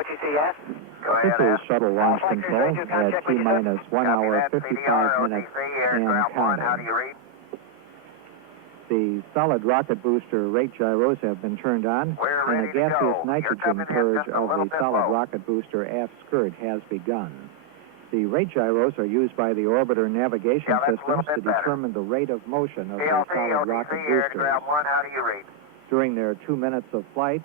OTC, yes. This is shuttle launch control at T-minus 1 hour, 55 minutes and counting. The solid rocket booster rate gyros have been turned on, and the gaseous nitrogen purge of the solid rocket booster aft skirt has begun. The rate gyros are used by the orbiter navigation systems to determine the rate of motion of the solid rocket boosters. During their 2 minutes of flight,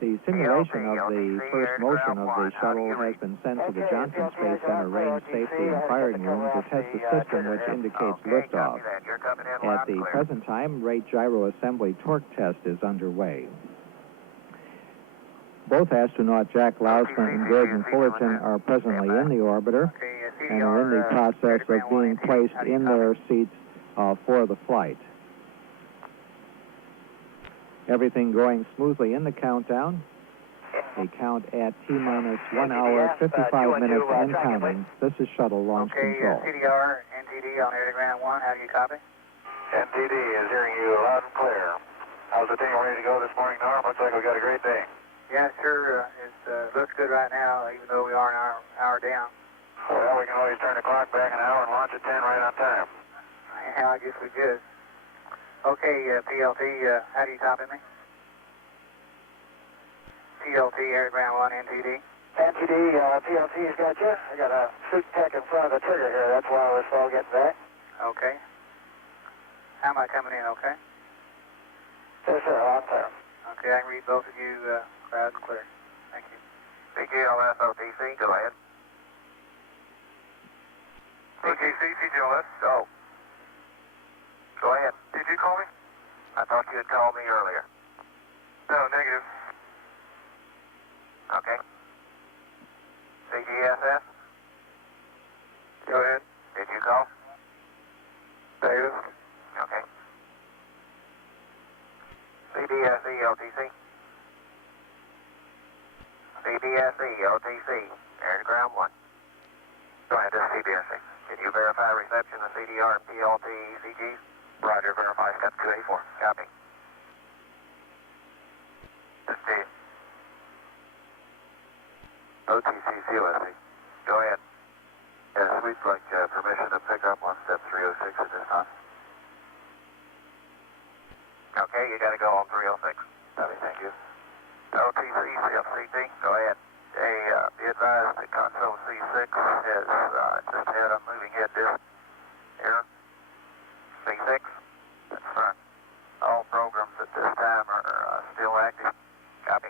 the simulation of the first motion of the shuttle has been sent to the Johnson Space Center Range Safety and Firing Room to test the system, which indicates liftoff. At the present time, rate gyro assembly torque test is underway. Both astronauts Jack Lousma and Gordon Fullerton are presently in the orbiter and are in the process of being placed in their seats for the flight. Everything going smoothly in the countdown. They count at T-minus 1 hour, 55 minutes and counting. This is shuttle launch control. CDR, NTD on air to ground 1. How do you copy? NTD is hearing you loud and clear. How's the team ready to go this morning, Norm? Looks like we got a great day. Yeah, sure. It looks good right now, even though we are an hour down. Well, we can always turn the clock back an hour and launch at 10 right on time. Yeah, I guess we could. Okay, PLT, how do you copy me? PLT, air to ground 1, NTD. NTD, PLT's got you. I got a suit tech in front of the trigger here. That's why we're slow getting back. Okay. How am I coming in, okay? Yes, sir, on time. Okay, I can read both of you loud and clear. Thank you. CGLS, OTC, go ahead. OTC, CGLS, go. Go ahead. Did you call me? I thought you had called me earlier. No, negative. Okay. CGSS? Go ahead. Did you call? Negative. Okay. CBSE, OTC? CBSE, OTC, air to ground 1. Go ahead, this is CBSE. Can you verify reception of CDR and PLT ECGs? Roger, verify step 284. Copy. This is Steve. OTC, COSC. Go ahead. Yes, we'd like permission to pick up on step 306 at this time. Okay, you gotta go on 306. Copy, thank you. OTC, CFCT, go ahead. Hey, be advised that console C6 is just ahead of moving head disc. Here. C6, that's fine. All programs at this time are still active. Copy.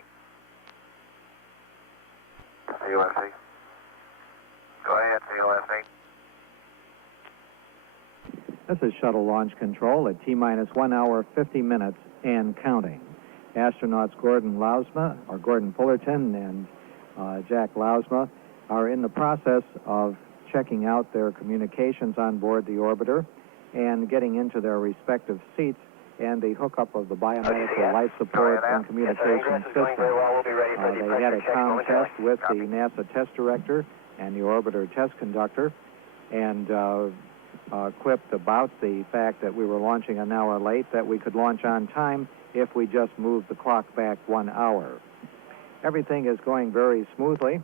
COSC. Go ahead, COSC. This is shuttle launch control at T-minus 1 hour, 50 minutes and counting. Astronauts Gordon Fullerton and Jack Lousma are in the process of checking out their communications on board the orbiter and getting into their respective seats and the hookup of the biomedical life support and communication system. They had a comm test with the NASA test director and the orbiter test conductor and quipped about the fact that we were launching an hour late, that we could launch on time if we just moved the clock back 1 hour. Everything is going very smoothly.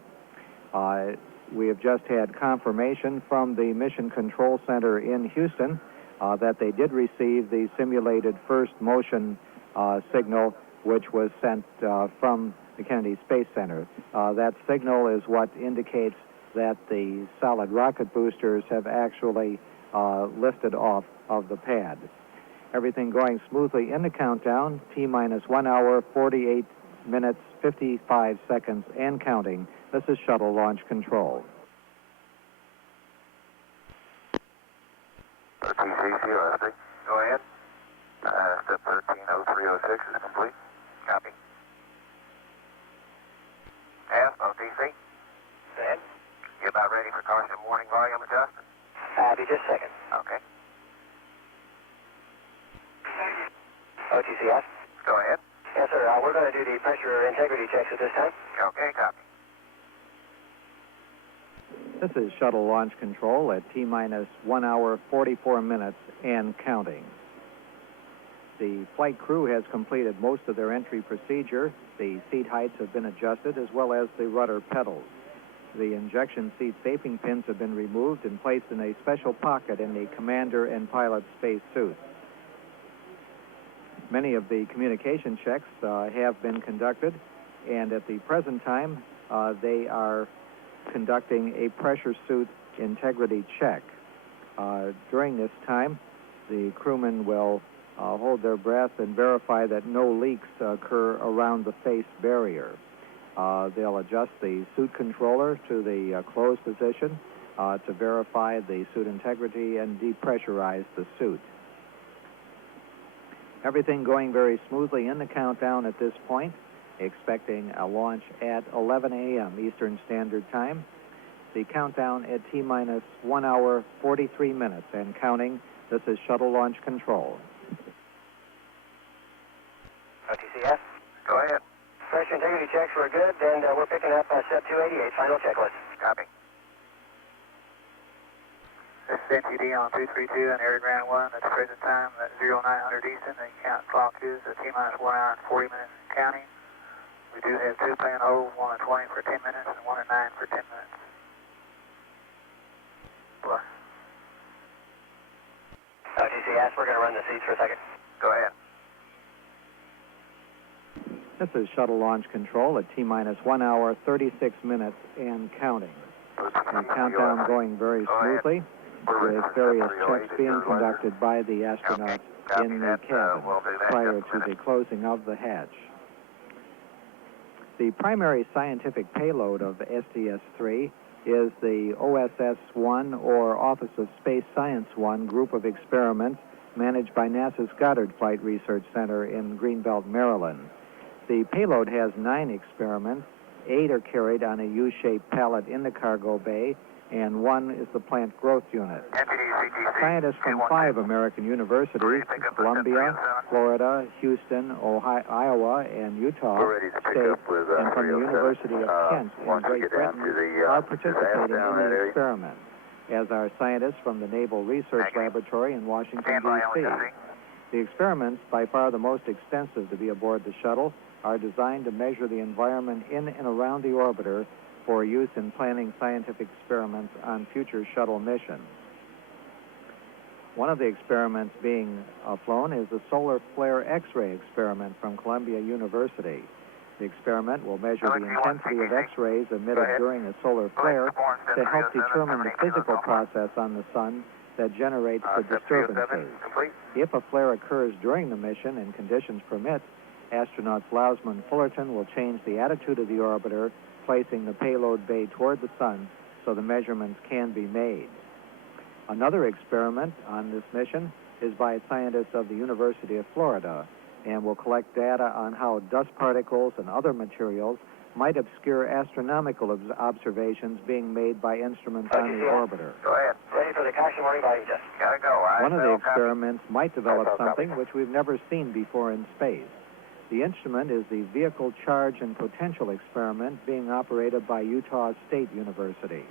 We have just had confirmation from the Mission Control Center in Houston that they did receive the simulated first motion signal, which was sent from the Kennedy Space Center. That signal is what indicates that the solid rocket boosters have actually lifted off of the pad. Everything going smoothly in the countdown, T-minus 1 hour, 48 minutes, 55 seconds, and counting. This is shuttle launch control. COSC, go ahead. Step 130306 is complete. Copy. F, OTC. Go ahead. You about ready for caution warning volume adjustment? Be just a second. Okay. OTC, yes? Go ahead. Yes, sir. We're going to do the pressure integrity checks at this time. Okay, copy. This is shuttle launch control at T-minus 1 hour, 44 minutes and counting. The flight crew has completed most of their entry procedure. The seat heights have been adjusted, as well as the rudder pedals. The injection seat vaping pins have been removed and placed in a special pocket in the commander and pilot space suits. Many of the communication checks have been conducted, and at the present time, they are conducting a pressure suit integrity check. During this time, the crewmen will hold their breath and verify that no leaks occur around the face barrier. They'll adjust the suit controller to the closed position to verify the suit integrity and depressurize the suit. Everything going very smoothly in the countdown at this point, expecting a launch at 11 a.m. Eastern Standard Time. The countdown at T-minus 1 hour, 43 minutes and counting. This is Shuttle Launch Control. OTCS. Go ahead. Pressure integrity checks were good, and we're picking up step 288, final checklist. Copy. This is NTD on 232 on Air Ground 1. At the present time, at 0900 Eastern, the count clock is at T-minus 1 hour and 40 minutes and counting. We do have 2 planned hold, 1 at 20 for 10 minutes and 1 at 9 for 10 minutes. Plus. OTCS, we're going to run the seats for a second. Go ahead. This is Shuttle Launch Control at T-minus 1 hour, 36 minutes and counting. The countdown going very smoothly, with various checks being conducted by the astronauts in the cabin prior to the closing of the hatch. The primary scientific payload of STS-3 is the OSS-1, or Office of Space Science 1, group of experiments managed by NASA's Goddard Flight Research Center in Greenbelt, Maryland. The payload has 9 experiments. 8 are carried on a U-shaped pallet in the cargo bay, and 1 is the plant growth unit. Scientists from 5 American universities, Columbia, Florida, Houston, Ohio, Iowa, and Utah State, and from the University of Kent in Great Britain, are participating in the experiment, as are scientists from the Naval Research Laboratory in Washington, D.C. The experiments, by far the most extensive to be aboard the shuttle, are designed to measure the environment in and around the orbiter for use in planning scientific experiments on future shuttle missions. One of the experiments being flown is the solar flare X-ray experiment from Columbia University. The experiment will measure the intensity of X-rays emitted during a solar flare to help determine the physical process on the sun that generates the disturbances. If a flare occurs during the mission and conditions permit, astronauts Lausma and Fullerton will change the attitude of the orbiter, placing the payload bay toward the sun so the measurements can be made. Another experiment on this mission is by scientists of the University of Florida and will collect data on how dust particles and other materials might obscure astronomical observations being made by instruments on the orbiter. Go ahead. Ready for the caution warning body test. Gotta go. One of the experiments might develop something which we've never seen before in space. The instrument is the Vehicle Charge and Potential Experiment being operated by Utah State University.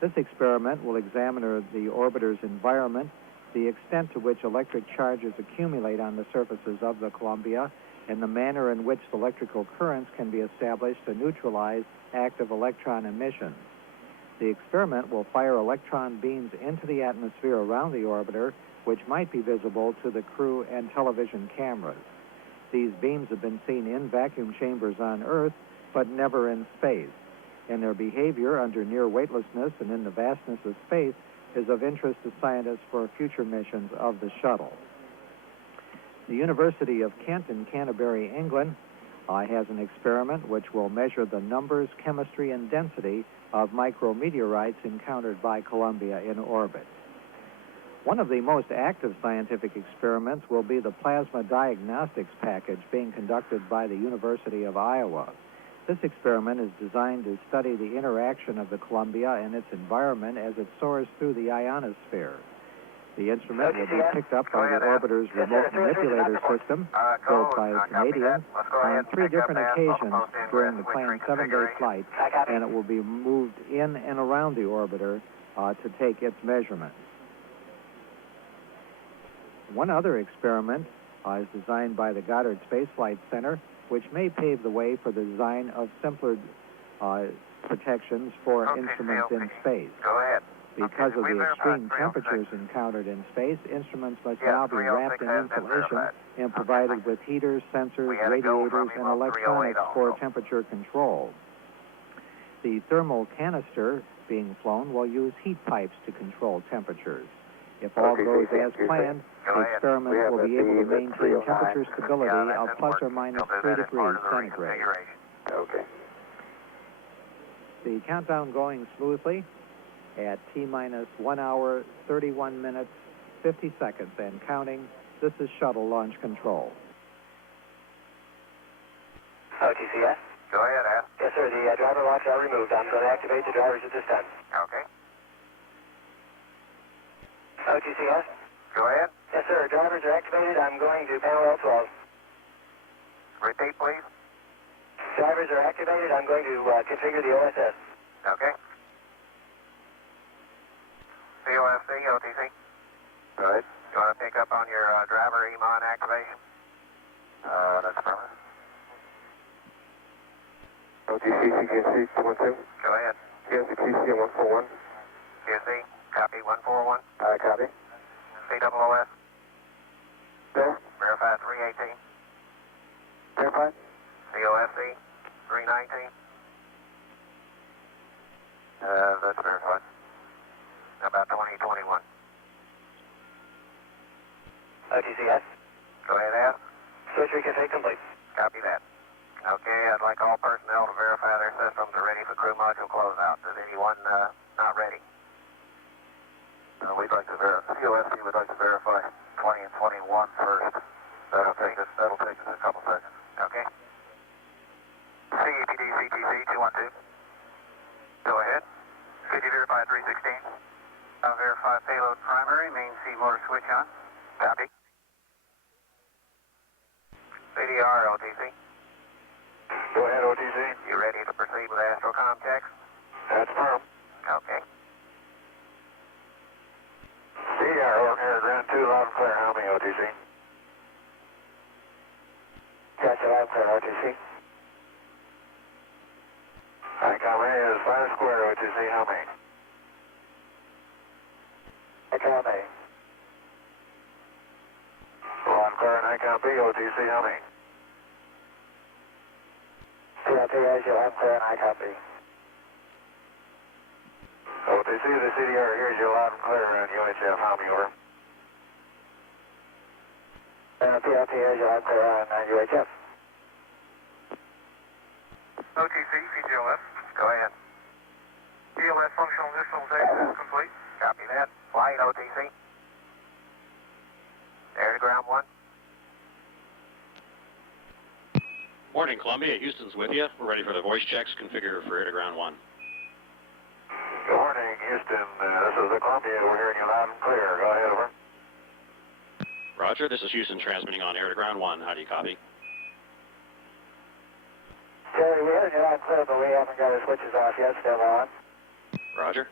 This experiment will examine the orbiter's environment, the extent to which electric charges accumulate on the surfaces of the Columbia, and the manner in which electrical currents can be established to neutralize active electron emissions. The experiment will fire electron beams into the atmosphere around the orbiter, which might be visible to the crew and television cameras. These beams have been seen in vacuum chambers on Earth, but never in space, and their behavior under near weightlessness and in the vastness of space is of interest to scientists for future missions of the shuttle. The University of Kent in Canterbury, England, has an experiment which will measure the numbers, chemistry, and density of micrometeorites encountered by Columbia in orbit. One of the most active scientific experiments will be the plasma diagnostics package being conducted by the University of Iowa. This experiment is designed to study the interaction of the Columbia and its environment as it soars through the ionosphere. The instrument will be picked up by the orbiter's remote manipulator system, built by Canadians, on 3 different occasions during the planned 7-day flight, and it will be moved in and around the orbiter to take its measurements. One other experiment is designed by the Goddard Space Flight Center, which may pave the way for the design of simpler protections for instruments in space. Go ahead. Because of the extreme temperatures encountered in space, instruments must now be wrapped in insulation and provided with heaters, sensors, radiators, and electronics for temperature control. The thermal canister being flown will use heat pipes to control temperatures. If all goes as planned, the experiment will be able to maintain temperature stability of plus or minus 3 degrees centigrade. Okay. The countdown going smoothly at T-minus 1 hour, 31 minutes, 50 seconds and counting. This is shuttle launch control. OTCS? Go ahead, Al. Yes, sir. The driver locks are removed. I'm going to activate the drivers at this time. Okay. OTCS? Go ahead. Yes, sir. Drivers are activated. I'm going to panel L12. Repeat, please. Drivers are activated. I'm going to configure the OSS. Okay. COFC, OTC. Go ahead. You want to pick up on your driver EMON activation? That's perfect. OTC, CQC 212. Go ahead. QC 141. QC, copy 141. Copy. COOS, Bill, verify 318. verified. COFC, 319. That's verified. About 2021. OTCS? Go ahead, Al. Switch reconfig complete. Copy that. Okay, I'd like all personnel to verify their systems are ready for crew module closeout. Is anyone not ready? We'd like to verify. COSC would like to verify 20 and 21 first. That'll take us a couple seconds. Okay. CEPD CTC 212. Go ahead. Could you verify 316? I'll verify payload primary, main C motor switch on. Copy. CDR, OTC. Go ahead, OTC. You ready to proceed with astrocom checks? That's firm. Okay. CDR, over here, ground 2, loud and clear. How many, OTC? Gotcha, loud and clear, OTC. ICOM A is 5 square, OTC. How many? ICOM A. Loud and clear, and ICOM B, OTC. How many? CLT has you loud and clear, and ICOM B. OTC, the CDR here's you loud and clear, and UHF. How many, over? PLT has you loud and clear, and UHF. OTC, CGLS. Go ahead. GLS functional visualization is complete. Copy that. Flight, OTC. Air to ground 1. Morning, Columbia. Houston's with you. We're ready for the voice checks. Configure for air to ground 1. Good morning, Houston. This is the Columbia. We're hearing you loud and clear. Go ahead, over. Roger. This is Houston transmitting on air to ground 1. How do you copy? Jerry, we heard you loud and clear, but we haven't got our switches off yet. Still on. Roger.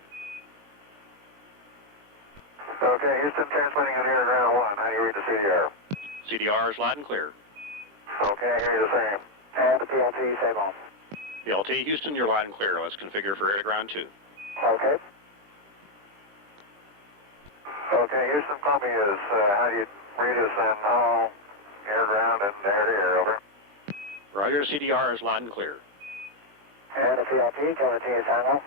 Okay, Houston transmitting on air ground 1. How do you read the CDR? CDR is loud and clear. Okay, I hear you the same. And the PLT, same on. PLT, Houston, you're loud and clear. Let's configure for air to ground 2. Okay. Okay, Houston, Columbia is, how do you read us in all air ground and air to air, over? Roger. CDR is loud and clear. And the PLT, cover T is handle.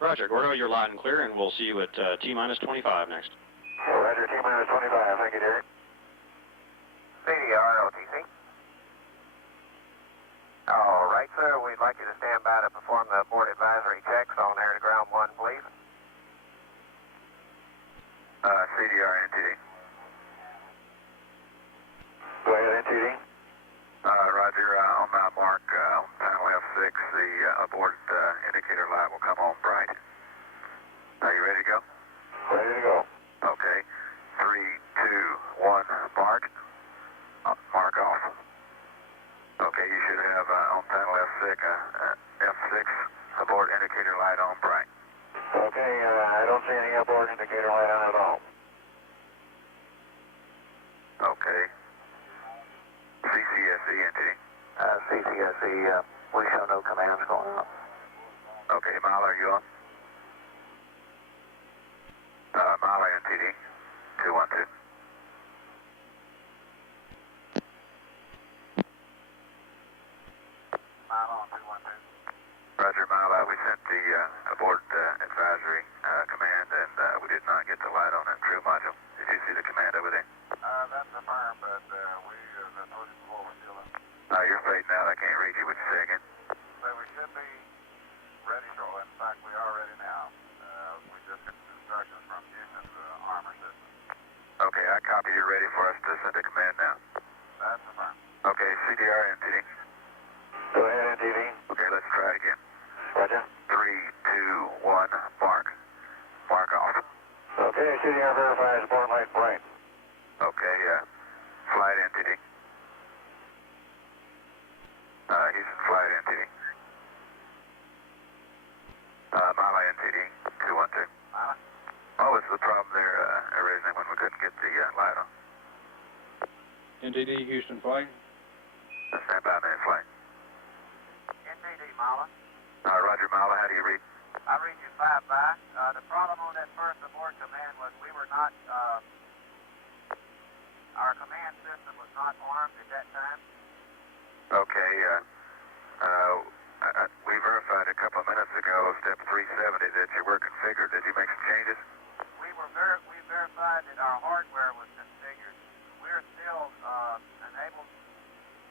Roger. Gordo, you're loud and clear, and we'll see you at T-minus 25 next. Roger, T-minus 25. Thank you, Derek. CDR, OTC. All right, sir. We'd like you to stand by to perform the board advisory checks on air to ground 1, please. CDR, NTD. Go ahead, NTD. Roger. On that mark, on panel F6, the abort indicator light will come on bright. Are you ready to go? Ready to go. Okay. 3, 2, 1, mark. Mark off. Okay, you should have on panel F6 abort indicator light on bright. Okay, I don't see any abort indicator light on at all. Okay, ATSE, we show no commands going out. Okay, Mile, are you on? Mile NTD, 212. Mile on 212. Roger, Mile, we sent the abort advisory command, and we did not get the light on that crew module. Did you see the command over there? That's affirmed, but we have told you before we're still in. You're fading out. I can't read you. What you say again? So we should be ready to roll. In fact, we are ready now. We just got instructions from Houston's armor system. Okay, I copy you. Ready for us to send a command now. That's affirmed. Okay, CDR NTD. Go ahead, NTV. Okay, let's try it again. Roger. 3, 2, 1, bark. Bark off. Okay, CDR verifies abort light bright. Okay, flight NTD. Houston flight NTD. Mile NTD, 212. Mile? What was the problem there originally when we couldn't get the light on? NTD Houston flight. Stand by, man, flight. NTD, Mala. Roger, Mila, how do you read? I read you 5 by. The problem on that first abort command was we were not, our command system was not armed at that time. Okay, we verified a couple of minutes ago, step 370, that you were configured. Did you make some changes? We verified that our hardware was configured. We're still enabled,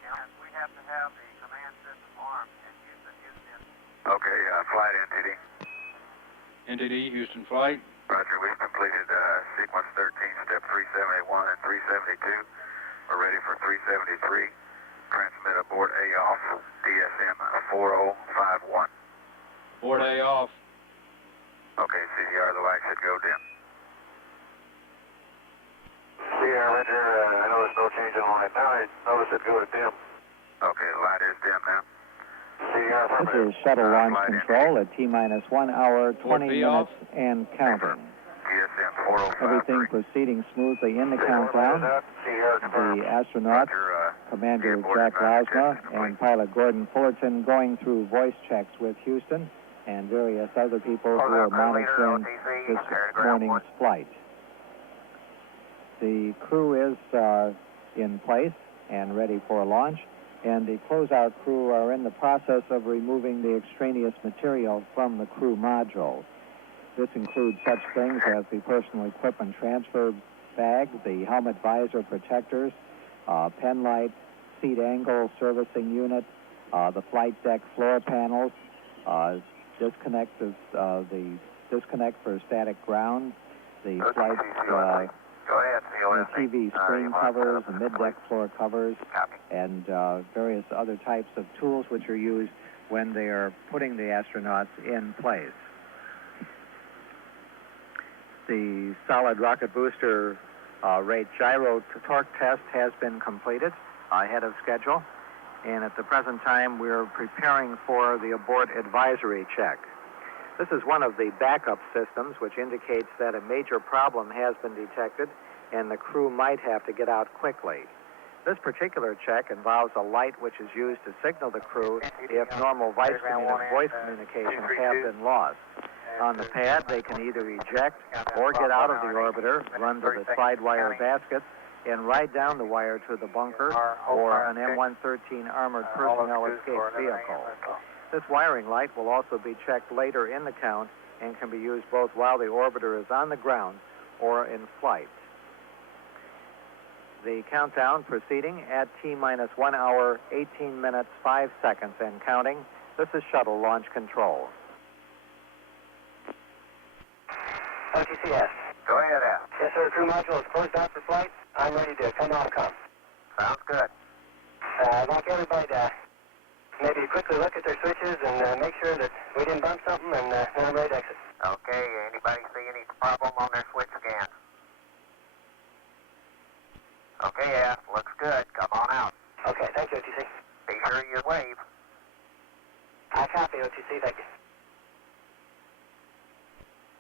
and we have to have the command system armed in Houston. Okay, flight NTD. NTD Houston flight. Roger, we've completed sequence 13, step 371 and 372. We're ready for 373. Transmit abort A off, DSM 4051. Abort A off. Okay, CDR, the light should go dim. CDR, Roger. I noticed no change in light. Now I noticed it go to dim. Okay, the light is dim now. CDR, This affirmative. is shuttle launch Flight control at T-minus 1 hour, 20 B off. minutes and counting. DSM 4053. Everything proceeding smoothly in the countdown. CDR confirmed. The astronauts, Roger, Commander the abort Jack advisory check Lausma is complete. and pilot Gordon Fullerton going through voice checks with Houston and various other people who are monitoring this morning's flight. The crew is in place and ready for launch, and the closeout crew are in the process of removing the extraneous material from the crew module. This includes such things as the personal equipment transfer bag, the helmet visor protectors, pen light, seat angle servicing unit, the flight deck floor panels, disconnect for static ground, the flight Go ahead, the COSC. TV screen covers, the mid-deck floor covers, and various other types of tools which are used when they are putting the astronauts in place. The solid rocket booster rate gyro torque test has been completed ahead of schedule, and at the present time we're preparing for the abort advisory check. This is one of the backup systems which indicates that a major problem has been detected and the crew might have to get out quickly. This particular check involves a light which is used to signal the crew if normal voice communications have been lost. On the pad, they can either eject or get out of the orbiter, run to the slide wire baskets, and ride down the wire to the bunker or an M113 armored personnel escape vehicle. This wiring light will also be checked later in the count and can be used both while the orbiter is on the ground or in flight. The countdown proceeding at T-minus 1 hour, 18 minutes, 5 seconds and counting. This is shuttle launch control. OTCS. Go ahead, Al. Yes, sir. Crew module is closed out for flight. I'm ready to come off com. Sounds good. I'd like everybody to maybe quickly look at their switches and make sure that we didn't bump something, and then I'm ready to exit. Okay, anybody see any problem on their switch scan? Okay, Al, looks good. Come on out. Okay, thank you, OTC. Be sure you wave. I copy, OTC. Thank you.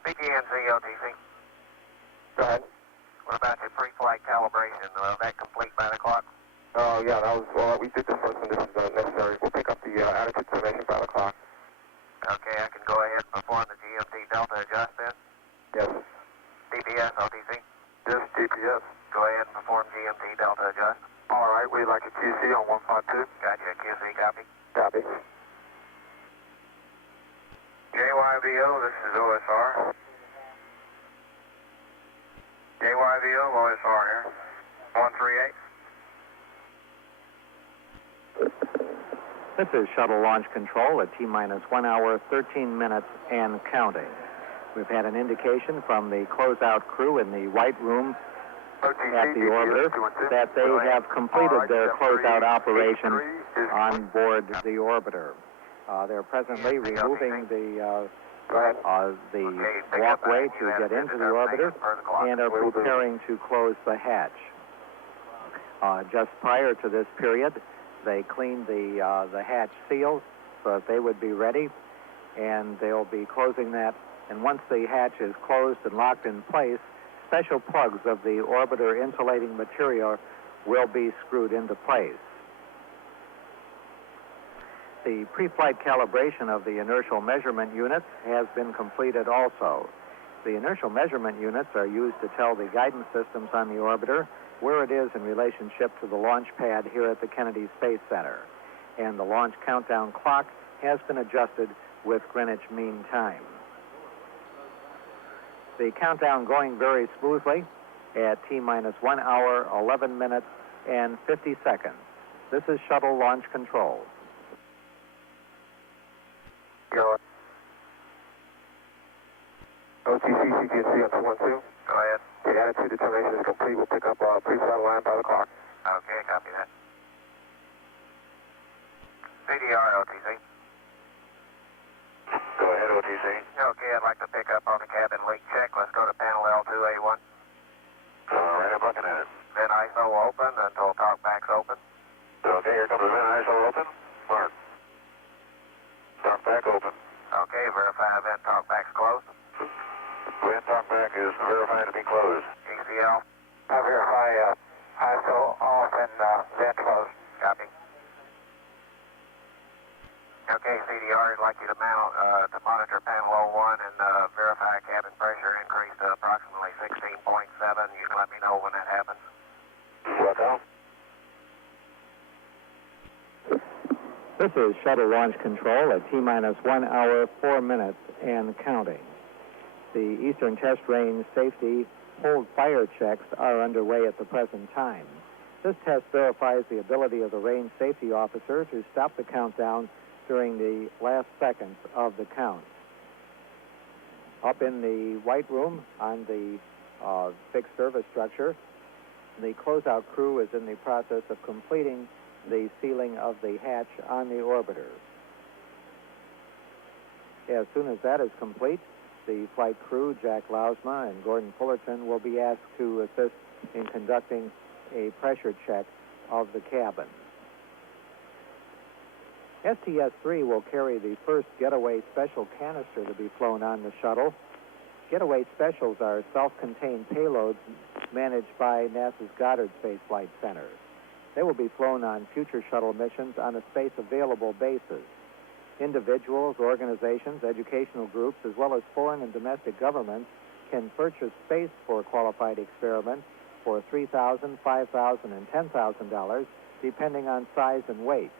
PTNC, OTC. Go ahead. What about your pre-flight calibration? That complete by the clock? Oh, yeah, that was, well, we did this first, and this is necessary. We'll OTC on 152. Gotcha, QC, copy. Copy. JYVO, this is OSR. JYVO, OSR here. 138. This is Shuttle Launch Control at T-minus 1 hour, 13 minutes, and counting. We've had an indication from the closeout crew in the White Room at the orbiter that they have completed their closeout operation on board the orbiter. They're presently removing the walkway to get into the orbiter and are preparing to close the hatch. Just prior to this period, they cleaned the hatch seals so that they would be ready, and they'll be closing that. And once the hatch is closed and locked in place, special plugs of the orbiter insulating material will be screwed into place. The pre-flight calibration of the inertial measurement units has been completed also. The inertial measurement units are used to tell the guidance systems on the orbiter where it is in relationship to the launch pad here at the Kennedy Space Center. And the launch countdown clock has been adjusted with Greenwich Mean Time. The countdown going very smoothly at T-minus 1 hour, 11 minutes, and 50 seconds. This is Shuttle Launch Control. Go. OTC, CGC up to 12. Go ahead. The attitude determination is complete. We'll pick up our pre-flight line by the clock. Okay, copy that. CDR, OTC. Go ahead, OTC. Okay, I'd like to pick up on the cabin leak check. Let's go to panel L2A1. All right, I'm looking at it. Then ISO open until talkback's open. Okay, here comes the vent ISO open. Mark. Talkback open. Okay, verify vent talkback's closed. Vent talkback is verified to be closed. ECL. I verify ISO off and vent closed. Copy. Okay, CDR, I'd like you to monitor panel 01 and verify cabin pressure increase to approximately 16.7. You can let me know when that happens. Welcome. This is Shuttle Launch Control at T-minus 1 hour, 4 minutes, and counting. The Eastern Test Range safety hold fire checks are underway at the present time. This test verifies the ability of the range safety officer to stop the countdown during the last seconds of the count. Up in the White Room on the fixed service structure, the closeout crew is in the process of completing the sealing of the hatch on the orbiter. As soon as that is complete, the flight crew, Jack Lausma and Gordon Fullerton, will be asked to assist in conducting a pressure check of the cabin. STS-3 will carry the first getaway special canister to be flown on the shuttle. Getaway specials are self-contained payloads managed by NASA's Goddard Space Flight Center. They will be flown on future shuttle missions on a space-available basis. Individuals, organizations, educational groups, as well as foreign and domestic governments can purchase space for qualified experiments for $3,000, $5,000, and $10,000, depending on size and weight.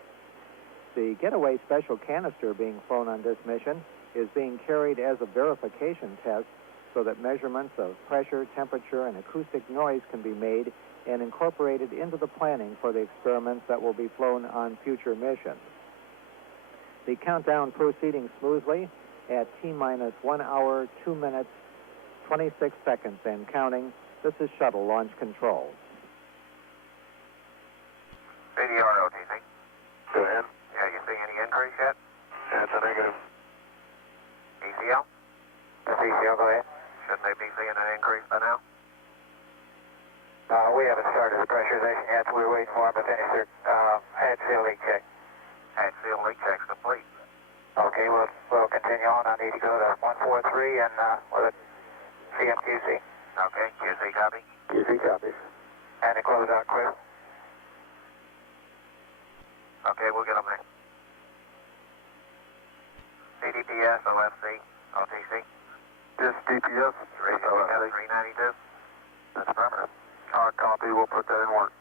The getaway special canister being flown on this mission is being carried as a verification test so that measurements of pressure, temperature, and acoustic noise can be made and incorporated into the planning for the experiments that will be flown on future missions. The countdown proceeding smoothly at T-minus 1 hour, 2 minutes, 26 seconds and counting. This is Shuttle Launch Control. CDR, OTC. Go ahead. Yeah, you see any increase yet? That's a negative. ECL? ECL, go ahead. Shouldn't they be seeing an increase by now? We haven't started the pressurization yet. We're waiting for them to finish their hatch seal leak check. Hatch seal leak check's complete. Okay, we'll continue on. I need to go to 143 and with a CMQC. Okay, QC copy. QC copies. And the closeout crew. Okay, we'll get them there. CDPS, OFC, OTC. This DPS. 392. That's affirmative. Hard copy. We'll put that in work.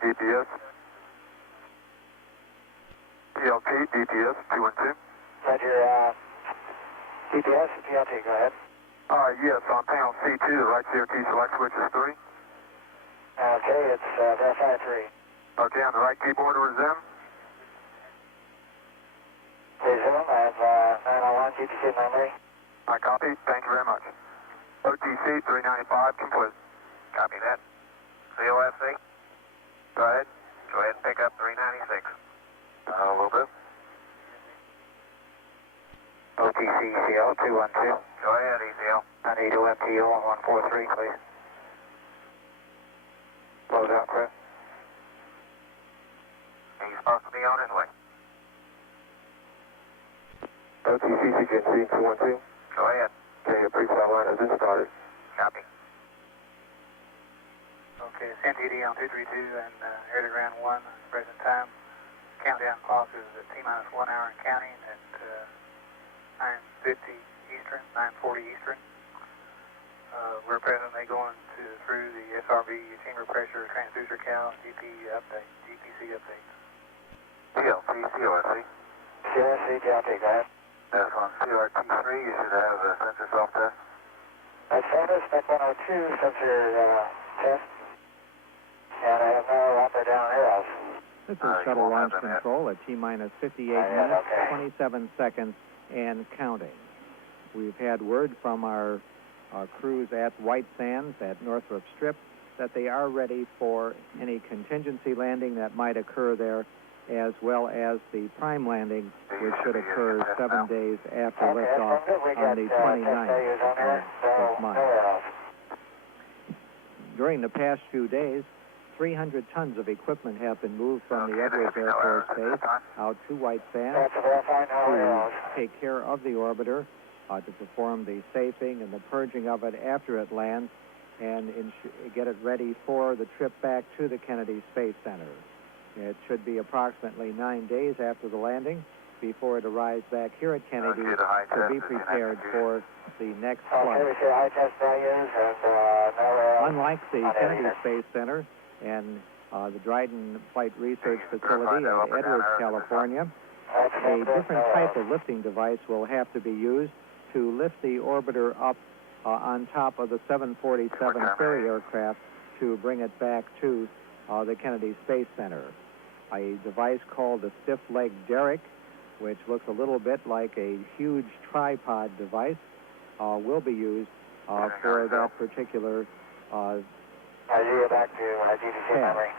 DPS. PLT, DPS, 212. Roger, DPS and PLT, go ahead. Yes, on panel C2, the right CRT select switch is 3. Okay, it's verify 3. Okay, on the right keyboard, resume. Resume, I have 901 GPC memory. I copy. Thank you very much. OTC 395 complete. Copy that. COFC? Go ahead. Go ahead and pick up 396. A little bit. OTC ECL 212. Go ahead, ECL. I need OMTO on 143, please. Close out, crew. He's supposed to be on his way. OTC CGNC 212. Go ahead. Okay, your pre-flight line has been started. Copy. Okay, it's NTD on 232 and air to ground 1, present time. Countdown clock is at T-minus 1 hour and counting at 9:50 Eastern, 9:40 Eastern. We're presently going through the SRB chamber pressure transducer count, GPC update. PLT, COSC. COFC, PLT, go ahead. That's on CRT3. You should have a sensor self-test. Status, spec 102, sensor test. And I have no up or down arrows. This is You shuttle won't have launch them yet. control at T-minus 58 Yeah, minutes, okay. 27 seconds, and counting. We've had word from our crews at White Sands at Northrop Strip that they are ready for any contingency landing that might occur there, as well as the prime landing, which should occur 7 days after Okay, that's liftoff good. We on got the test 29th failures on there, of so this month. no arrows. During the past few days, 300 tons of equipment have been moved from the Edwards Air Force Base out to White Sands That's verify no to arrows. take care of the orbiter, to perform the safing and the purging of it after it lands, and get it ready for the trip back to the Kennedy Space Center. It should be approximately 9 days after the landing before it arrives back here at Kennedy to be prepared for the next Okay, flight. we see high test values and no arrows. Unlike the on Kennedy either. Space Center and the Dryden Flight Research Facility at Edwards, California, That's a good, different no type arrows. of lifting device will have to be used to lift the orbiter up on top of the 747 ferry aircraft to bring it back to the Kennedy Space Center. A device called a stiff leg derrick, which looks a little bit like a huge tripod device, will be used for that particular I see you back to GPC Yeah. memory.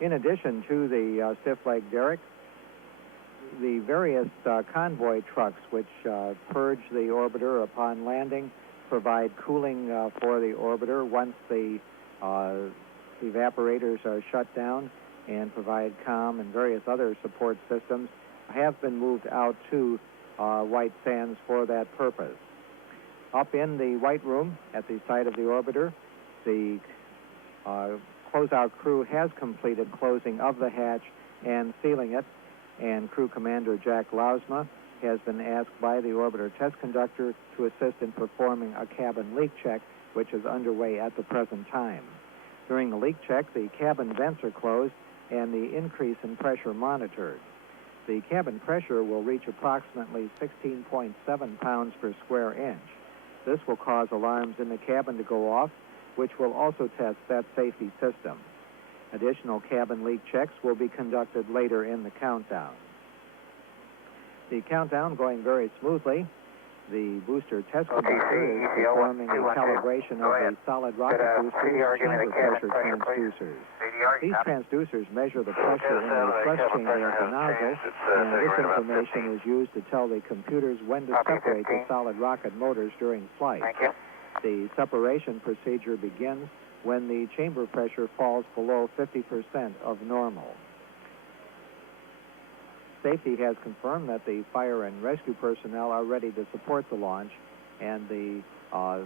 In addition to the stiff leg derrick, the various convoy trucks which purge the orbiter upon landing provide cooling for the orbiter once the evaporators are shut down, and provide comm and various other support systems have been moved out to White Sands for that purpose. Up in the White Room at the site of the orbiter, the closeout crew has completed closing of the hatch and sealing it, and Crew Commander Jack Lausma has been asked by the orbiter test conductor to assist in performing a cabin leak check, which is underway at the present time. During the leak check, the cabin vents are closed and the increase in pressure monitored. The cabin pressure will reach approximately 16.7 pounds per square inch. This will cause alarms in the cabin to go off, which will also test that safety system. Additional cabin leak checks will be conducted later in the countdown. The countdown going very smoothly. The booster test conductor is performing a calibration of the solid rocket booster chamber pressure transducers. These transducers measure the pressure in the thrust chamber at the nozzle, and this information is used to tell the computers when to separate the solid rocket motors during flight. Thank you. The separation procedure begins when the chamber pressure falls below 50% of normal. Safety has confirmed that the fire and rescue personnel are ready to support the launch, and the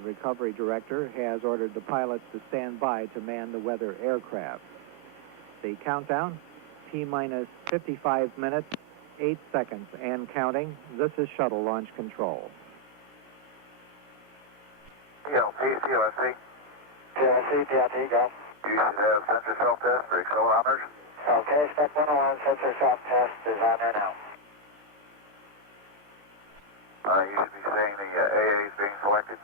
recovery director has ordered the pilots to stand by to man the weather aircraft. The countdown, T-minus 55 minutes, 8 seconds, and counting. This is shuttle launch control. PLT, COSC. PLT, go. You should have sensor self-test for accelerometers. Okay, step 101, sensor self-test is on there now. You should be seeing the AAs being selected.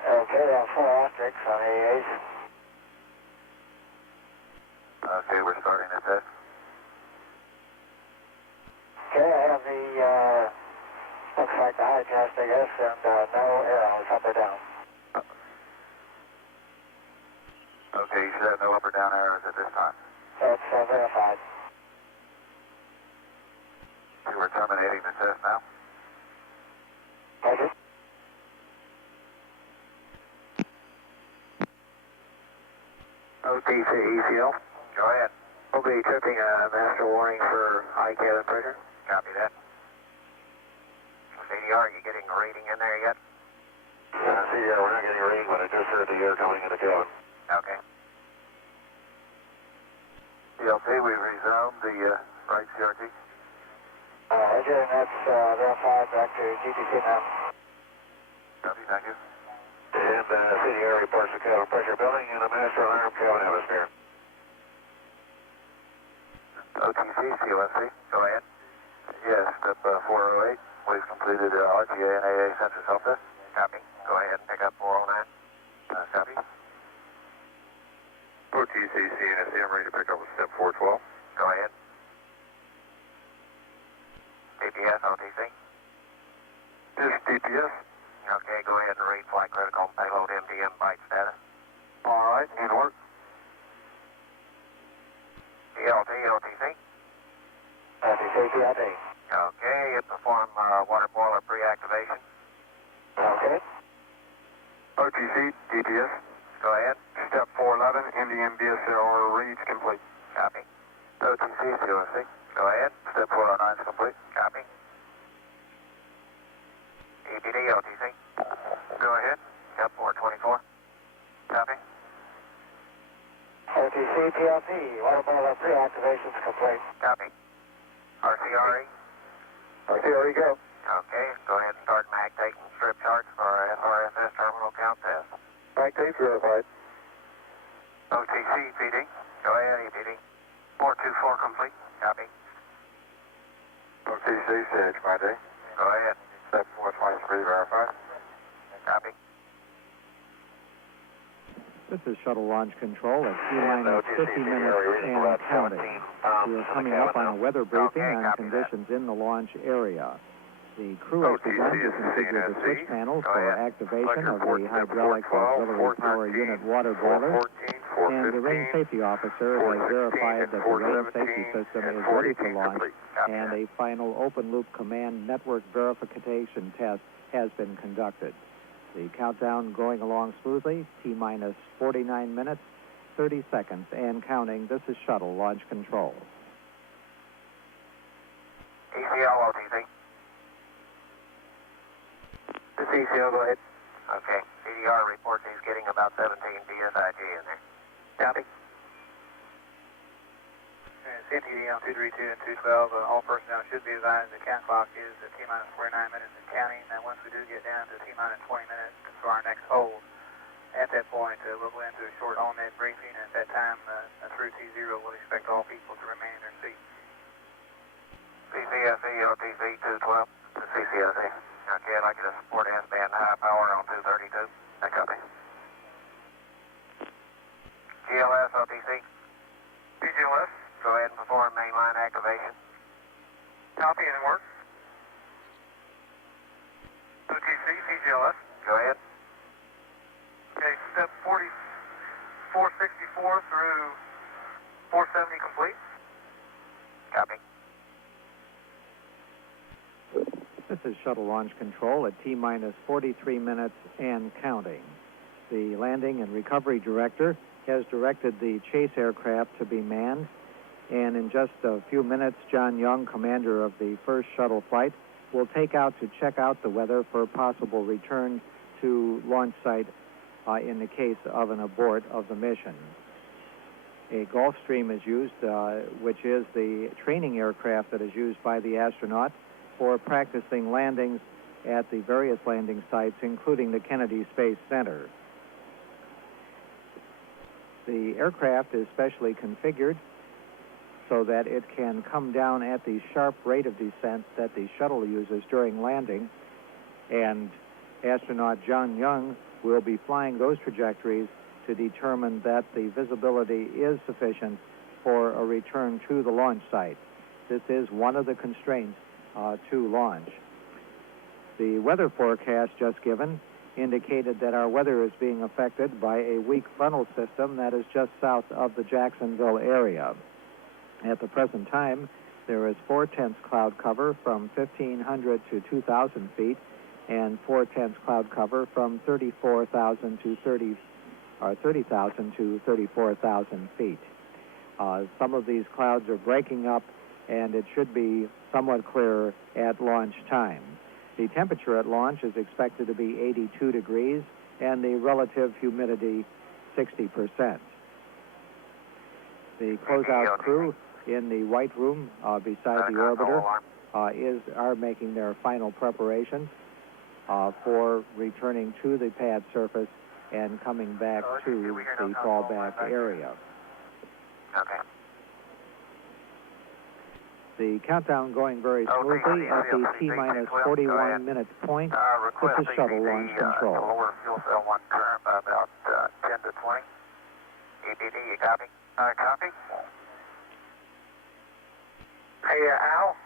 Okay, there are 4 asterisks on AAs. Okay, we're starting the test. Okay, I have the, looks like the high test, I guess, and no arrows up or down. Okay, you should have no up or down arrows at this time. That's verified. Okay, we're terminating the test now. Roger. OTC ECL. Go ahead. We'll be tripping a master warning for high cabin pressure. Copy that. CDR, you getting a reading in there yet? CDR, we're not getting a reading, but I just heard the air coming in the cabin. Okay. DLT, we've resumed the right CRT. Roger, and that's verified back to GTC now. Copy, thank you. And CDR reports the cabin pressure building and a master alarm cabin atmosphere. OTC, CLSC, go ahead. Yes, step 408. We've completed RTA and AA sensor self-test. Copy. Go ahead and pick up 409. Copy. OTC, CNSC, I'm ready to pick up with step 412. Go ahead. DPS, OTC. This is DPS. Okay, go ahead and read flight critical payload MDM byte status. All right, in work. DLT, OTC. OTC, PLT. Okay, perform water boiler pre-activation. Okay. OTC, DPS. Go ahead. Step 411, MDM BSL reads complete. Copy. OTC, COSC. Go ahead. Step 409 is complete. Copy. EPD, OTC. Go ahead. Step 424. Copy. OTC, PLT. Water boiler pre-activation is complete. Copy. RCRE. RCRE, go. Okay, go ahead and start mag taking strip charts for FRSS terminal count test. Mag tape verified. OTC, PD. Go ahead, EPD. 424 complete. Copy. OTC, CH5D. Go ahead. Step 423 verified. Copy. This is shuttle launch control at T-minus 50 minutes and counting. We are coming up on a weather briefing on conditions in the launch area. The crew has begun to configure the switch panels for activation of the hydraulic auxiliary power unit water boiler, and the range safety officer has verified that the range safety system is ready for launch, and a final open-loop command network verification test has been conducted. The countdown going along smoothly, T-minus 49 minutes, 30 seconds, and counting. This is shuttle launch control. ECL, OTC. This is ECL, go ahead. Okay. CDR reports he's getting about 17 DSIG in there. Copy. CMTD on 232 and 212, all personnel should be advised the count clock is at T-minus 49 minutes and counting. Now once we do get down to T-minus 20 minutes for our next hold, at that point we'll go into a short on-net briefing, and at that time through T0 we'll expect all people to remain in their seats. CCSE, OTC 212. The CCSE. Okay, I'd like you to support S-band high power on 232. I copy. GLS, OTC. PGLS. Go ahead and perform mainline activation. Copy and work. OTC, PGLS. Go ahead. Okay, step 464 through 470 complete. Copy. This is shuttle launch control at T-minus 43 minutes and counting. The landing and recovery director has directed the chase aircraft to be manned, and in just a few minutes, John Young, commander of the first shuttle flight, will take out to check out the weather for possible return to launch site in the case of an abort of the mission. A Gulfstream is used, which is the training aircraft that is used by the astronaut for practicing landings at the various landing sites, including the Kennedy Space Center. The aircraft is specially configured so that it can come down at the sharp rate of descent that the shuttle uses during landing, and astronaut John Young will be flying those trajectories to determine that the visibility is sufficient for a return to the launch site. This is one of the constraints to launch. The weather forecast just given indicated that our weather is being affected by a weak frontal system that is just south of the Jacksonville area. At the present time, there is 4/10 cloud cover from 1,500 to 2,000 feet and 4/10 cloud cover from 30,000 to 34,000 feet. Some of these clouds are breaking up, and it should be somewhat clearer at launch time. The temperature at launch is expected to be 82 degrees, and the relative humidity 60%. The closeout crew in the white room beside the orbiter are making their final preparations for returning to the pad surface and coming back to the fallback area. Okay. The countdown going very smoothly at the T-minus 41 minute point. This is shuttle launch control. Lower fuel cell 1 current by about 10 to 20. EPD, you copy? Copy. Hey, Al?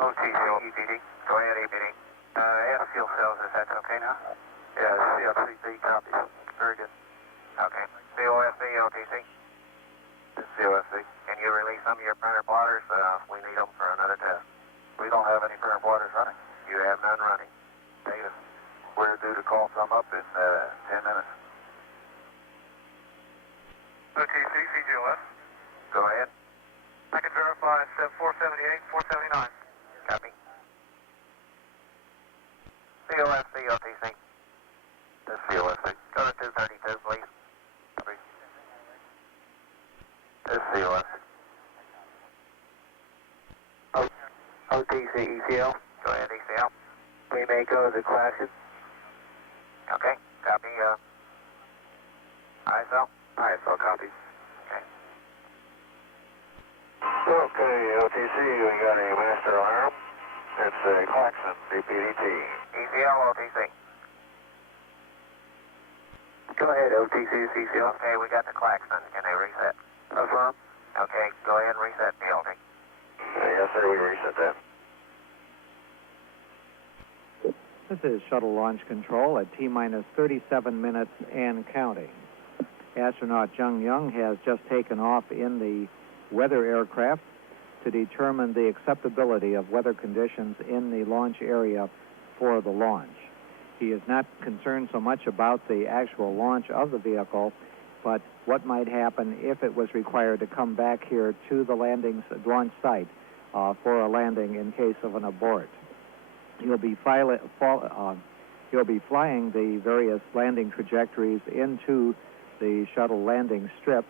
OTC, EPD. Go ahead, EPD. Add fuel cells, if that's okay now? Yeah, CFCP copies. Very good. Okay. COFC, OTC. COFC. Can you release some of your printer plotters? We need them for another test. We don't have any printer plotters running. You have none running. Davis. We're due to call some up in 10 minutes. OTC, CGLS. Go ahead. I can verify step 478, 479. Copy. COFC, OTC. This COFC. Go to 232, please. Copy. This COFC. OTC, ECL. Go ahead, ECL. We may go to the classes. Okay, copy. ISO? ISO, copy. Okay. Okay, OTC, we got a master alarm. It's a klaxon, DPDT. ECL, OTC. Go ahead, OTC, CCL. Okay, we got the klaxon. Can they reset? Affirm. Okay, go ahead and reset PLT. Yes, sir, we reset that. This is shuttle launch control at T-minus 37 minutes and counting. Astronaut John Young has just taken off in the weather aircraft to determine the acceptability of weather conditions in the launch area for the launch. He is not concerned so much about the actual launch of the vehicle, but what might happen if it was required to come back here to the launch site for a landing in case of an abort. He'll be flying the various landing trajectories into the shuttle landing strip,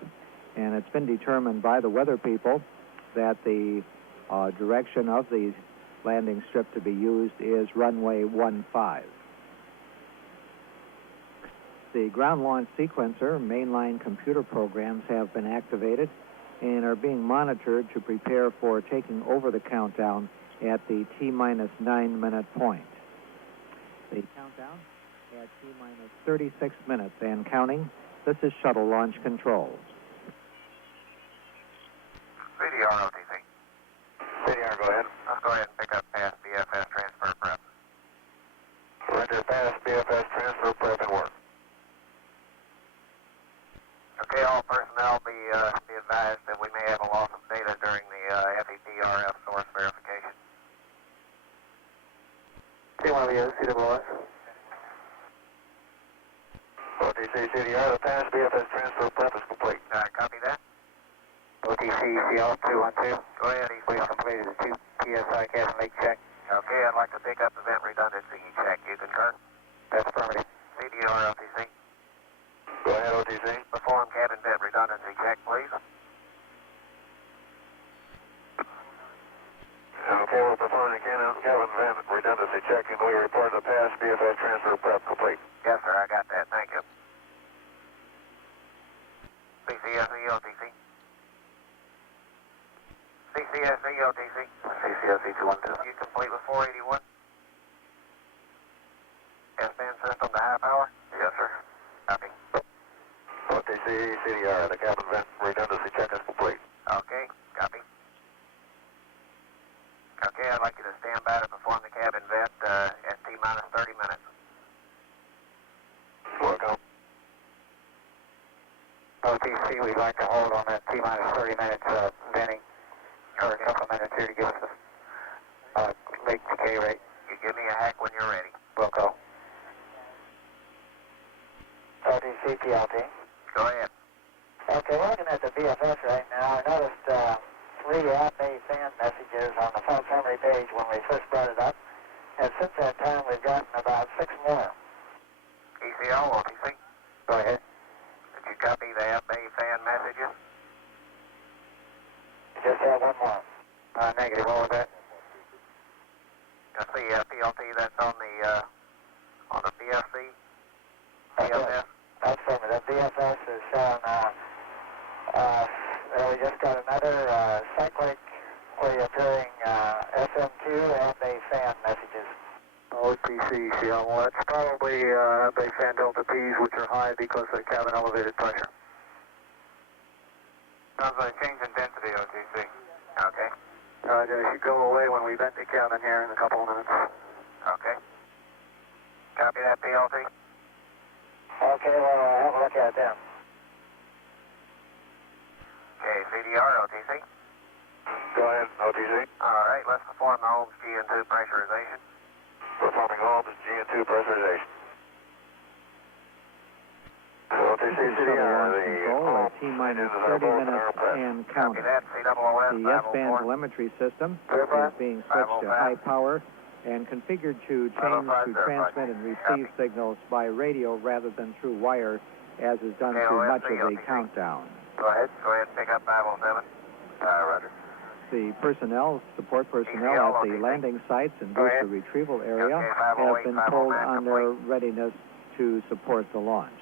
and it's been determined by the weather people that the direction of the landing strip to be used is runway 15. The ground launch sequencer mainline computer programs have been activated and are being monitored to prepare for taking over the countdown at the T-minus 9 minute point. The countdown at T-minus 36 minutes and counting. This is shuttle launch control. CDR, OTC. CDR, go ahead. Let's go ahead and pick up past BFS transfer prep. Roger, past BFS transfer prep and work. Okay, all personnel be advised that we may have a loss of data during the FEPRF source verification. C1VO, CWS. OTC, CDR, the past BFS transfer prep is complete. Copy that. OTC, CL 212. Go ahead, ECL. We've completed the 2 PSI cabin leak check. Okay, I'd like to pick up event redundancy check. You concur? That's affirmative. CDR, OTC. Go ahead, OTC. Perform cabin vent redundancy check, please. Okay, we'll perform the cabin vent redundancy check, and we report the past BFS transfer prep complete. Yes, sir, I got that. Thank you. C212. You complete with 481? S-band system to high power? Yes, sir. Copy. OTC, CDR, the cabin vent redundancy check is complete. Okay, copy. Okay, I'd like you to stand by to perform the cabin vent at T-minus 30 minutes. Welcome. OTC, we'd like to hold on that T-minus 30 minutes venting for a couple of minutes here to give us a leak decay rate. You give me a hack when you're ready. We'll go. OTC, PLT. Go ahead. Okay, we're looking at the BFS right now. I noticed 3 at-bay fan messages on the fault summary page when we first brought it up. And since that time, we've gotten about 6 more. ECL, OTC. Go ahead. Did you copy the at-bay fan messages? Just have 1 more. Negative, what was that? I see PLT, that's on the BFC? BFS? That's for me. The BFS is showing, we just got another cyclically appearing SM2 at-bay fan messages. OTC, CL, well, that's probably bay fan delta P's, which are high because of the cabin elevated pressure. Sounds like change in density, OTC. Okay. They should go away when we vent the cabin here in a couple of minutes. Okay. Copy that, PLT? Okay, well, have a look at them. Okay, CDR, OTC. Go ahead, OTC. All right, let's perform the Holmes GN2 pressurization. Performing Holmes GN2 pressurization. OTC, Shuttle CDR, launch control at T-minus 30 minutes and Copy counting. that, COOS, The S-band 504. telemetry system is being switched to high power and configured to change to transmit and receive signals by radio rather than through wire, as is done through much of the countdown. Go ahead and pick up 507. Roger. The support personnel at the landing sites and booster retrieval area have been told on their readiness to support the launch.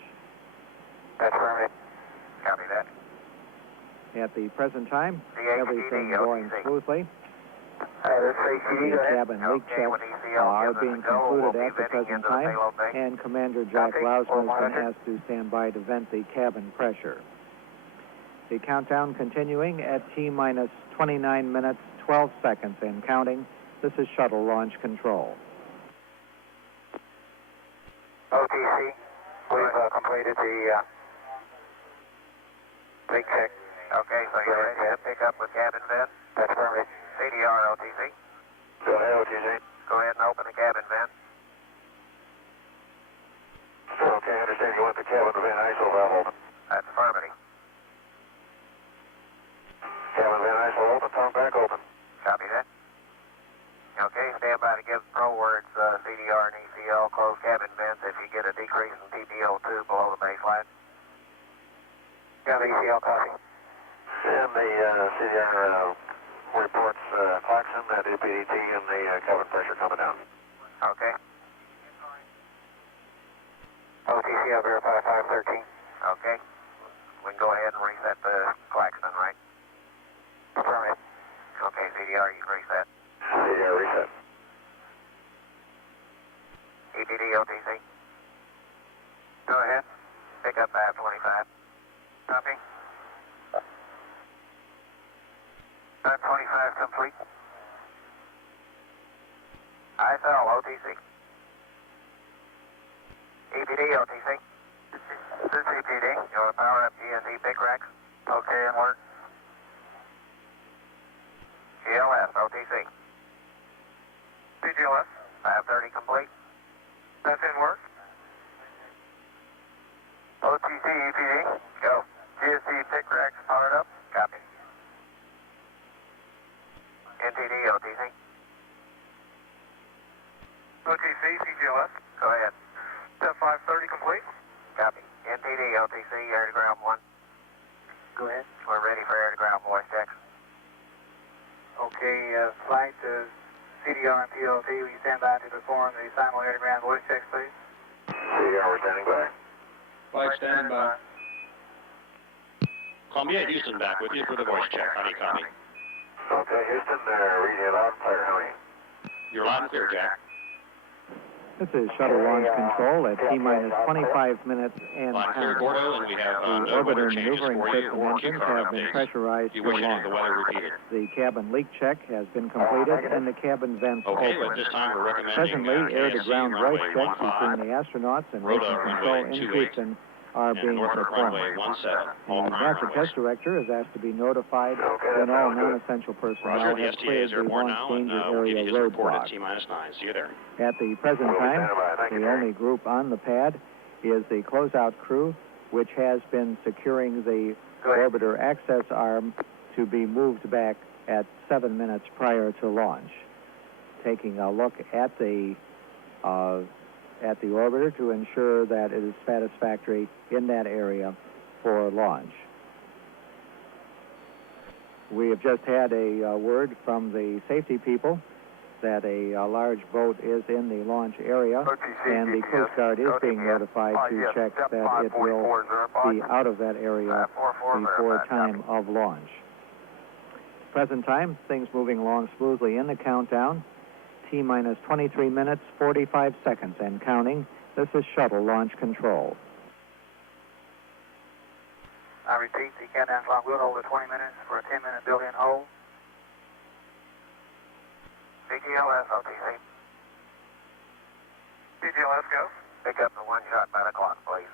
That's perfect. Copy that. At the present time, everything going smoothly. This is ACD, The go ahead. cabin leak checks are being concluded at the present time, and Commander Jack Lausman has been asked to stand by to vent the cabin pressure. The countdown continuing at T-minus 29 minutes, 12 seconds and counting. This is shuttle launch control. OTC, we've completed the leak check. Okay, so you're ready to pick up with cabin vent? That's perfect. CDR, OTC. Go ahead, OTC. Go ahead and open the cabin vent. Okay, I understand you want the cabin vent ISO valve open. That's affirmative. Cabin vent ISO open, tongue back open. Copy that. Okay, stand by to give pro words CDR and ECL close cabin vents if you get a decrease in TPO2 below the baseline. Got the ECL copy. And the CDR reports klaxon, DPDT, and the cabin pressure coming down. Okay. OTC, I'll verify 513. Okay. We can go ahead and reset the klaxon, right? Affirmative. Okay, CDR, you can reset. CDR reset. EPD, OTC. Go ahead. Pick up 525. Copy. 525 complete. ISL, OTC. EPD, OTC. This is EPD. You want to power up GSE pick racks? Okay, and work. GLS, OTC. CGLS. 530 complete. That's in work. OTC, EPD. Go. GSE pick racks powered up. Copy. NTD, OTC. OTC, CGLS. Go ahead. Step 530 complete. Copy. NTD, OTC, air to ground 1. Go ahead. We're ready for air to ground voice checks. Okay, flight CDR and PLT, will you stand by to perform the simul air to ground voice checks, please? CDR, we're standing by. Flight standing by. Columbia, Houston back with you for the voice check. How do you copy? Okay, Houston, reading it loud and clear. How are you? You're loud and clear, Jack. This is shuttle launch control at T-minus 25 minutes and Loud and clear, counting. Gordo, and we have The no weather orbiter changes maneuvering for you system or cue engines card have been updates. pressurized If you to wish to have launch. the weather repeated. The cabin leak check has been completed and the cabin vents Okay, open. at this time we're recommending Presently, air-to-ground ASC voice runway checks 15, between the astronauts and Rota mission control runway in 28, Houston are and being Northrop performed. runway 17. The All prime NASA runways. test director is asked to be notified when all non-essential personnel Roger, the have STA cleared is the airborne launch now, and danger we'll give area you his report at roadblock. T-minus 9. See you there. At the present time, the only group on the pad is the closeout crew, which has been securing the orbiter access arm to be moved back at 7 minutes prior to launch. Taking a look at the orbiter to ensure that it is satisfactory in that area for launch. We have just had a word from the safety people that a large boat is in the launch area, and the Coast Guard is being notified to check that it will be out of that area before time of launch. Present time, things moving along smoothly in the countdown. T-minus 23 minutes, 45 seconds and counting. This is shuttle launch control. I repeat, the countdown clock will hold at 20 minutes for a 10-minute built-in hold. CGLS, OTC. CGLS, go. Pick up the one shot by the clock, please.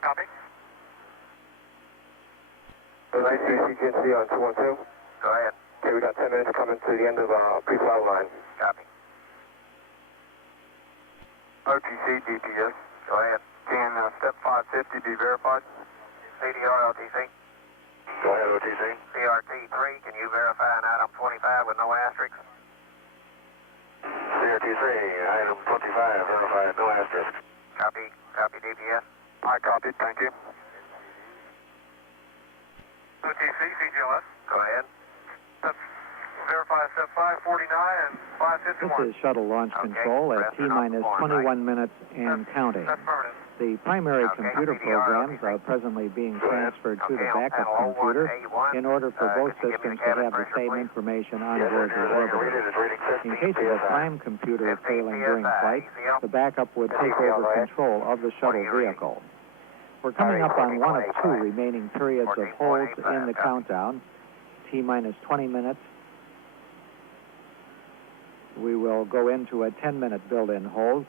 Copy. CGNC on 212. Go ahead. Okay, we got 10 minutes coming to the end of pre-flight line. Copy. OTC, DPS. Go ahead. Can step 550 be verified? CDR, OTC. Go ahead, OTC. CRT-3, can you verify an item 25 with no asterisks? CRT-3, item 25, verified, no asterisk. Copy. Copy, DPS. I copied, thank you. OTC, CGLS. Go ahead. Verify step 549 and 551. This is shuttle launch control at T-minus 21 minutes and counting. That's permanent. The primary computer programs are presently being transferred to the backup computer in order for both systems to have the same information on board the orbiter. In case of a prime computer failing during flight, the backup would take over control of the shuttle vehicle. We're coming up on one of two remaining periods of holds in the countdown. T-minus 20 minutes. We will go into a 10-minute build-in hold,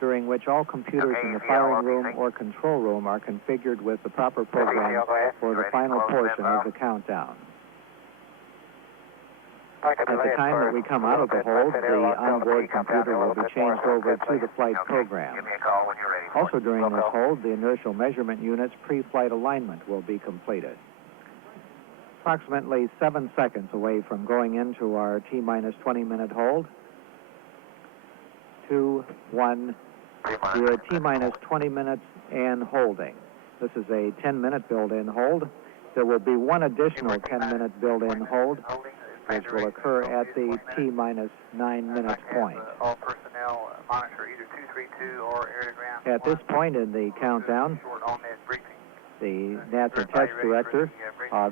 during which all computers in the firing room or control room are configured with the proper programs for the final portion of the countdown. At the time that we come out of the hold, the onboard computer will be changed over to the flight program. Give me a call when you're ready. Also during this hold, the inertial measurement unit's pre-flight alignment will be completed. Approximately 7 seconds away from going into our T-minus 20-minute hold. 2, 1, we're at T-minus 20 minutes and holding. This is a 10-minute build-in hold. There will be one additional 10-minute build-in hold, which will occur at the T-minus 9 minutes point. All personnel monitor either 232 or air-to-ground. At this point in the countdown, Short on-net briefing. the NASA test director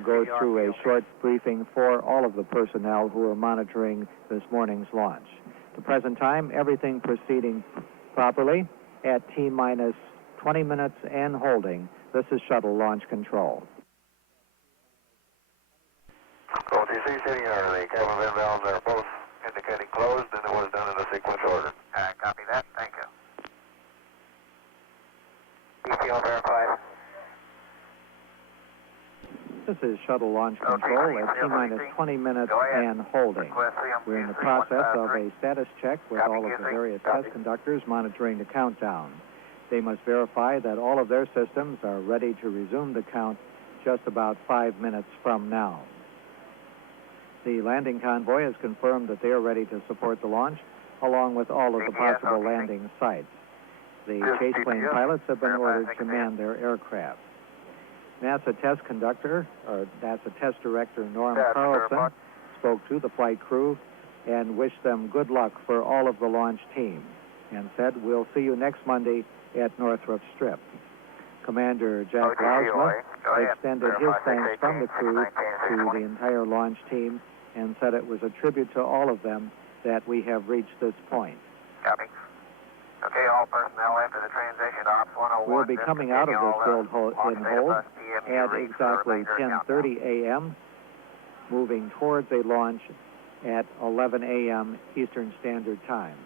goes through a short briefing for all of the personnel who are monitoring this morning's launch. At the present time, everything proceeding properly at T-minus 20 minutes and holding. This is shuttle launch control. OTC, CDR, the cabin vent valves are both indicating closed, and it was done in a sequence order. Copy that. Thank you. ETL verified. This is shuttle launch control at T-minus 20 minutes and holding. We're in the process of a status check with all of the various test conductors monitoring the countdown. They must verify that all of their systems are ready to resume the count just about 5 minutes from now. The landing convoy has confirmed that they are ready to support the launch, along with all of the possible landing sites. The chase plane pilots have been ordered to man their aircraft. NASA test director Norm Carlson spoke to the flight crew and wished them good luck for all of the launch team and said, "We'll see you next Monday at Northrop Strip." Commander Jack Lausma extended his thanks from the crew to the entire launch team and said it was a tribute to all of them that we have reached this point. Copy. Okay, all personnel after the transition to Ops 101. We'll be coming out of this field in hold at exactly 10:30 a.m., moving towards a launch at 11 a.m. Eastern Standard Time.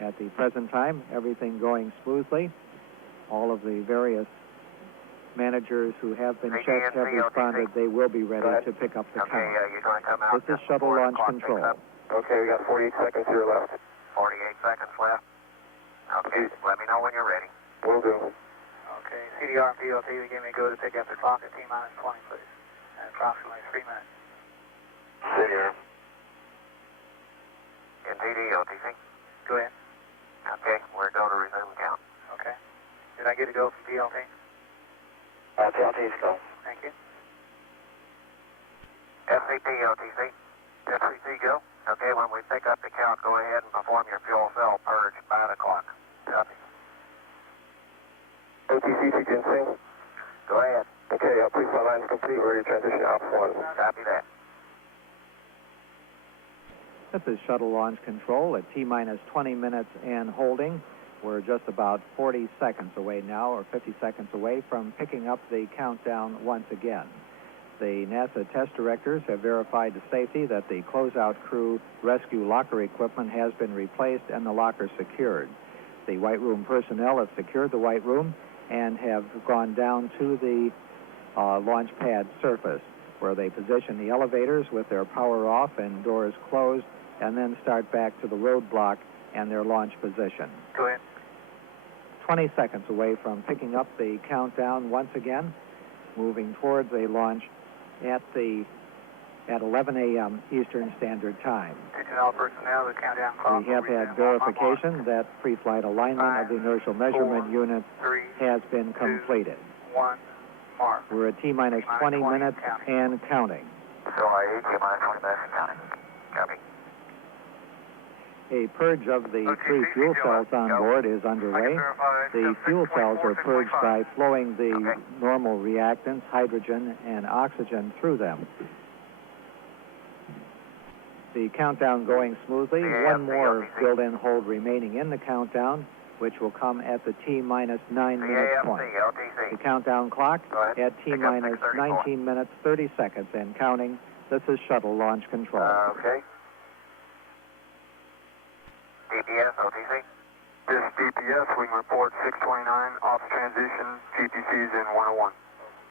At the present time, everything going smoothly. All of the various managers who have been checked have responded. They will be ready to pick up the count. You're going to come out. This is Shuttle Launch Control. Okay, we got 48 seconds here left. 48 seconds left. Okay, let me know when you're ready. Will do. Okay, CDR and PLT, we give me a go to pick up the clock at T-minus 20, please. At approximately 3 minutes. CDR. NPD, OTC. Go ahead. Okay, we're go to resume count. Okay. Did I get a go from PLT? PLT's go. Thank you. FCT, OTC. FCT, go. Okay, when we pick up the count, go ahead and perform your fuel cell purge by the clock. Copy. OTC, sequencing. Go ahead. Okay, please my line's complete. Ready to transition to Ops 1. Copy that. This is Shuttle Launch Control at T-minus 20 minutes and holding. We're just about 40 seconds away now, or 50 seconds away from picking up the countdown once again. The NASA test directors have verified to safety that the closeout crew rescue locker equipment has been replaced and the locker secured. The White Room personnel have secured the White Room and have gone down to the launch pad surface, where they position the elevators with their power off and doors closed, and then start back to the roadblock and their launch position. Go ahead. 20 seconds away from picking up the countdown once again, moving towards a launch at 11 a.m. Eastern Standard Time. Attention all personnel, the countdown clock. We have had verification that pre-flight alignment of the inertial measurement unit has been completed. 1, mark. We're at T-minus 20 minutes and counting. So I T-minus 20 minutes and counting. Copy. A purge of the 3 fuel cells on board is underway. The fuel cells are purged by flowing the normal reactants, hydrogen and oxygen, through them. The countdown going smoothly. One more build-in hold remaining in the countdown, which will come at the T-minus 9 minute point. The countdown clock at T-minus 19 minutes, 30 seconds and counting. This is Shuttle Launch Control. Okay. DPS, OTC. This is DPS, wing report 629, ops transition, GTC's in 101.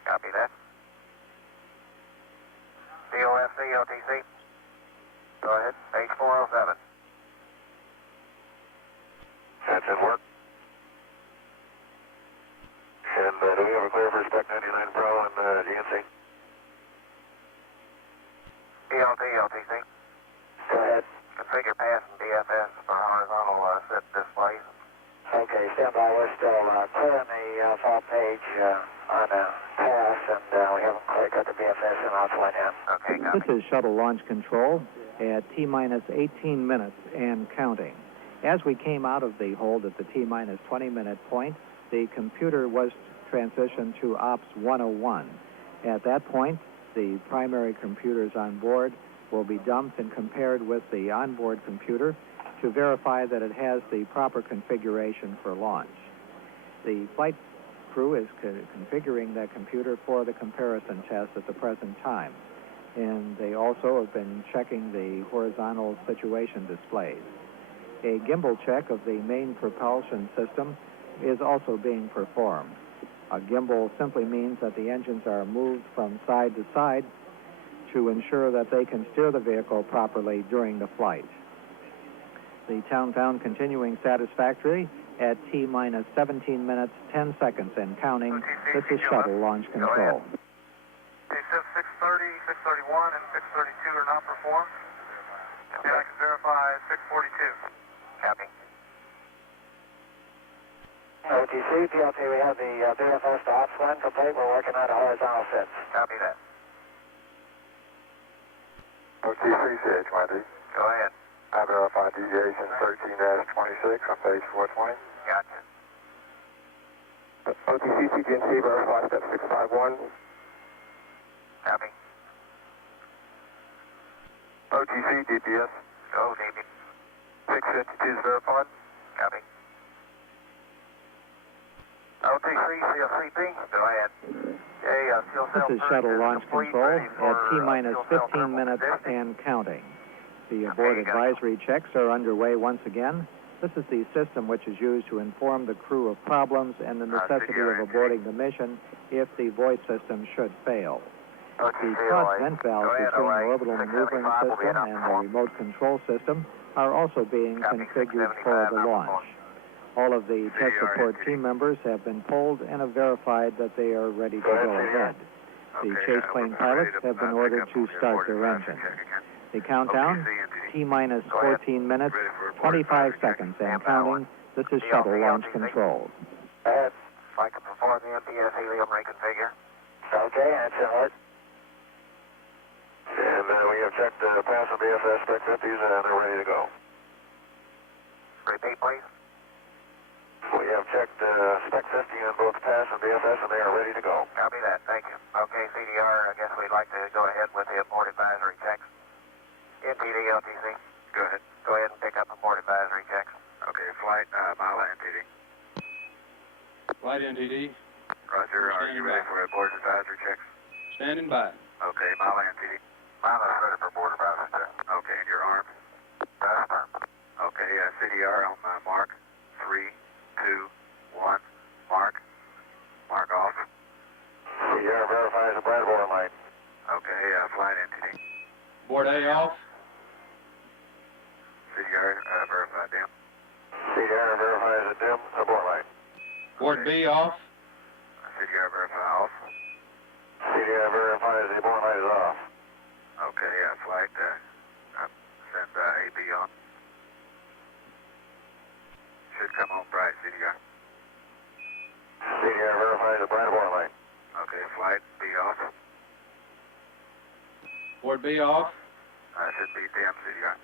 Copy that. COFC, OTC. Go ahead, page 407. That's at work. And do we have a clear for Spec 99 Pro and GNC? PLT, OTC. Go ahead. Configure pass and DFS for horizontal set displays. Okay, stand by. We're still clearing the fault page on a pass, and we haven't quite got the BFS in off line yet. Okay, copy. This is Shuttle Launch Control at T-minus 18 minutes and counting. As we came out of the hold at the T-minus 20 minute point, the computer was transitioned to Ops 101. At that point, the primary computers on board will be dumped and compared with the onboard computer to verify that it has the proper configuration for launch. The flight crew is configuring that computer for the comparison test at the present time, and they also have been checking the horizontal situation displays. A gimbal check of the main propulsion system is also being performed. A gimbal simply means that the engines are moved from side to side to ensure that they can steer the vehicle properly during the flight. The countdown continuing satisfactory at T-minus 17 minutes, 10 seconds and counting. This is Shuttle Launch Control. Shift 630, 631, and 632 are not performed. And I can verify 642. Copy. OTC, PLT, we have the BFS to ops line complete. We're working on the horizontal sets. Copy that. OTC, CH1D. Go ahead. I verify deviation 13-26 on page 420. Gotcha. OTC, CGNC, verify step 651. Copy. OTC, DPS. Go, DP. 652 is verified. Copy. OTC, CFCP, go ahead. Okay, fuel cell This is purge shuttle launch complete, control ready for, at T-minus fuel cell 15 thermal minutes conditioning. and counting. The Okay, abort you got it. advisory checks are underway once again. This is the system which is used to inform the crew of problems and the necessity of aborting the mission if the voice system should fail. The cross vent valves between the orbital maneuvering system and the remote control system are also being configured for the launch. All of the tech support team members have been polled and have verified that they are ready to go ahead. The chase plane pilots have been ordered to start their engines. The countdown, T-minus 14 minutes, 25 seconds and counting. This is shuttle launch control. If I can perform the MPS helium reconfigure. Okay, that's it. And we have checked pass and BFS spec 50s and they're ready to go. Repeat, please. We have checked spec 50 on both pass and BFS and they are ready to go. Copy that, thank you. Okay, CDR, I guess we'd like to go ahead with the abort advisory checks. NTD, LTC. Go ahead. Go ahead and pick up abort advisory checks. Okay, flight, mile NTD. Flight NTD. Roger, are you ready for abort advisory checks? Standing by. Okay, mile NTD. Mile is ready for board advisory check. Okay, and your arms? That's firm. Okay, CDR on mark. 3, 2, 1, mark. Mark off. CDR verifies the bright abort light. Okay, flight NTD. Board A off. CDR verified dim. CDR verifies the dim abort light. Board B off. CDR verify off. CDR verifies the abort light is off. Okay, flight, send AB on. Should come on bright, CDR. CDR verifies the bright abort light. Okay, flight, B off. Board B off. Should be dim, CDR.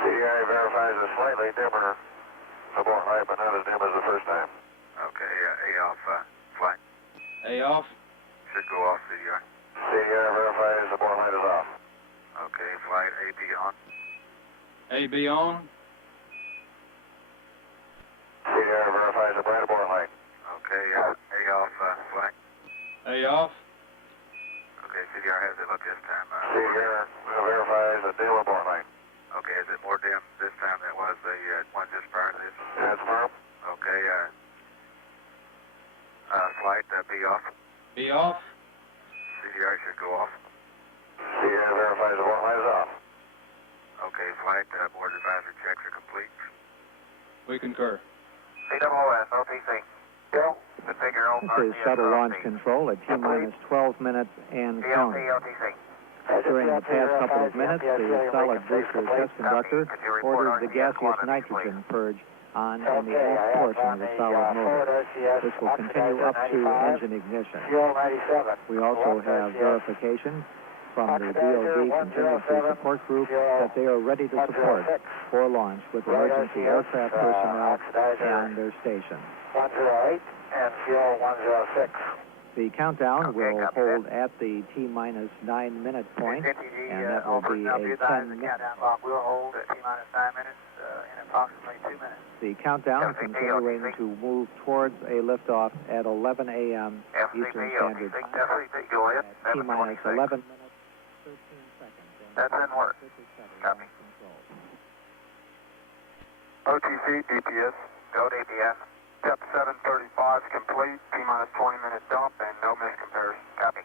CDR verifies a slightly dimmer abort light, but not as dim as the first time. Okay, A off, flight. A off. Should go off, CDR. CDR verifies the abort light is off. Okay, flight AB on. AB on. CDR verifies the bright abort light. Okay, A off, flight. A off. Okay, CDR has it look this time. CDR verifies the dim abort light. Okay, is it more dim this time than it was the one just prior to this? That's firm. Okay, flight, B off. B off. CDR should go off. CDR verifies the abort light is off. Okay, flight, board advisory checks are complete. We concur. CWS, OTC. Bill, configure all This is shuttle launch control at T-minus 12 minutes and counting. OTC. During the past couple of minutes, the solid booster test conductor ordered the gaseous nitrogen purge on in the aft portion of the solid motor. This will continue up to engine ignition. We also have verification from the DoD Contingency Support Group that they are ready to support for launch with emergency aircraft personnel and their stations. 108 and fuel 106. The countdown will hold at the T-minus 9 minute point, and that will be a 10-minute. Countdown clock will hold at T-minus 9 minutes in approximately 2 minutes. The countdown continuing to move towards a liftoff at 11 a.m. Eastern Standard Time. FCP, go ahead. At T-minus 11 minutes, 13 seconds. That's in work. This is shuttle Copy. launch control. OTC, DPS. Go DPS. Step 735 is complete. T-minus 20 minute dump and no miss comparison. Copy.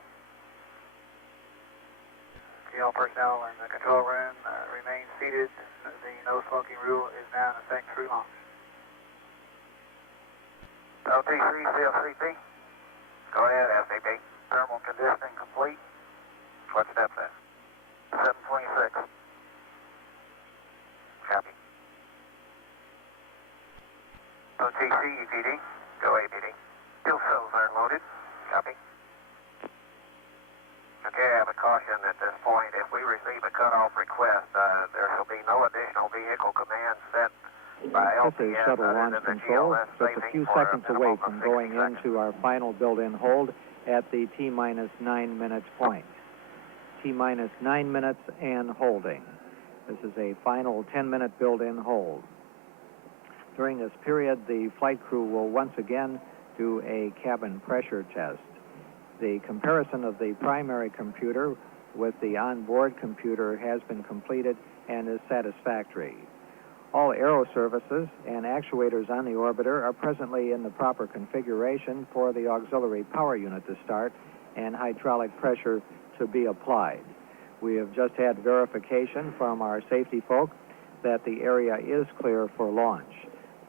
GL personnel in the control room remain seated. The no smoking rule is now in effect through launch. OTC, CFCP. Go ahead, FCP. Thermal conditioning complete. What step's that? 726. Copy. OTC, EPD. Go APD. Fuel cells are loaded. Copy. Okay, I have a caution at this point. If we receive a cutoff request, there shall be no additional vehicle commands set by This is LPS shuttle other launch than the control, GLS just a saving few for seconds away minimum from of 60 going seconds. into our final build-in hold at the T-minus 9 minutes point. T-minus 9 minutes and holding. This is a final 10-minute build-in hold. During this period, the flight crew will once again do a cabin pressure test. The comparison of the primary computer with the onboard computer has been completed and is satisfactory. All aero services and actuators on the orbiter are presently in the proper configuration for the auxiliary power unit to start and hydraulic pressure to be applied. We have just had verification from our safety folk that the area is clear for launch.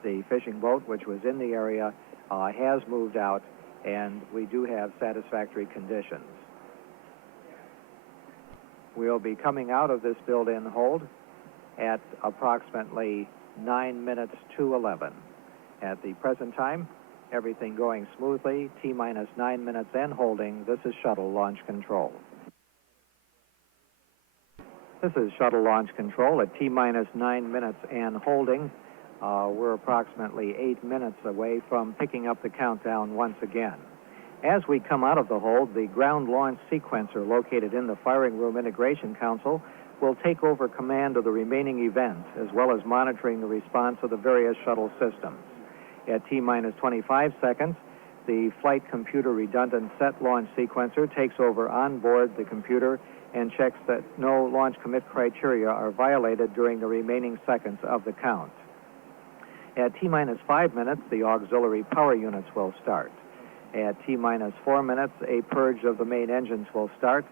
The fishing boat, which was in the area, has moved out, and we do have satisfactory conditions. We'll be coming out of this build-in hold at approximately 9 minutes to 11. At the present time, everything going smoothly, T-minus 9 minutes and holding. This is shuttle launch control. This is shuttle launch control at T-minus 9 minutes and holding. We're approximately 8 minutes away from picking up the countdown once again. As we come out of the hold, the ground launch sequencer located in the firing room integration console will take over command of the remaining events, as well as monitoring the response of the various shuttle systems. At T-minus 25 seconds, the flight computer redundant set launch sequencer takes over on board the computer and checks that no launch commit criteria are violated during the remaining seconds of the count. At T-minus 5 minutes, the auxiliary power units will start. At T-minus 4 minutes, a purge of the main engines will start.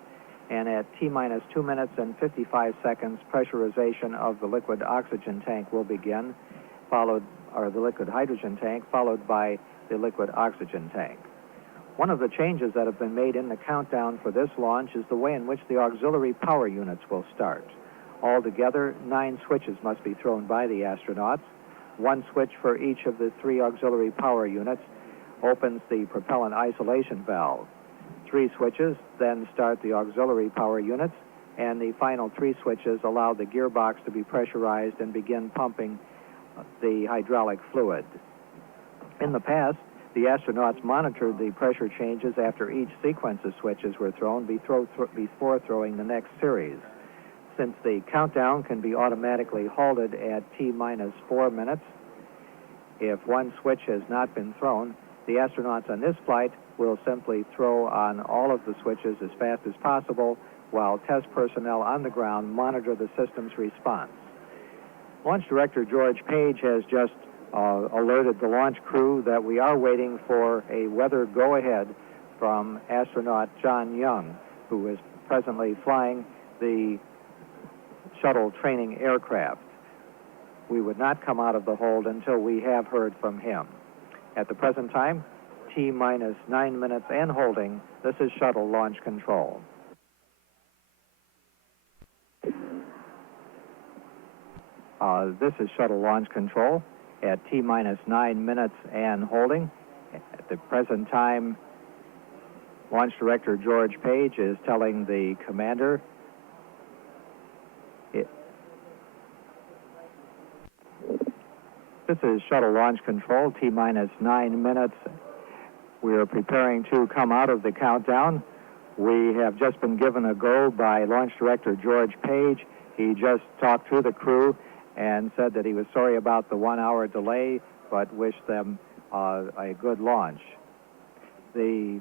And at T-minus 2 minutes and 55 seconds, pressurization of the liquid oxygen tank will begin, the liquid hydrogen tank, followed by the liquid oxygen tank. One of the changes that have been made in the countdown for this launch is the way in which the auxiliary power units will start. Altogether, 9 switches must be thrown by the astronauts. 1 switch for each of the 3 auxiliary power units opens the propellant isolation valve. 3 switches then start the auxiliary power units, and the final 3 switches allow the gearbox to be pressurized and begin pumping the hydraulic fluid. In the past, the astronauts monitored the pressure changes after each sequence of switches were thrown before throwing the next series. Since the countdown can be automatically halted at T-minus 4 minutes, if 1 switch has not been thrown, the astronauts on this flight will simply throw on all of the switches as fast as possible while test personnel on the ground monitor the system's response. Launch Director George Page has just alerted the launch crew that we are waiting for a weather go-ahead from astronaut John Young, who is presently flying the shuttle training aircraft. We would not come out of the hold until we have heard from him. At the present time, T-minus 9 minutes and holding. This is shuttle launch control. This is shuttle launch control at T-minus 9 minutes and holding. At the present time, Launch Director George Page is telling the commander this is shuttle launch control, T-minus 9 minutes. We are preparing to come out of the countdown. We have just been given a go by Launch Director George Page. He just talked to the crew and said that he was sorry about the 1-hour delay, but wished them a good launch. The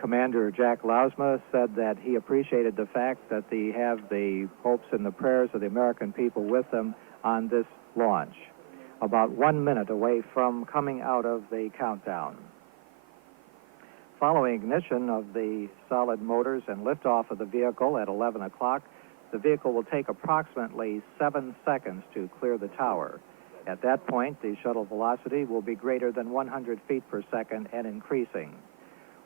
Commander Jack Lausma said that he appreciated the fact that they have the hopes and the prayers of the American people with them on this launch. About 1 minute away from coming out of the countdown. Following ignition of the solid motors and liftoff of the vehicle at 11 o'clock, the vehicle will take approximately 7 seconds to clear the tower. At that point, the shuttle velocity will be greater than 100 feet per second and increasing.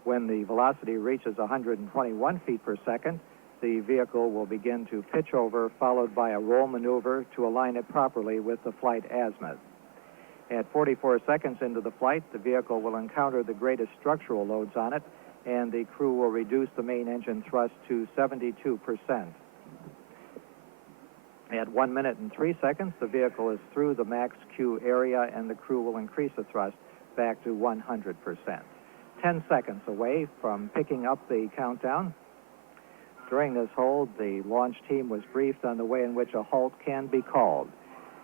When the velocity reaches 121 feet per second, the vehicle will begin to pitch over, followed by a roll maneuver to align it properly with the flight azimuth. At 44 seconds into the flight, the vehicle will encounter the greatest structural loads on it, and the crew will reduce the main engine thrust to 72%. At 1 minute and 3 seconds, the vehicle is through the max Q area, and the crew will increase the thrust back to 100%. 10 seconds away from picking up the countdown. During this hold, the launch team was briefed on the way in which a halt can be called.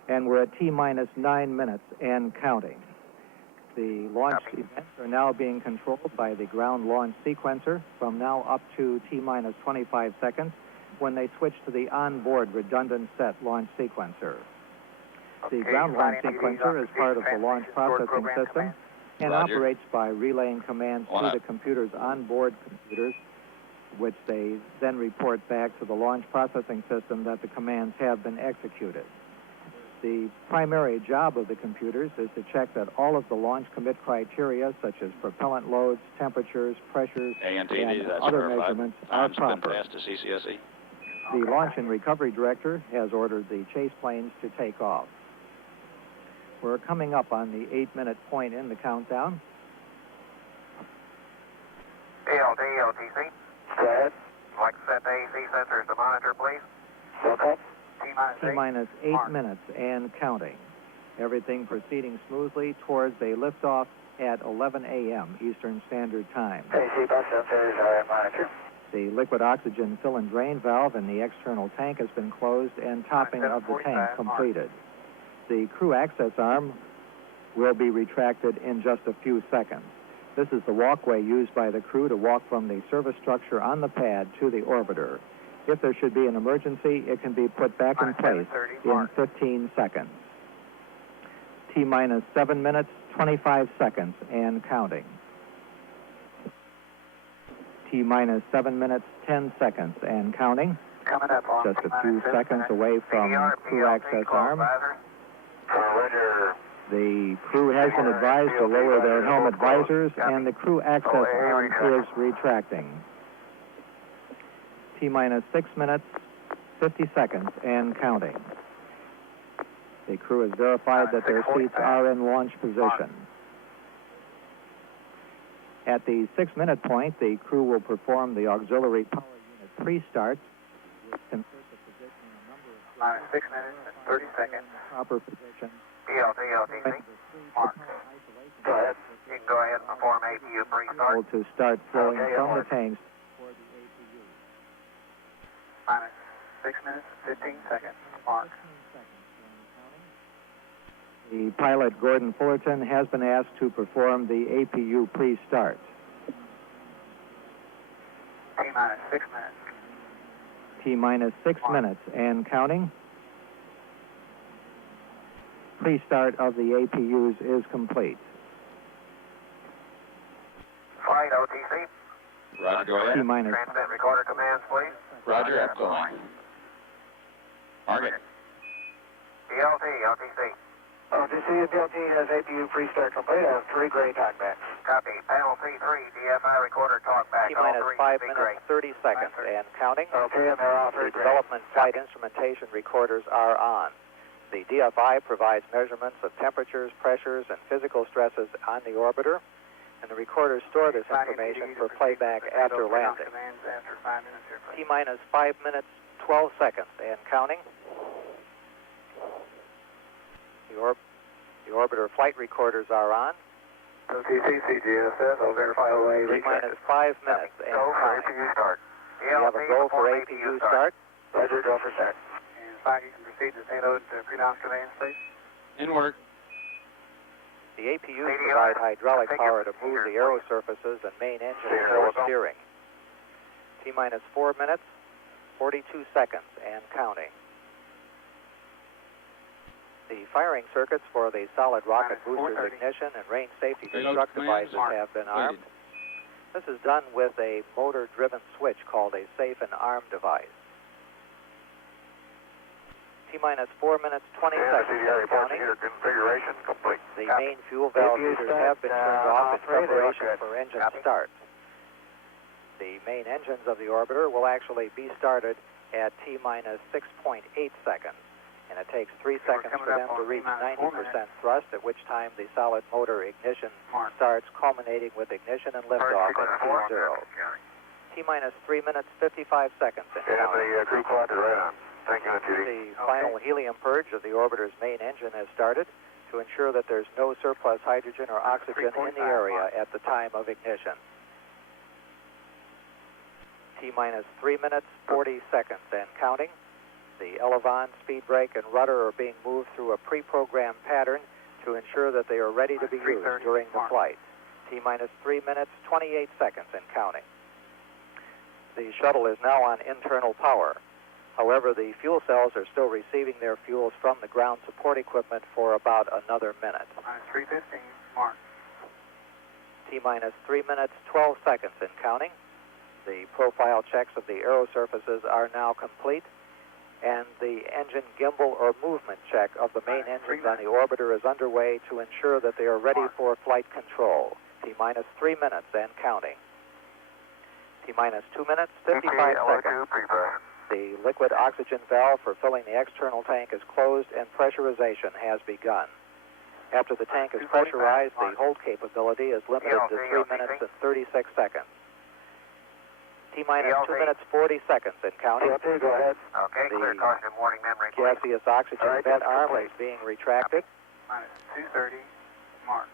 And we're at T-minus 9 minutes and counting. The launch events are now being controlled by the ground launch sequencer from now up to T-minus 25 seconds when they switch to the onboard redundant set launch sequencer. The ground launch sequencer is part of the launch processing system and operates by relaying commands to the computer's onboard computers, which they then report back to the launch processing system that the commands have been executed. The primary job of the computers is to check that all of the launch commit criteria, such as propellant loads, temperatures, pressures, and other measurements, are proper. The launch and recovery director has ordered the chase planes to take off. We're coming up on the 8-minute point in the countdown. ALT, LTC. Go ahead. Like to set the AC sensors to monitor, please. Okay. T-minus 8 minutes and counting. Everything proceeding smoothly towards a liftoff at 11 a.m. Eastern Standard Time. AC bus sensors are in monitor. The liquid oxygen fill and drain valve in the external tank has been closed and topping of the tank completed. The crew access arm will be retracted in just a few seconds. This is the walkway used by the crew to walk from the service structure on the pad to the orbiter. If there should be an emergency, it can be put back in place in 15 seconds. T-minus 7 minutes, 25 seconds and counting. T-minus 7 minutes, 10 seconds and counting. Coming up on Just a few seconds away from crew access arm. The crew has been advised to lower their helmet visors, and the crew access arm is retracting. T-minus 6 minutes, 50 seconds, and counting. The crew has verified that their seats are in launch position. At the 6-minute point, the crew will perform the auxiliary power unit pre-start, which consists of positioning a number of minus 6 minutes and 30 seconds. proper position. ALT, LTC. Mark. Go ahead. You can go ahead and perform APU pre-start. To start flowing from the tanks toward the APU. Minus 6 minutes and 15 seconds. Mark. The pilot, Gordon Fullerton, has been asked to perform the APU pre-start. T-minus 6 minutes. T-minus 6 minutes and counting. Pre-start of the APUs is complete. Flight OTC. Roger, go ahead. T-minus Transmit recorder commands, please. Roger, up going. Target. DLT, LTC. OTC and DLT has APU pre-start complete. I have 3 gray talkbacks. Copy. Panel C3, DFI recorder talkback. All T-minus 3 5 should be minutes, great. 30 seconds, and counting. Okay, and they're all 3 The gray. development flight instrumentation recorders are on. The DFI provides measurements of temperatures, pressures, and physical stresses on the orbiter, and the recorders store this information for playback after landing. Commands after 5 minutes here, please. T-minus 5 minutes, 12 seconds, and counting. The orbiter flight recorders are on. OTC, CGSS, I'll verify OA T-minus 5 minutes, and Go for counting. APU start. We have a go for APU start. Roger, go for start. And 5, you can proceed to payload pre-launch commands, please. In work. The APUs provide hydraulic power to move the aero surfaces and main engine for steering. T-minus 4 minutes, 42 seconds, and counting. The firing circuits for the solid rocket boosters ignition and range safety Payload destruct commands devices have been armed. This is done with a motor-driven switch called a safe and arm device. T-minus 4 minutes, 20 seconds, and counting. Configuration complete. The main fuel valve heaters have been turned off in preparation for engine start. The main engines of the orbiter will actually be started at T-minus 6.8 seconds, and it takes 3 seconds for them to reach 90% thrust, at which time the solid motor ignition starts, culminating with ignition and liftoff at T0. T-minus 3 minutes, 55 seconds, and counting. the crew quad right on. Thank you, The final helium purge of the orbiter's main engine has started to ensure that there's no surplus hydrogen or oxygen in the area at the time of ignition. T-minus 3 minutes, 40 seconds and counting. The elevon, speed brake, and rudder are being moved through a pre-programmed pattern to ensure that they are ready to be used during the flight. T-minus 3 minutes, 28 seconds and counting. The shuttle is now on internal power. However, the fuel cells are still receiving their fuels from the ground support equipment for about another minute. Minus 315, mark. T-minus 3 minutes, 12 seconds and counting. The profile checks of the aero surfaces are now complete, and the engine gimbal or movement check of the main engines on the orbiter is underway to ensure that they are ready for flight control. T-minus 3 minutes and counting. T-minus 2 minutes, 55 seconds. The liquid oxygen valve for filling the external tank is closed and pressurization has begun. After the tank is pressurized, the hold capability is limited to 3 minutes and 36 seconds. T-minus 2 minutes, 40 seconds and counting. Go ahead. Okay, clear caution warning memory. Gaseous oxygen vent arm is being retracted. Minus 230, mark.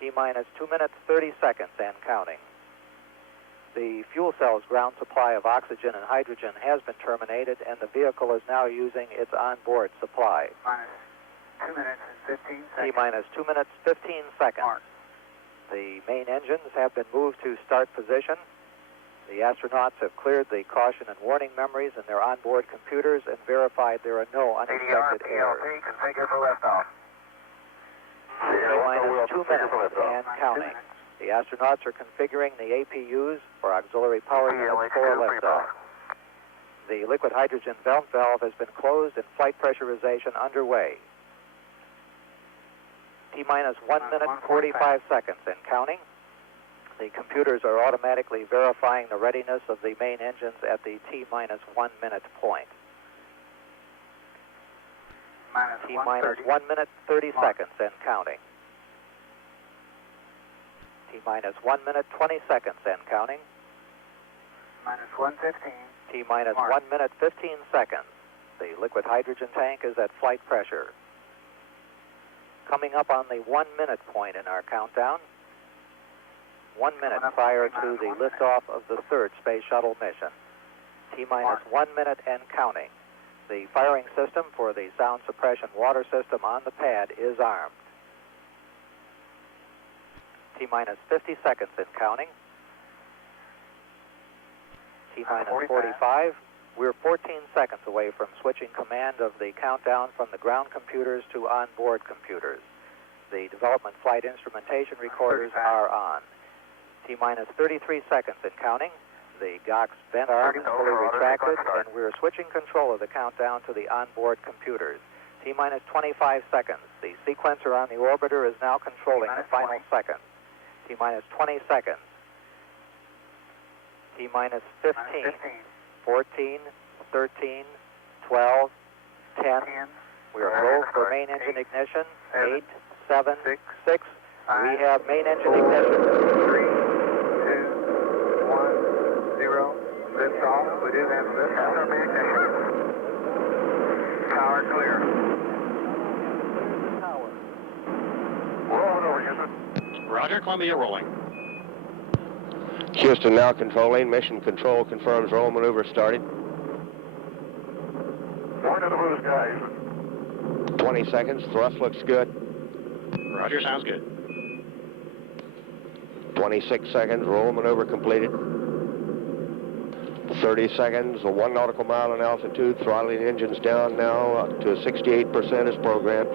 T-minus 2 minutes, 30 seconds and counting. The fuel cell's ground supply of oxygen and hydrogen has been terminated, and the vehicle is now using its onboard supply. Minus 2 minutes and 15 seconds. T-minus 2 minutes, 15 seconds. Mark. The main engines have been moved to start position. The astronauts have cleared the caution and warning memories in their onboard computers and verified there are no unexpected errors. Configure for liftoff. T-minus 2 minutes and counting. The astronauts are configuring the APUs, or auxiliary power units, for liftoff. The liquid hydrogen vent valve has been closed and flight pressurization underway. T-minus 1 minute, 45 seconds and counting. The computers are automatically verifying the readiness of the main engines at the T-minus 1 minute point. T-minus 1 minute, 30 seconds and counting. T-minus 1 minute, 20 seconds and counting. Minus 115. T-minus 1 minute, 15 seconds. The liquid hydrogen tank is at flight pressure. Coming up on the 1 minute point in our countdown. 1 minute prior to the liftoff of the third Space Shuttle mission. T-minus 1 minute and counting. The firing system for the sound suppression water system on the pad is armed. T-minus 50 seconds and counting. T-minus 45. We're 14 seconds away from switching command of the countdown from the ground computers to onboard computers. The development flight instrumentation recorders are on. T-minus 33 seconds and counting. The GOX vent arm is fully retracted, and we're switching control of the countdown to the onboard computers. T-minus 25 seconds. The sequencer on the orbiter is now controlling the final seconds. T-minus 20 seconds. T-minus 15. 14, 13, 12, 10. We are low for main engine ignition. 8, 7, 6. We have main engine ignition. 3, 2, 1, 0. Lift off. We do have lift off. Power clear. Power. Rolling over, Houston. Roger, Columbia rolling. Houston now controlling. Mission control confirms roll maneuver started. Going to the blue sky, Houston. 20 seconds. Thrust looks good. Roger, sounds good. 26 seconds. Roll maneuver completed. 30 seconds. 1 nautical mile in altitude. Throttling engines down now to 68% as programmed.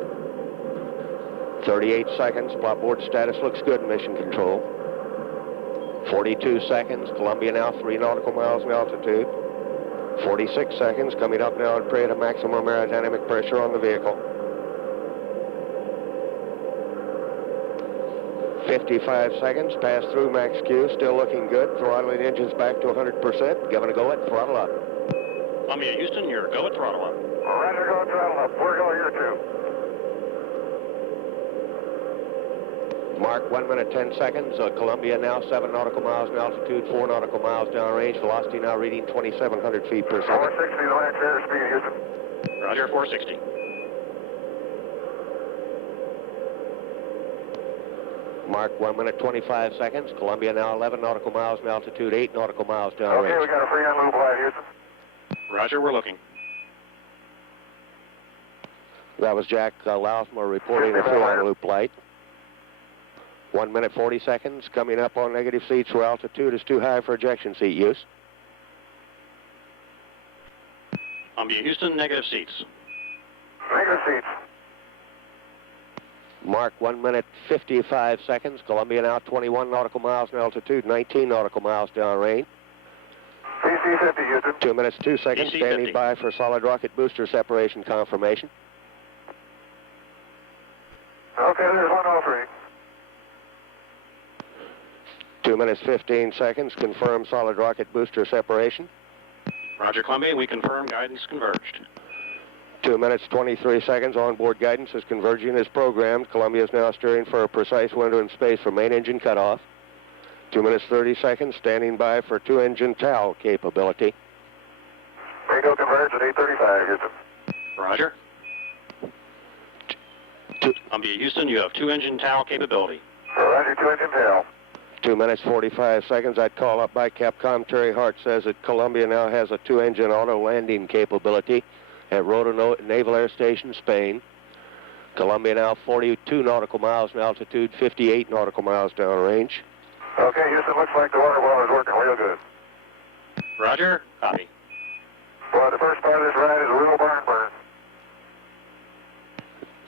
38 seconds. Flopboard status looks good. Mission control. 42 seconds. Columbia now 3 nautical miles in altitude. 46 seconds. Coming up now and prey to maximum aerodynamic pressure on the vehicle. 55 seconds. Pass through max Q. Still looking good. Throttling engines back to 100%. Giving a go at throttle up. Columbia, Houston, you're go at throttle up. Roger, go throttle up. We're going here too. Mark 1 minute 10 seconds. Columbia now 7 nautical miles in altitude, 4 nautical miles downrange. Velocity now reading 2,700 feet per second. 460, the max airspeed, Houston. Roger, 460. Mark 1 minute 25 seconds. Columbia now 11 nautical miles in altitude, 8 nautical miles Okay, downrange. we got a free on loop light, Houston. Roger, we're looking. That was Jack Lousma reporting a free on loop light. 1 minute 40 seconds. Coming up on negative seats where altitude is too high for ejection seat use. Columbia, Houston, negative seats. Negative seats. Mark 1 minute 55 seconds. Columbia now 21 nautical miles in altitude, 19 nautical miles downrange. CC 50, Houston. 2 minutes 2 seconds. DC Standing 50. by for solid rocket booster separation confirmation. Okay, there's 103. 2 minutes 15 seconds. Confirm solid rocket booster separation. Roger, Columbia, we confirm guidance converged. 2 minutes 23 seconds. Onboard guidance is converging as programmed. Columbia is now steering for a precise window in space for main engine cutoff. 2 minutes 30 seconds. Standing by for 2-engine TAL capability. Bingo converge at 8:35, Houston. Roger. Columbia, Houston, you have 2-engine TAL capability. Roger, 2-engine tail. 2 minutes 45 seconds. I'd call up by Capcom. Terry Hart says that Columbia now has a 2-engine auto landing capability at Rota Naval Air Station, Spain. Columbia now 42 nautical miles in altitude, 58 nautical miles downrange. Okay, Houston, looks like the water well is working real good. Roger, copy. Boy, the first part of this ride is a real burn.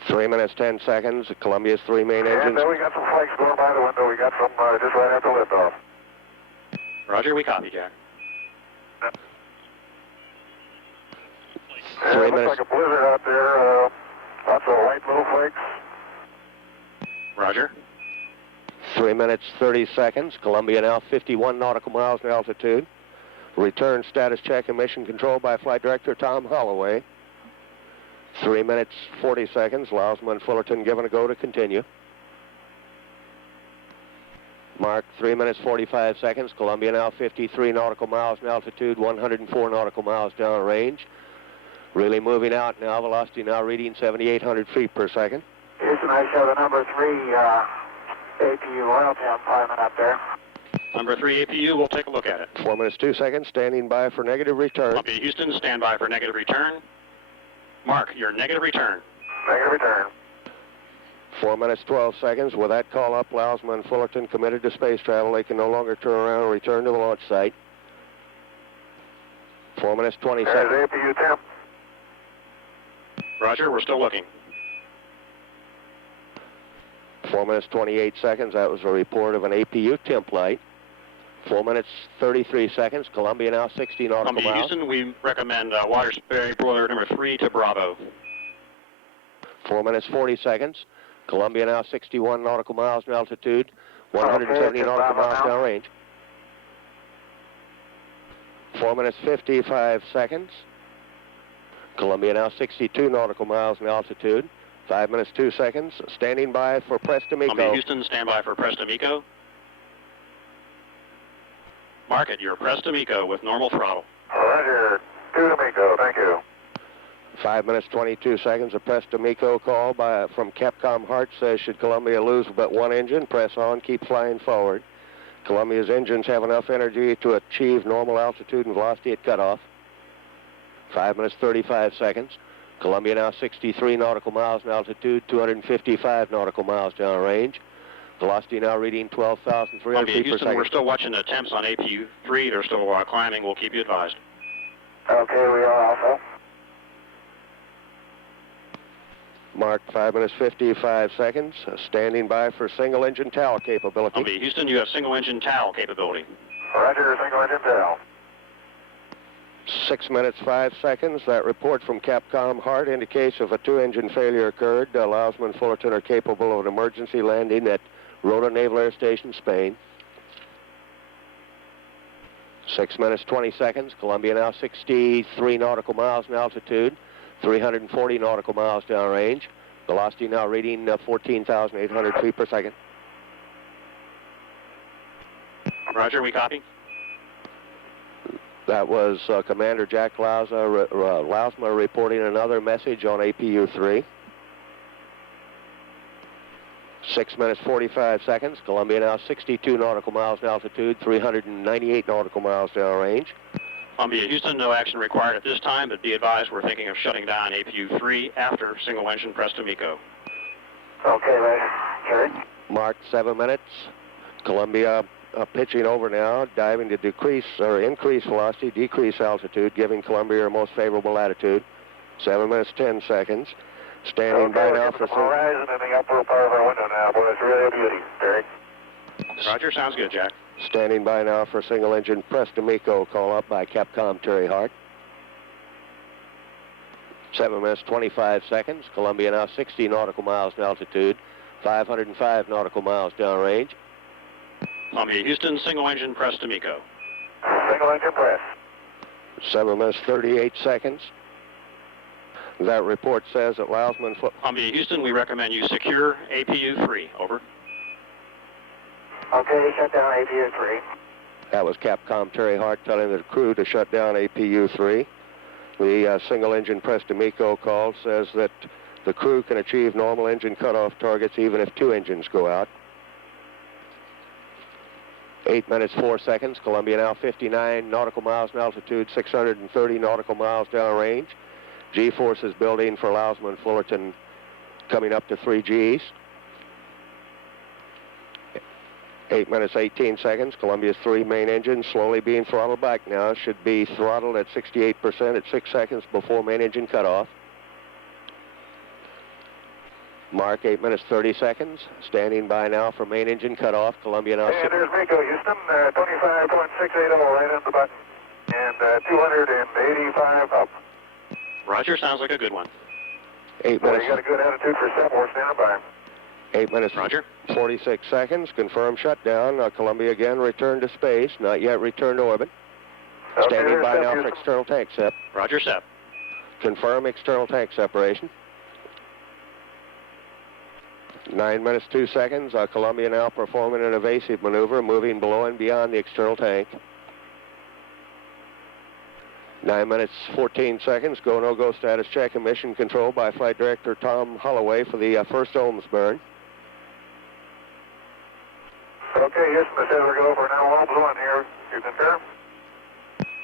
3 minutes 10 seconds. Columbia's 3 main engines. And we got some flakes going by the window. We got some just right after liftoff. Roger, we copy, Jack. 3 Looks minutes. like a blizzard out there. Lots of light little flakes. Roger. 3 minutes 30 seconds. Columbia now 51 nautical miles in altitude. Return status check and mission control by Flight Director Tom Holloway. 3 minutes 40 seconds. Lousma and Fullerton given a go to continue. Mark 3 minutes 45 seconds. Columbia now 53 nautical miles in altitude, 104 nautical miles downrange. Really moving out now. Velocity now reading 7,800 feet per second. Houston, I show the number 3 APU oil temp climbing up there. Number 3 APU, we'll take a look at it. 4 minutes 2 seconds. Standing by for negative return. Columbia, Houston, stand by for negative return. Mark, your negative return. Negative return. 4 minutes 12 seconds. With that call up, Lousma and Fullerton committed to space travel. They can no longer turn around and return to the launch site. 4 minutes 20 seconds. There's APU temp. Roger, we're still looking. 4 minutes 28 seconds. That was a report of an APU temp light. 4 minutes 33 seconds. Columbia now 60 nautical Columbia, miles. Houston, we recommend water spray boiler number 3 to Bravo. 4 minutes 40 seconds. Columbia now 61 nautical miles in altitude, 170 Okay, nautical Bravo miles now. downrange. 4 minutes 55 seconds. Columbia now 62 nautical miles in altitude, 5 minutes 2 seconds. Standing by for Presto Columbia, Mico. Houston, stand by for Presto Mico. Mark it, you're Presto Mico with normal throttle. Roger. 2 to Mico. Thank you. 5 minutes 22 seconds. A Presto Mico call from Capcom Hart says should Columbia lose but one engine, press on, keep flying forward. Columbia's engines have enough energy to achieve normal altitude and velocity at cutoff. 5 minutes 35 seconds. Columbia now 63 nautical miles in altitude, 255 nautical miles downrange. Velocity now reading 12,300 Columbia, feet per Houston, second. we're still watching the temps on APU 3. They're still climbing. We'll keep you advised. Okay, we are also. Mark 5 minutes 55 seconds. Standing by for single engine TAL capability. Columbia, Houston, you have single engine TAL capability. Roger. Single engine tail. 6 minutes 5 seconds. That report from Capcom Hart indicates if a 2-engine failure occurred, Lousma and Fullerton are capable of an emergency landing at Rota Naval Air Station, Spain. 6 minutes 20 seconds. Columbia now 63 nautical miles in altitude, 340 nautical miles downrange. Velocity now reading 14,800 feet per second. Roger, we copy. That was Commander Jack Lousma reporting another message on APU 3. 6 minutes 45 seconds. Columbia now 62 nautical miles in altitude, 398 nautical miles downrange. Columbia Houston, no action required at this time, but be advised we're thinking of shutting down APU-3 after single engine press to MECO. Okay, Ray. Jerry. Mark 7 minutes. Columbia pitching over now, diving to decrease or increase velocity, decrease altitude, giving Columbia her most favorable latitude. 7 minutes 10 seconds. Standing by now for horizon and the upper part of our window now, boy. It's really a beauty, Jerry. Roger, sounds good, Jack. Standing by now for single engine press to MECO, call up by Capcom Terry Hart. 7 minutes 25 seconds. Columbia now 60 nautical miles in altitude, 505 nautical miles downrange. Columbia Houston, single engine press to MECO. Single engine press. 7 minutes 38 seconds. That report says that Lousman... Columbia Houston, we recommend you secure APU-3. Over. Okay, shut down APU-3. That was Capcom Terry Hart telling the crew to shut down APU-3. The single engine press to MECO call says that the crew can achieve normal engine cutoff targets even if 2 engines go out. 8 minutes 4 seconds. Columbia now 59 nautical miles in altitude, 630 nautical miles downrange. G-forces building for Lousman Fullerton coming up to 3 Gs. 8 minutes 18 seconds. Columbia's 3 main engines slowly being throttled back now. Should be throttled at 68% at 6 seconds before main engine cutoff. Mark 8 minutes 30 seconds. Standing by now for main engine cutoff. Columbia now... And there's MECO, Houston, 25.680 right on the button. And 285 up. Roger, sounds like a good one. 8 Well, minutes... you got a good attitude for Seymour, standing by. 8 minutes... Roger. 46 seconds. Confirmed shutdown. Columbia again returned to space. Not yet returned to orbit. Standing by now for external tank sep. Roger, Sep. Confirm external tank separation. 9 minutes 2 seconds. Columbia now performing an evasive maneuver, moving below and beyond the external tank. 9 minutes 14 seconds. Go, no-go status check and mission control by Flight Director Tom Holloway for the first Ohms burn. Okay, Houston, this is our go for now. Ohms 1 here. You concur?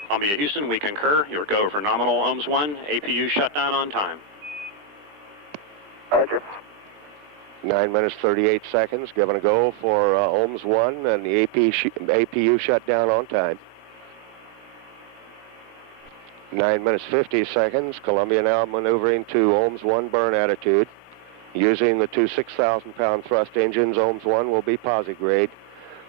Columbia Houston, we concur. Your go for nominal Ohms 1. APU shutdown on time. Roger. 9 minutes 38 seconds. Given a go for Ohms 1 and the APU shutdown on time. 9 minutes 50 seconds. Columbia now maneuvering to Ohms 1 burn attitude. Using the 2 6,000-pound thrust engines, Ohms 1 will be posigrade,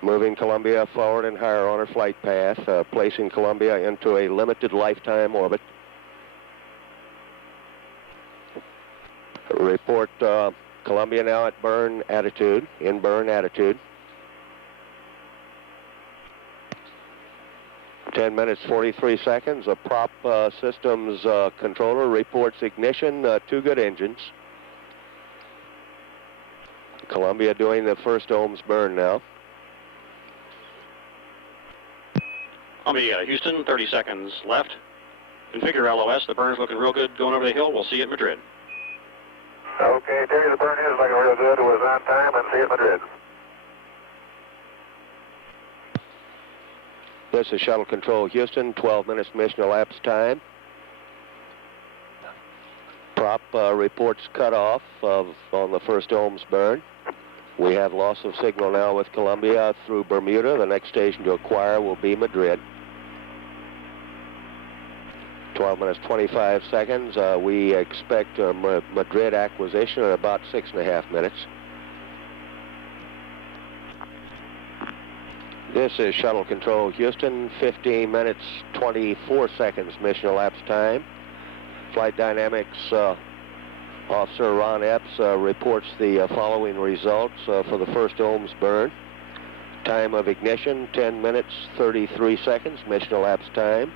moving Columbia forward and higher on her flight path, placing Columbia into a limited lifetime orbit. Report Columbia now at burn attitude, in burn attitude. 10 minutes 43 seconds. A prop systems controller reports ignition, 2 good engines. Columbia doing the first Ohms burn now. Columbia Houston, 30 seconds left. Configure LOS. The burn's looking real good going over the hill. We'll see you at Madrid. Okay, Terry, the burn is looking real good. It was on time, and see you at Madrid. This is Shuttle Control Houston, 12 minutes mission elapsed time. Prop reports cutoff on the first Ohms burn. We have loss of signal now with Columbia through Bermuda. The next station to acquire will be Madrid. 12 minutes 25 seconds. We expect Madrid acquisition in about 6.5 minutes. This is Shuttle Control Houston, 15 minutes 24 seconds mission elapsed time. Flight Dynamics Officer Ron Epps reports the following results for the first Ohms burn. Time of ignition, 10 minutes 33 seconds, mission elapsed time.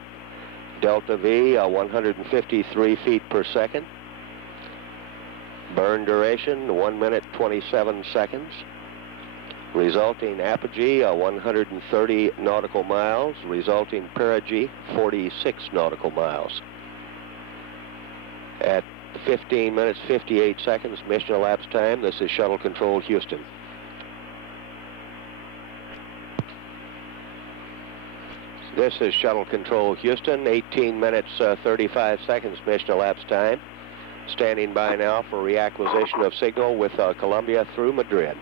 Delta V, 153 feet per second. Burn duration, 1 minute 27 seconds. Resulting apogee, 130 nautical miles. Resulting perigee, 46 nautical miles. At 15 minutes, 58 seconds, mission elapsed time. This is Shuttle Control, Houston. This is Shuttle Control, Houston, 18 minutes, 35 seconds, mission elapsed time. Standing by now for reacquisition of signal with Columbia through Madrid.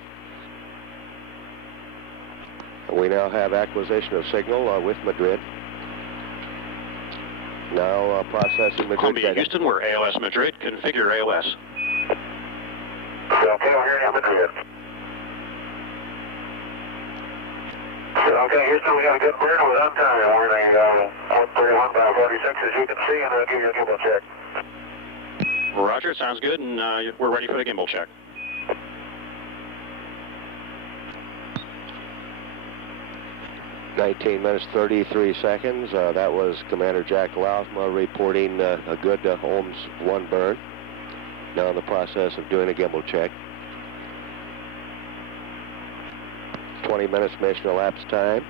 We now have acquisition of signal with Madrid. Now processing Madrid Columbia, data. Houston, we're AOS Madrid. Configure AOS. Okay, we're here in Madrid. Okay, Houston, we got a good burn with uptime and everything. 131 by 46, as you can see, and I'll give you a gimbal check. Roger, sounds good, and we're ready for the gimbal check. $19 minutes, 33 seconds. That was Commander Jack Lausma reporting a good Ohms 1 burn. Now in the process of doing a gimbal check. 20 minutes mission elapsed time.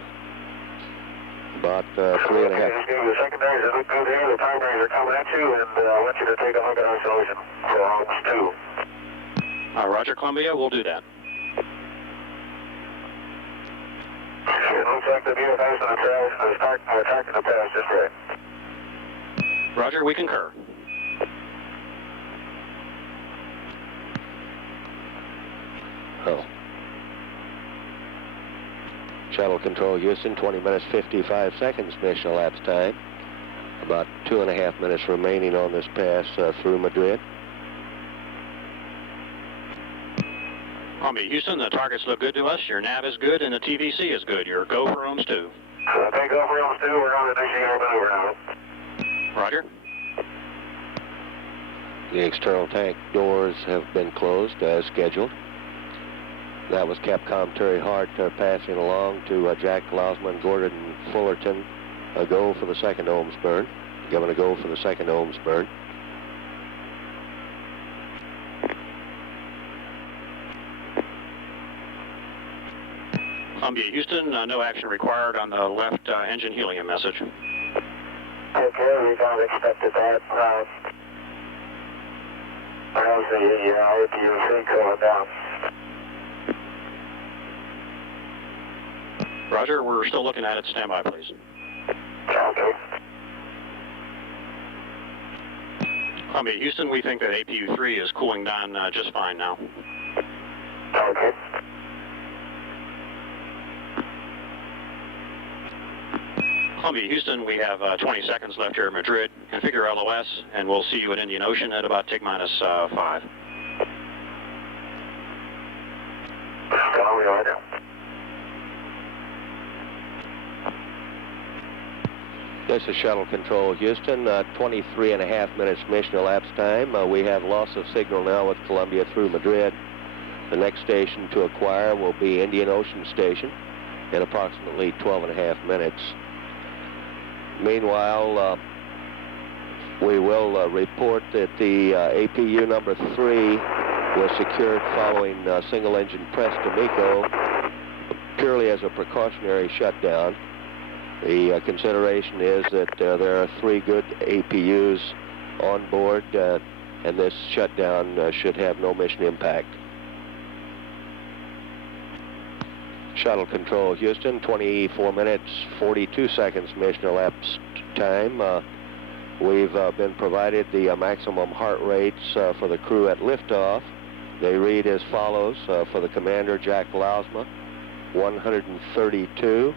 About 3.5. Okay, just give you the secondaries that look good here. The primaries are coming at you, and I want you to take a look at our solution for Ohms 2. Roger, Columbia, we'll do that. It looks like the VFS and the trails are attacking the pass this way. Roger, we concur. Oh. Shuttle Control, Houston, 20 minutes, 55 seconds mission elapsed time. About 2.5 minutes remaining on this pass through Madrid. Columbia, Houston, the targets look good to us. Your nav is good, and the TVC is good. You're go for Ohms 2. Okay, go for Ohms 2. We're on the dishing our maneuver now. Roger. The external tank doors have been closed as scheduled. That was Capcom Terry Hart passing along to Jack Lausma and Gordon Fullerton. A go for the second Ohms burn. Giving a go for the second Ohms burn. Columbia, Houston, no action required on the left engine helium message. Okay, we don't expected that. How's the APUC going down? Roger, we're still looking at it. Stand by, please. Okay. Columbia, Houston, we think that APU-3 is cooling down just fine now. Okay. Columbia, Houston, we have 20 seconds left here at Madrid. Configure LOS, and we'll see you at Indian Ocean at about T-5. This is Shuttle Control, Houston, 23.5 minutes mission elapsed time. We have loss of signal now with Columbia through Madrid. The next station to acquire will be Indian Ocean Station in approximately 12.5 minutes. Meanwhile, we will report that the APU number 3 was secured following single-engine press to MECO purely as a precautionary shutdown. The consideration is that there are 3 good APUs on board, and this shutdown should have no mission impact. Shuttle Control, Houston, 24 minutes, 42 seconds mission elapsed time. We've been provided the maximum heart rates for the crew at liftoff. They read as follows for the commander, Jack Lausma, 132,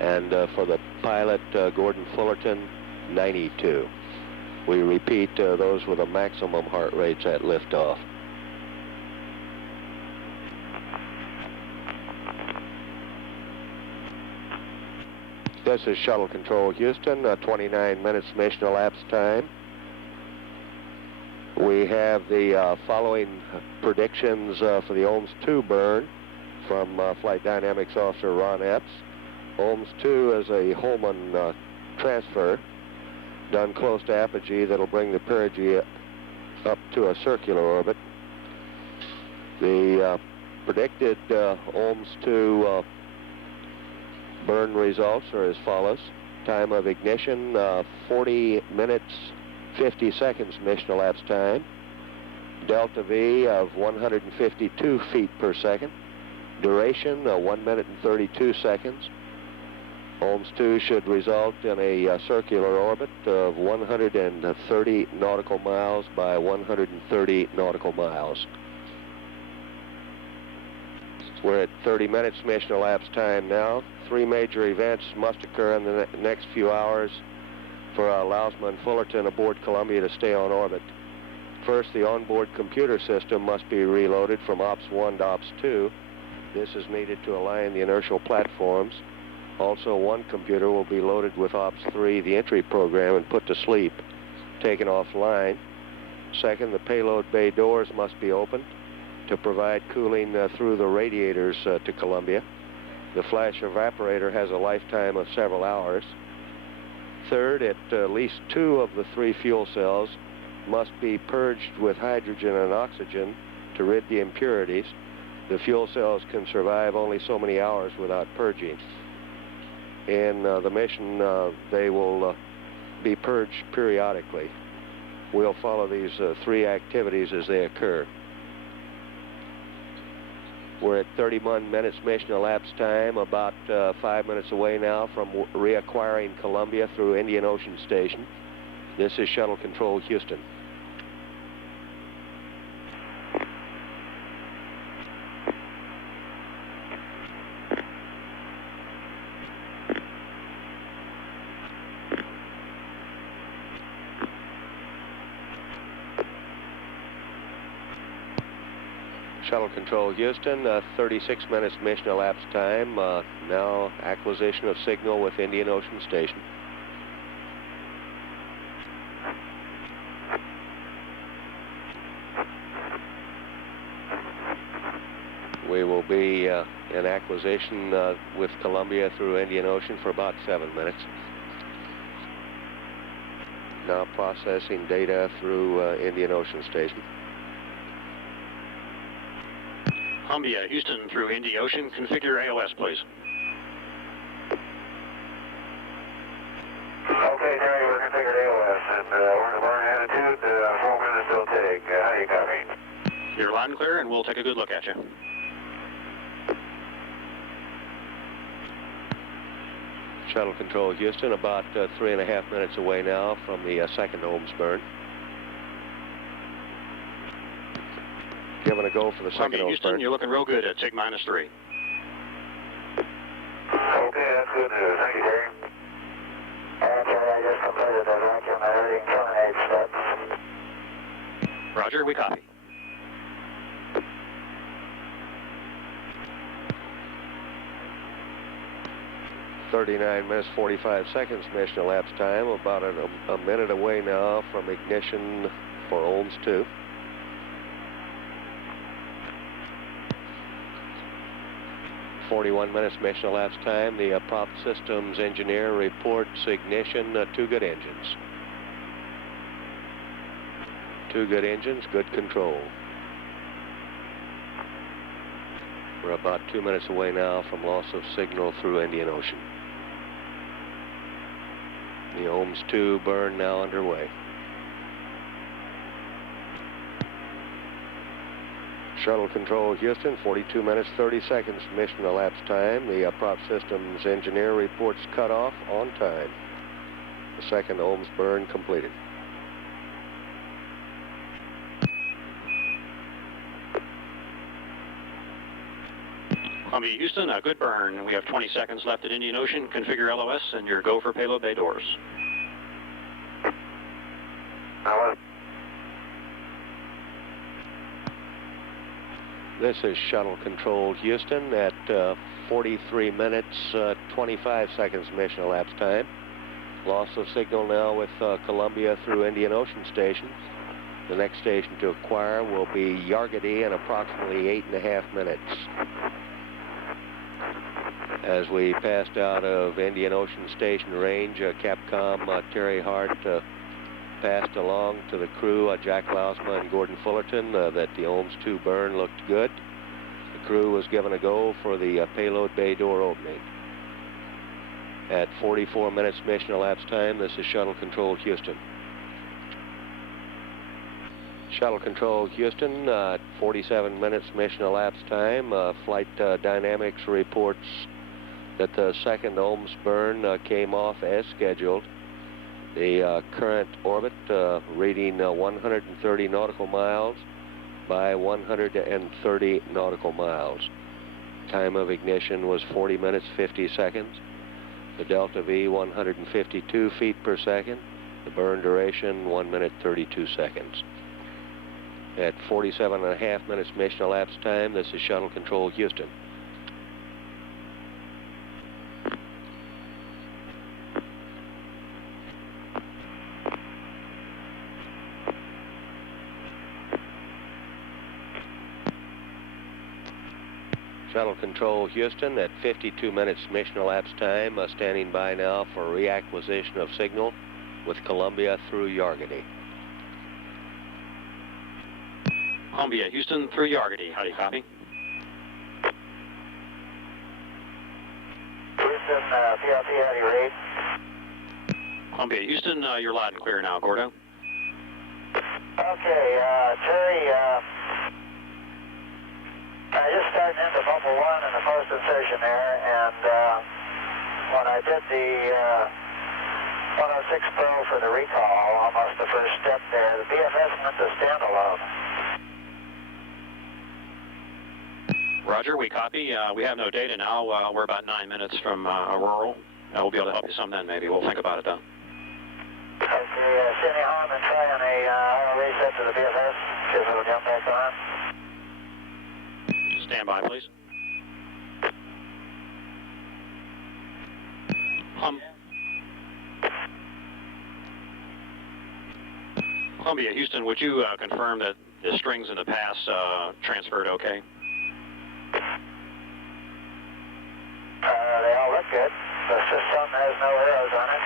and for the pilot, Gordon Fullerton, 92. We repeat, those were the maximum heart rates at liftoff. This is Shuttle Control, Houston, 29 minutes mission elapsed time. We have the following predictions for the Ohms 2 burn from Flight Dynamics Officer Ron Epps. Ohms 2 is a Holman transfer done close to apogee that'll bring the perigee up to a circular orbit. The predicted Ohms 2 burn results are as follows. Time of ignition, 40 minutes, 50 seconds mission elapsed time. delta V of 152 feet per second. Duration 1 minute and 32 seconds. OMS 2 should result in a circular orbit of 130 nautical miles by 130 nautical miles. We're at 30 minutes mission elapsed time now. 3 major events must occur in the next few hours for Lausma and Fullerton aboard Columbia to stay on orbit. First, the onboard computer system must be reloaded from Ops 1 to Ops 2. This is needed to align the inertial platforms. Also, one computer will be loaded with Ops 3, the entry program, and put to sleep, taken offline. Second, the payload bay doors must be opened to provide cooling through the radiators to Columbia. The flash evaporator has a lifetime of several hours. Third, at least 2 of the 3 fuel cells must be purged with hydrogen and oxygen to rid the impurities. The fuel cells can survive only so many hours without purging. In the mission, they will be purged periodically. We'll follow these 3 activities as they occur. We're at 31 minutes mission elapsed time, about 5 minutes away now from reacquiring Columbia through Indian Ocean Station. This is Shuttle Control, Houston. Shuttle Control, Houston, 36 minutes mission elapsed time. Now acquisition of signal with Indian Ocean Station. We will be in acquisition with Columbia through Indian Ocean for about 7 minutes. Now processing data through Indian Ocean Station. Columbia, Houston through Indy Ocean. Configure AOS, please. Okay, Jerry, we're configured AOS, and we're in the burn attitude, 4 minutes till take. How do you copy? You're loud and clear, and we'll take a good look at you. Shuttle Control, Houston, about 3.5 minutes away now from the second OMS burn. Giving a go for the second OMS Houston, burn. you're looking real good at TIG -3. Okay, that's good news. Thank you, Jerry. Jerry, I just completed the vacuum editing terminate steps. Roger, we copy. .39 minutes, 45 seconds mission elapsed time, about a minute away now from ignition for OMS 2. .41 minutes mission elapsed time. The prop systems engineer reports ignition, 2 good engines. 2 good engines, good control. We're about 2 minutes away now from loss of signal through Indian Ocean. The OMS 2 burn now underway. Shuttle Control, Houston, 42 minutes, 30 seconds mission elapsed time. The prop systems engineer reports cutoff on time. The second OMS burn completed. Columbia, Houston, a good burn. We have 20 seconds left at Indian Ocean. Configure LOS, and your go for payload bay doors. This is Shuttle Control, Houston, at 43 minutes, 25 seconds mission elapsed time. Loss of signal now with Columbia through Indian Ocean Station. The next station to acquire will be Yargady in approximately 8.5 minutes. As we passed out of Indian Ocean Station range, Capcom Terry Hart passed along to the crew, Jack Lausma and Gordon Fullerton, that the OMS 2 burn looked good. The crew was given a go for the payload bay door opening. At 44 minutes mission elapsed time, this is Shuttle Control, Houston. Shuttle Control Houston, 47 minutes mission elapsed time. Flight Dynamics reports that the second ohms burn came off as scheduled. The current orbit reading 130 nautical miles by 130 nautical miles. Time of ignition was 40 minutes 50 seconds. The delta V 152 feet per second. The burn duration 1 minute 32 seconds. At 47.5 minutes mission elapsed time, this is Shuttle Control Houston. Shuttle Control Houston at 52 minutes mission elapsed time, standing by now for reacquisition of signal with Columbia through Yargady. Columbia, Houston through Yargady. How do you copy? Houston, PLT, how do you read? Columbia, Houston, you're loud and clear now, Gordo. Okay, Terry, just starting into bubble 1 in the post insertion there, and when I did the 106 Pro for the recall, almost the first step there, the BFS went to standalone. Roger, we copy. We have no data now. We're about 9 minutes from Auroral. We'll be able to help you some then, maybe. We'll think about it, though. Okay, see any harm in trying a auto reset to the BFS? See if it'll jump back on. Stand by, please. Columbia, Houston, would you confirm that the strings in the pass transferred okay? They all look good. The system has no arrows on it.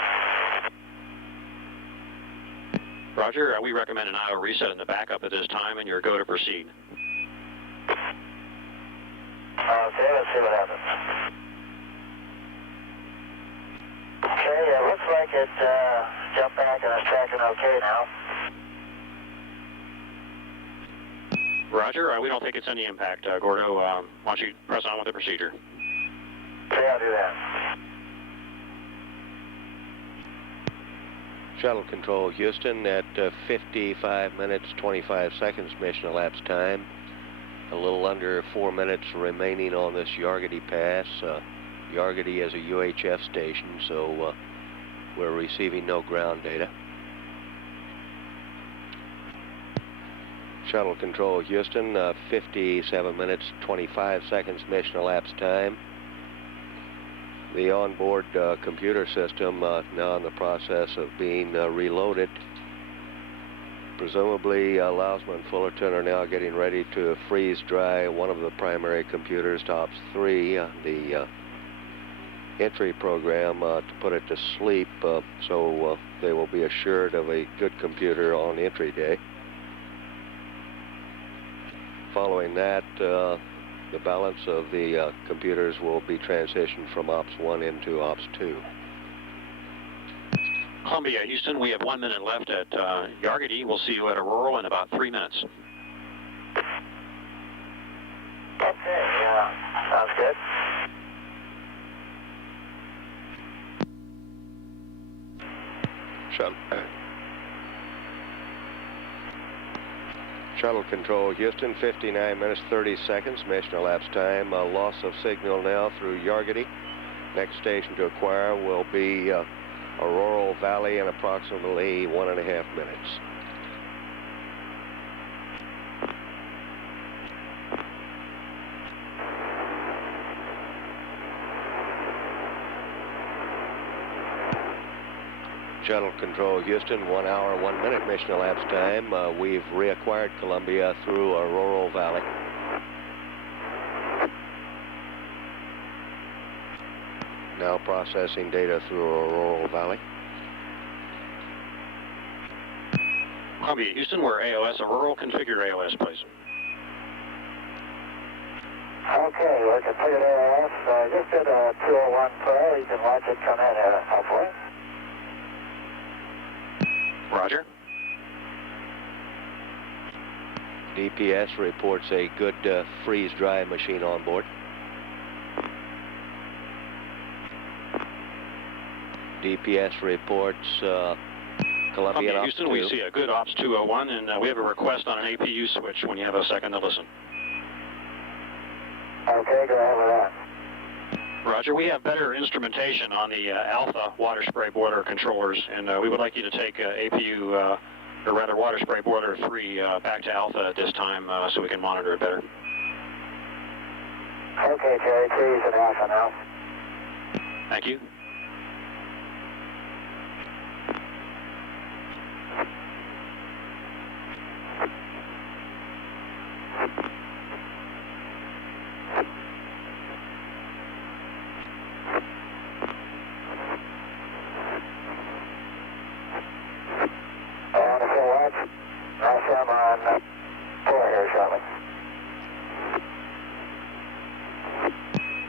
Roger, we recommend an auto reset in the backup at this time, and you're go to proceed. Okay, let's see what happens. Okay, it looks like it jumped back and it's tracking okay now. Roger, we don't think it's any impact. Gordo, why don't you press on with the procedure? Okay, I'll do that. Shuttle Control Houston at 55 minutes 25 seconds mission elapsed time. A little under 4 minutes remaining on this Yargady pass. Yargady is a UHF station, so we're receiving no ground data. Shuttle Control Houston, 57 minutes 25 seconds mission elapsed time. The onboard computer system now in the process of being reloaded. Presumably, Lausma and Fullerton are now getting ready to freeze dry one of the primary computers, STS-3, the entry program, to put it to sleep, so they will be assured of a good computer on entry day. Following that, the balance of the computers will be transitioned from Ops 1 into Ops 2. Columbia, Houston, we have 1 minute left at Yargady. We'll see you at Auroral in about 3 minutes. Okay, sounds good. Shuttle Control Houston, 59 minutes 30 seconds mission elapsed time. Loss of signal now through Yargady. Next station to acquire will be Auroral Valley in approximately 1.5 minutes. Shuttle Control Houston, 1 hour, 1 minute mission elapsed time. We've reacquired Columbia through Auroral Valley. Now processing data through Auroral Valley. Columbia, Houston, we're AOS Auroral. Configure AOS, please. Okay, we're configured AOS. Just did a 201 Pro. You can watch it come in hopefully. Roger. DPS reports a good freeze-dry machine on board. DPS reports Columbia Houston, we see a good Ops 201, and we have a request on an APU switch when you have a second to listen. Okay, go ahead with that. Roger, we have better instrumentation on the Alpha water spray boiler controllers, and we would like you to take APU, or rather water spray boiler 3 back to Alpha at this time so we can monitor it better. Okay, Jerry, 3's at Alpha now. Thank you.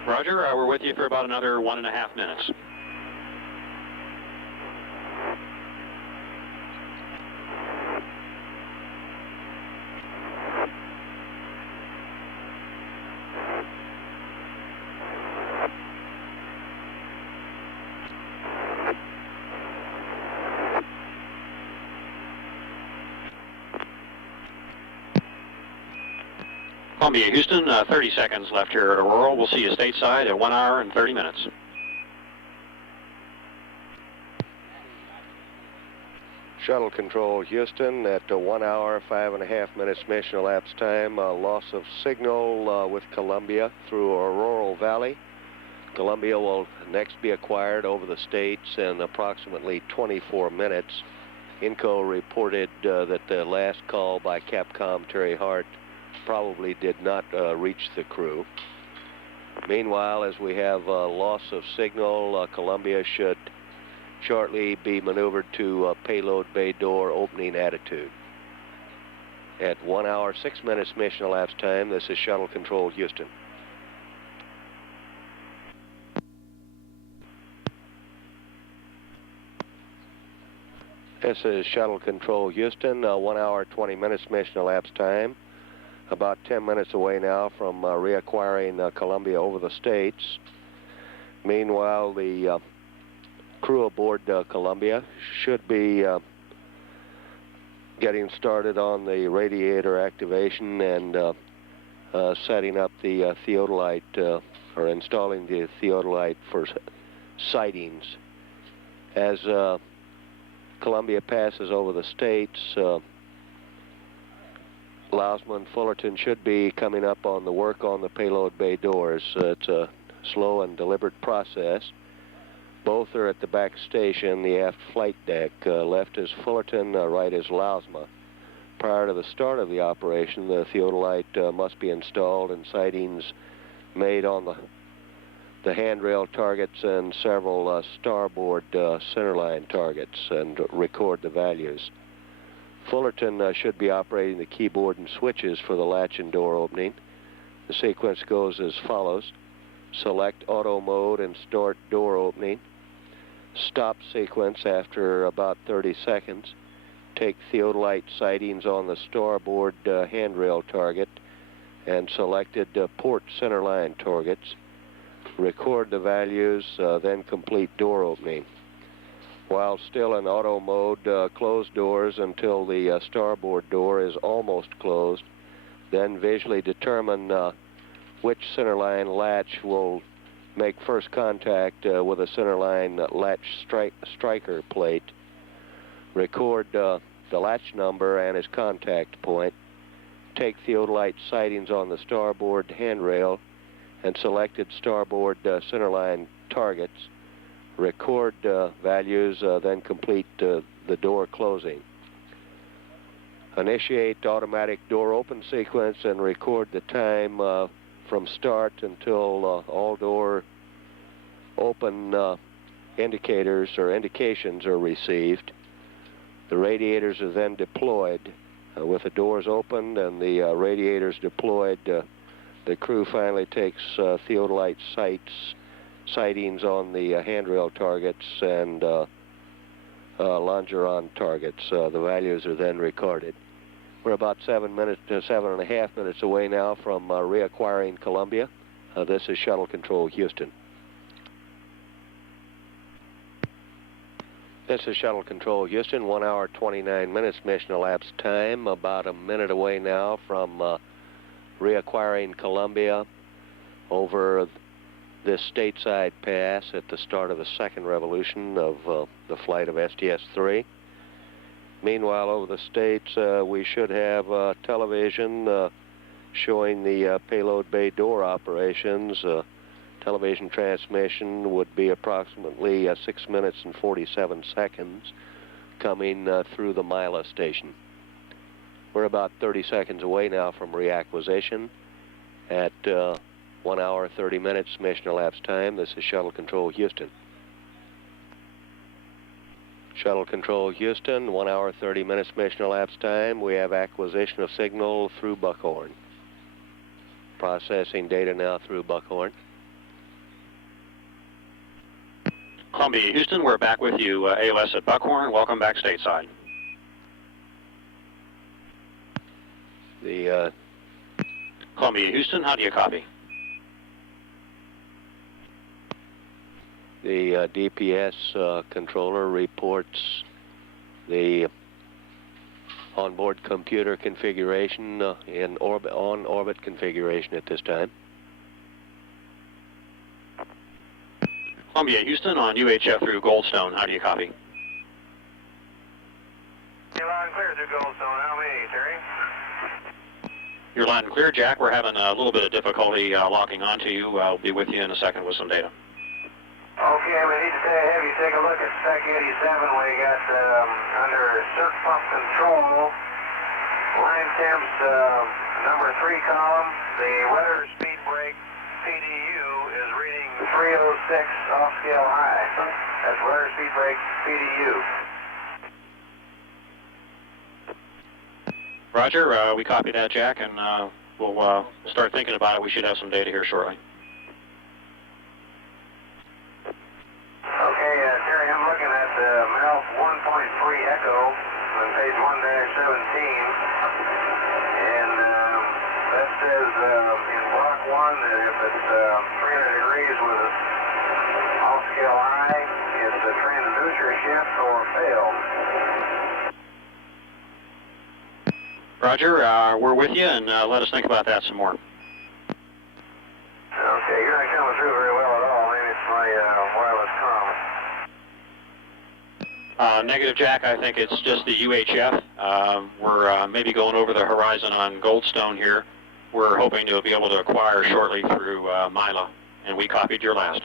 Roger, we're with you for about another 1.5 minutes. Columbia, Houston, 30 seconds left here at Aurora. We'll see you stateside at 1 hour and 30 minutes. Shuttle Control, Houston, at 1 hour, 5.5 minutes mission elapsed time. Loss of signal with Columbia through Aurora Valley. Columbia will next be acquired over the States in approximately 24 minutes. INCO reported that the last call by Capcom Terry Hart probably did not reach the crew. Meanwhile, as we have loss of signal, Columbia should shortly be maneuvered to payload bay door opening attitude. At 1 hour, 6 minutes mission elapsed time, this is Shuttle Control, Houston. This is Shuttle Control, Houston, 1 hour, 20 minutes mission elapsed time. About 10 minutes away now from reacquiring Columbia over the States. Meanwhile, the crew aboard Columbia should be getting started on the radiator activation and setting up the theodolite, or installing the theodolite for sightings. As Columbia passes over the States, Lausma and Fullerton should be coming up on the work on the payload bay doors. It's a slow and deliberate process. Both are at the back station, the aft flight deck. Left is Fullerton, right is Lausma. Prior to the start of the operation, the theodolite must be installed and sightings made on the handrail targets and several starboard centerline targets, and record the values. Fullerton should be operating the keyboard and switches for the latch and door opening. The sequence goes as follows. Select auto mode and start door opening. Stop sequence after about 30 seconds. Take theodolite sightings on the starboard handrail target and selected port centerline targets. Record the values, then complete door opening. While still in auto mode, close doors until the starboard door is almost closed. Then visually determine which centerline latch will make first contact with a centerline latch striker plate. Record the latch number and its contact point. Take theodolite sightings on the starboard handrail and selected starboard centerline targets. Record values, then complete the door closing. Initiate automatic door open sequence and record the time from start until all door open indicators or indications are received. The radiators are then deployed. With the doors opened and the radiators deployed, the crew finally takes theodolite sightings on the handrail targets and longeron targets. The values are then recorded. We're about 7.5 minutes away now from reacquiring Columbia. This is Shuttle Control Houston. This is Shuttle Control Houston, 1 hour, 29 minutes mission elapsed time, about a minute away now from reacquiring Columbia over this stateside pass at the start of the second revolution of the flight of STS-3. Meanwhile, over the States, we should have television showing the payload bay door operations. Television transmission would be approximately 6 minutes and 47 seconds coming through the Mila station. We're about 30 seconds away now from reacquisition at 1 hour, 30 minutes mission elapsed time. This is Shuttle Control Houston. Shuttle Control Houston, 1 hour, 30 minutes mission elapsed time. We have acquisition of signal through Buckhorn. Processing data now through Buckhorn. Columbia, Houston, we're back with you, AOS at Buckhorn. Welcome back stateside. The Columbia, Houston, how do you copy? The DPS controller reports the onboard computer configuration in on-orbit configuration at this time. Columbia, Houston, on UHF through Goldstone, how do you copy? You're loud and clear through Goldstone. How many, Terry? You're loud and clear, Jack. We're having a little bit of difficulty locking onto you. I'll be with you in a second with some data. Okay, we need to have you take a look at Spec 87. We got under circ pump control, line temps, number 3 column, the weather speed brake PDU is reading 306 off scale high. That's weather speed brake PDU. Roger, we copy that, Jack, and we'll start thinking about it. We should have some data here shortly. Okay, Terry, I'm looking at MELF 1.3 Echo on page 1-17, and that says in block 1 that if it's 300 degrees with off-scale high, it's a transducer shift or failed. Roger, we're with you, and let us think about that some more. Okay, you're not coming through very well at all. Maybe it's my wireless comm. Negative, Jack. I think it's just the UHF. We're maybe going over the horizon on Goldstone here. We're hoping to be able to acquire shortly through Mila, and we copied your last.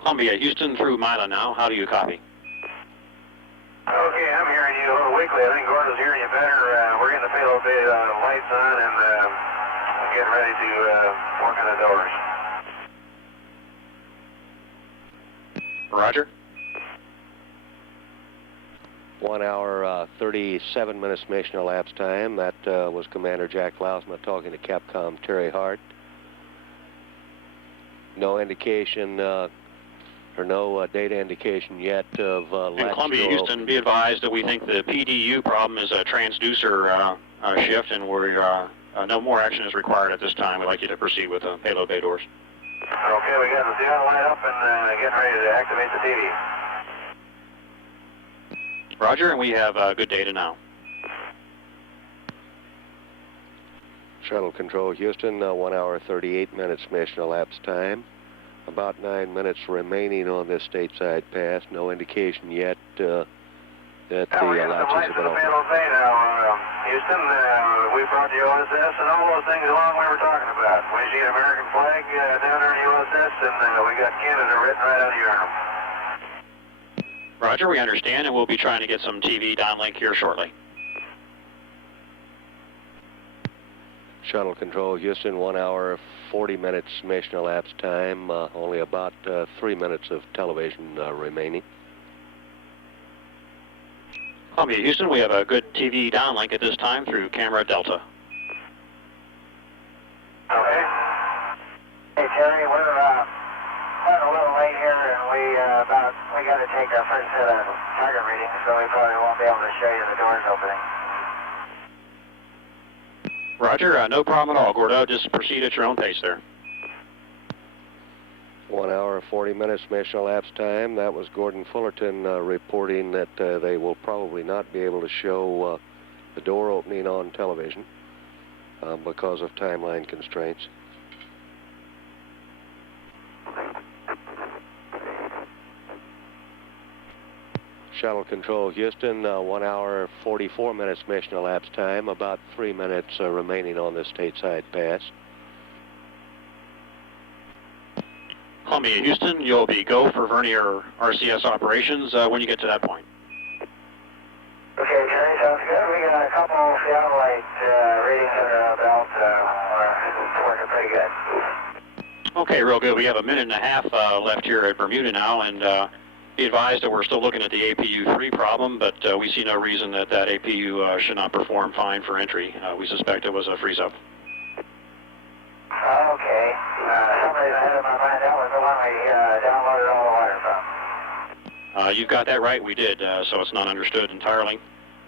Columbia, Houston through Mila now. How do you copy? Okay, I'm hearing you a little weakly. I think Gordo's hearing you better. We're getting the payload bay lights on and getting ready to work on the doors. Roger. 1 hour, 37 minutes mission elapsed time. That was Commander Jack Lausma talking to Capcom Terry Hart. No indication or no data indication yet of In Columbia, Houston, be advised that we think the PDU problem is a transducer shift, and we're no more action is required at this time. We'd like you to proceed with the payload bay doors. Okay, we got the dial light up and getting ready to activate the TV. Roger, and we have good data now. Shuttle Control Houston, 1 hour, 38 minutes mission elapsed time. About 9 minutes remaining on this stateside pass. No indication yet that the latches have been opened. Houston, we brought the USS and all those things along we were talking about. We see an American flag down there in the USS, and we got Canada written right on the arm. Roger, we understand, and we'll be trying to get some TV downlink here shortly. Shuttle Control Houston, 1 hour, 40 minutes mission elapsed time. Only about 3 minutes of television remaining. Columbia, Houston, we have a good TV downlink at this time through camera Delta. Okay. Hey, Terry, we're running a little late here. we got to take our first set of target readings, so we probably won't be able to show you the doors opening. Roger, no problem at all, Gordo. Just proceed at your own pace there. 1 hour, 40 minutes mission elapsed time. That was Gordon Fullerton reporting that they will probably not be able to show the door opening on television because of timeline constraints. Shuttle Control Houston, 1 hour, 44 minutes mission elapsed time, about 3 minutes remaining on the stateside pass. Columbia Houston, you'll be go for vernier RCS operations when you get to that point. Okay, Jerry, sounds good. We got a couple satellite readings under our belt. We're working pretty good. Okay, real good. We have a minute and a half left here at Bermuda now, and be advised that we're still looking at the APU-3 problem, but we see no reason that APU should not perform fine for entry. We suspect it was a freeze-up. Okay. Somebody's ahead of my mind. That was the one we downloaded all the water from. You've got that right. We did, so it's not understood entirely.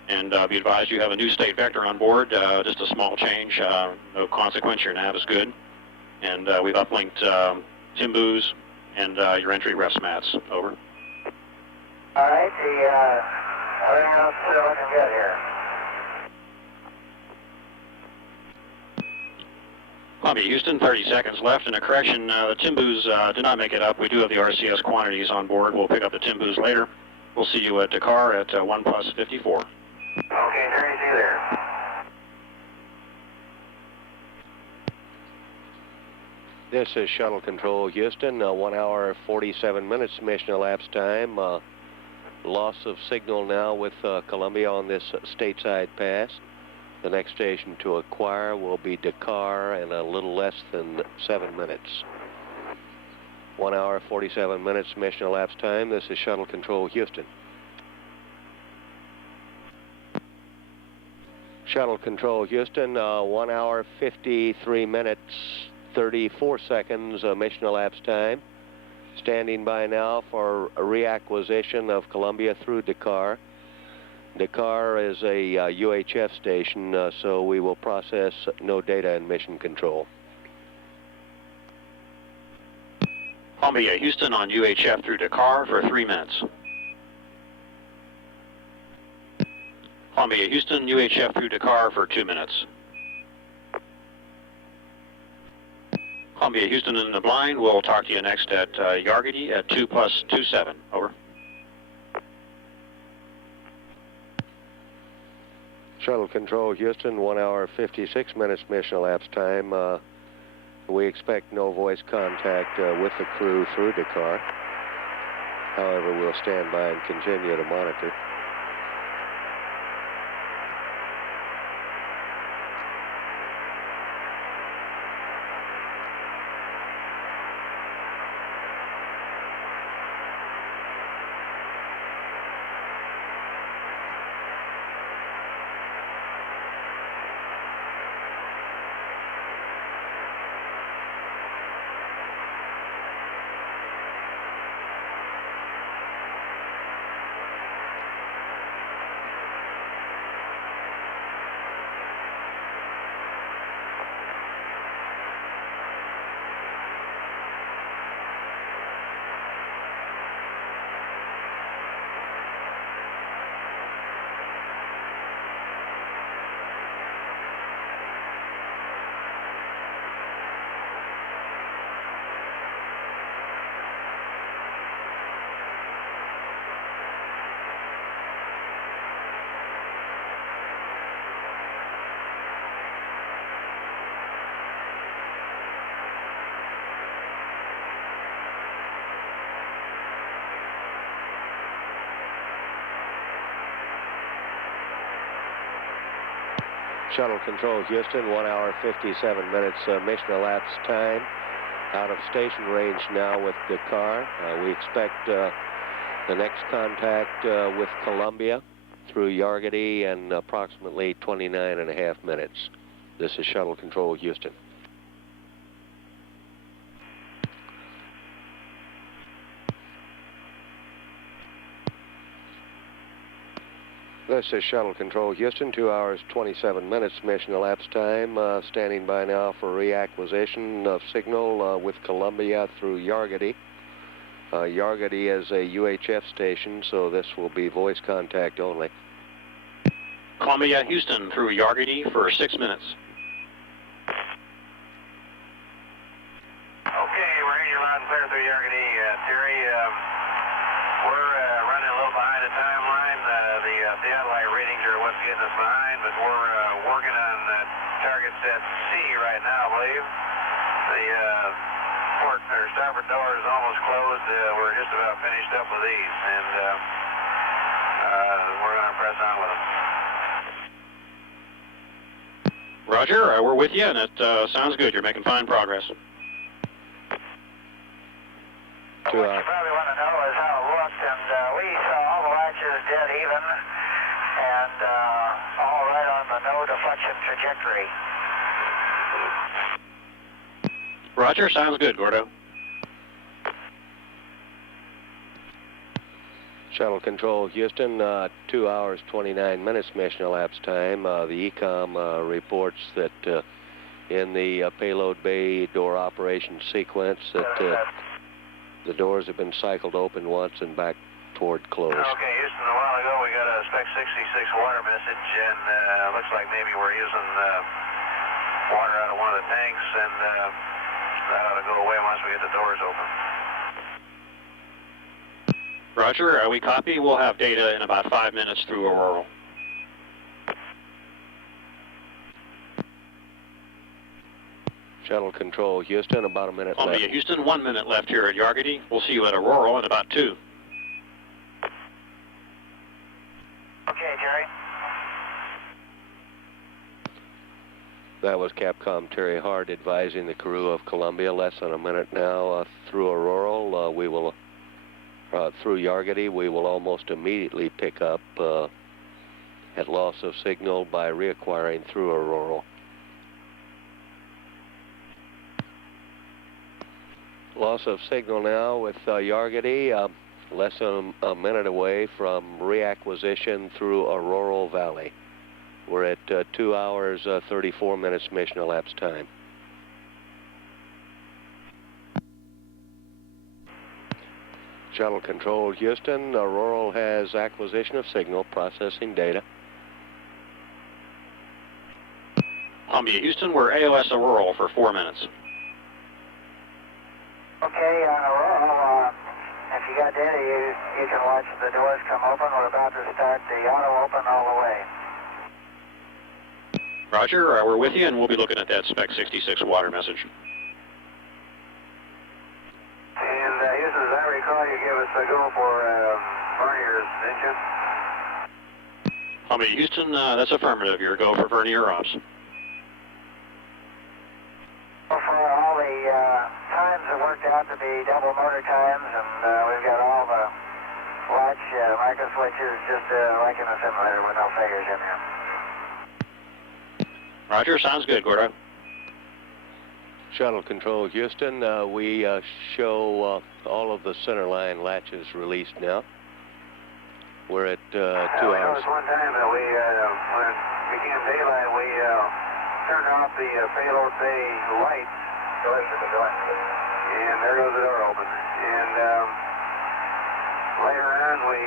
And be advised you have a new state vector on board, just a small change. No consequence. Your nav is good. And we've uplinked Timbu's and your entry refs mats. Over. All right, everything else is looking good here. Columbia Houston, 30 seconds left, and a correction, the Timbu's did not make it up. We do have the RCS quantities on board. We'll pick up the Timbu's later. We'll see you at Dakar at 1+54. Okay, Jerry, see you there. This is Shuttle Control Houston, 1 hour, 47 minutes mission elapsed time. Loss of signal now with Columbia on this stateside pass. The next station to acquire will be Dakar in a little less than 7 minutes. 1 hour, 47 minutes mission elapsed time. This is Shuttle Control Houston. Shuttle Control Houston, 1 hour, 53 minutes, 34 seconds mission elapsed time. Standing by now for a reacquisition of Columbia through Dakar. Dakar is a UHF station, so we will process no data in mission control. Columbia Houston on UHF through Dakar for 3 minutes. Columbia Houston, UHF through Dakar for 2 minutes. Columbia Houston in the blind. We'll talk to you next at Yargady at 2+27. Over. Shuttle Control Houston, 1 hour, 56 minutes mission elapsed time. We expect no voice contact with the crew through Dakar. However, we'll stand by and continue to monitor. Shuttle Control Houston, 1 hour, 57 minutes mission elapsed time. Out of station range now with Dakar. We expect the next contact with Columbia through Yargady in approximately 29.5 minutes. This is Shuttle Control Houston. This is Shuttle Control Houston, 2 hours, 27 minutes mission elapsed time. Standing by now for reacquisition of signal with Columbia through Yargady. Yargady is a UHF station, so this will be voice contact only. Columbia, Houston through Yargady for 6 minutes. Okay, we're hearing you loud and clear through Yargady, Terry. We're running a little behind the timeline. The satellite readings are what's getting us behind, but we're working on target set C right now, I believe. The port or starboard door is almost closed. We're just about finished up with these, and we're going to press on with them. Roger, we're with you, and it sounds good. You're making fine progress. What you probably want to know is how it looked, and we saw all the latches dead even, and all right on the no deflection trajectory. Roger, sounds good, Gordo. Shuttle Control Houston, 2 hours, 29 minutes mission elapsed time. The ECOM reports that in the payload bay door operation sequence that the doors have been cycled open once and back toward closed. Okay, Houston, a while ago we got a Spec 66 water message, and looks like maybe we're using water out of one of the tanks, and that ought to go away once we get the doors open. Roger, we copy. We'll have data in about 5 minutes through Auroral. Shuttle Control Houston, about a minute Columbia, left. Houston, 1 minute left here at Yargady. We'll see you at Auroral in about 2. Okay, Jerry. That was Capcom Terry Hart advising the crew of Columbia. Less than a minute now through Auroral. We will through Yargady. We will almost immediately pick up at loss of signal by reacquiring through Auroral. Loss of signal now with Yargady, less than a minute away from reacquisition through Auroral Valley. We're at 2 hours, 34 minutes mission elapsed time. Shuttle Control Houston, Auroral has acquisition of signal, processing data. Columbia, Houston, we're AOS Auroral for 4 minutes. Okay, on Auroral, if you got data, you can watch the doors come open. We're about to start the auto open all the way. Roger, we're with you, and we'll be looking at that Spec 66 water message. And Houston, as I recall, you gave us a go for Verniers, didn't you? Columbia, Houston, that's affirmative. Your go for Vernier ops. For all the times that worked out to be double motor times, and we've got all the latch micro switches just like in a simulator with no failures in there. Roger, sounds good, Gordo. Shuttle Control Houston, we show all of the center line latches released now. We're at 2 hours. There was one time that we, when it began daylight, we turned off the payload bay lights. And there goes the door open. And later on, we,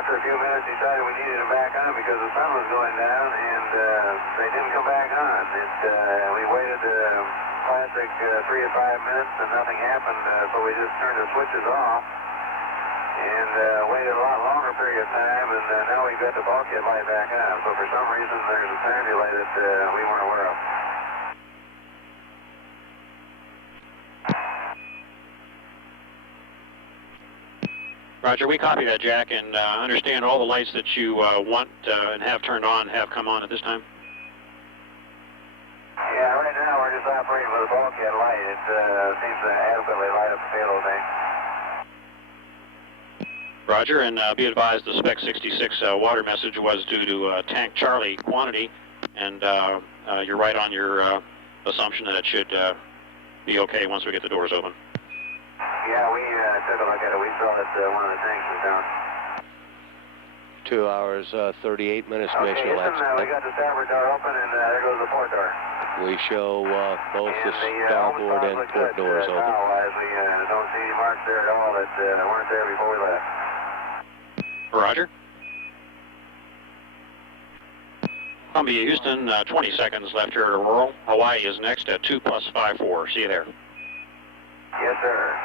after a few minutes, decided we needed them back on because the sun was going down, and they didn't come back on. We waited classic 3 to 5 minutes, and nothing happened, so we just turned the switches off and waited a lot longer period of time, and now we've got the bulkhead light back on. So for some reason, there's a time delay that we weren't aware of. Roger, we copy that, Jack, and understand all the lights that you want and have turned on have come on at this time. Yeah, right now we're just operating with a bulkhead light. It seems to adequately light up the payload bay. Roger, and be advised the Spec 66 water message was due to tank Charlie quantity, and you're right on your assumption that it should be okay once we get the doors open. Yeah, we took a look at it. We saw that one of the tanks was down. 2 hours, 38 minutes mission elapsed. We got the starboard door open, and there goes the port door. We show both the starboard and port doors open. As we don't see any marks there at all that weren't there before we left. Roger. Columbia, Houston, 20 seconds left here at Aurora. Hawaii is next at 2 plus 5-4. See you there. Yes, sir.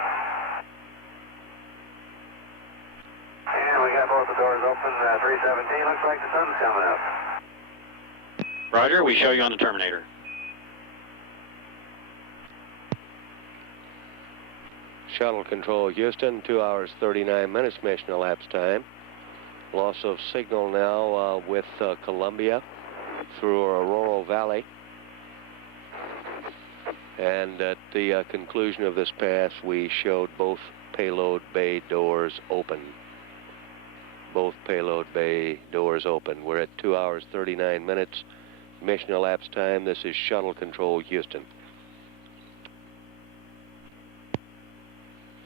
And we got both the doors open, 317. Looks like the sun's coming up. Roger, we show you on the Terminator. Shuttle Control Houston, 2 hours, 39 minutes mission elapsed time. Loss of signal now with Columbia through Aurora Valley. And at the conclusion of this pass, we showed both payload bay doors open. Both payload bay doors open. We're at 2 hours, 39 minutes mission elapsed time. This is Shuttle Control Houston.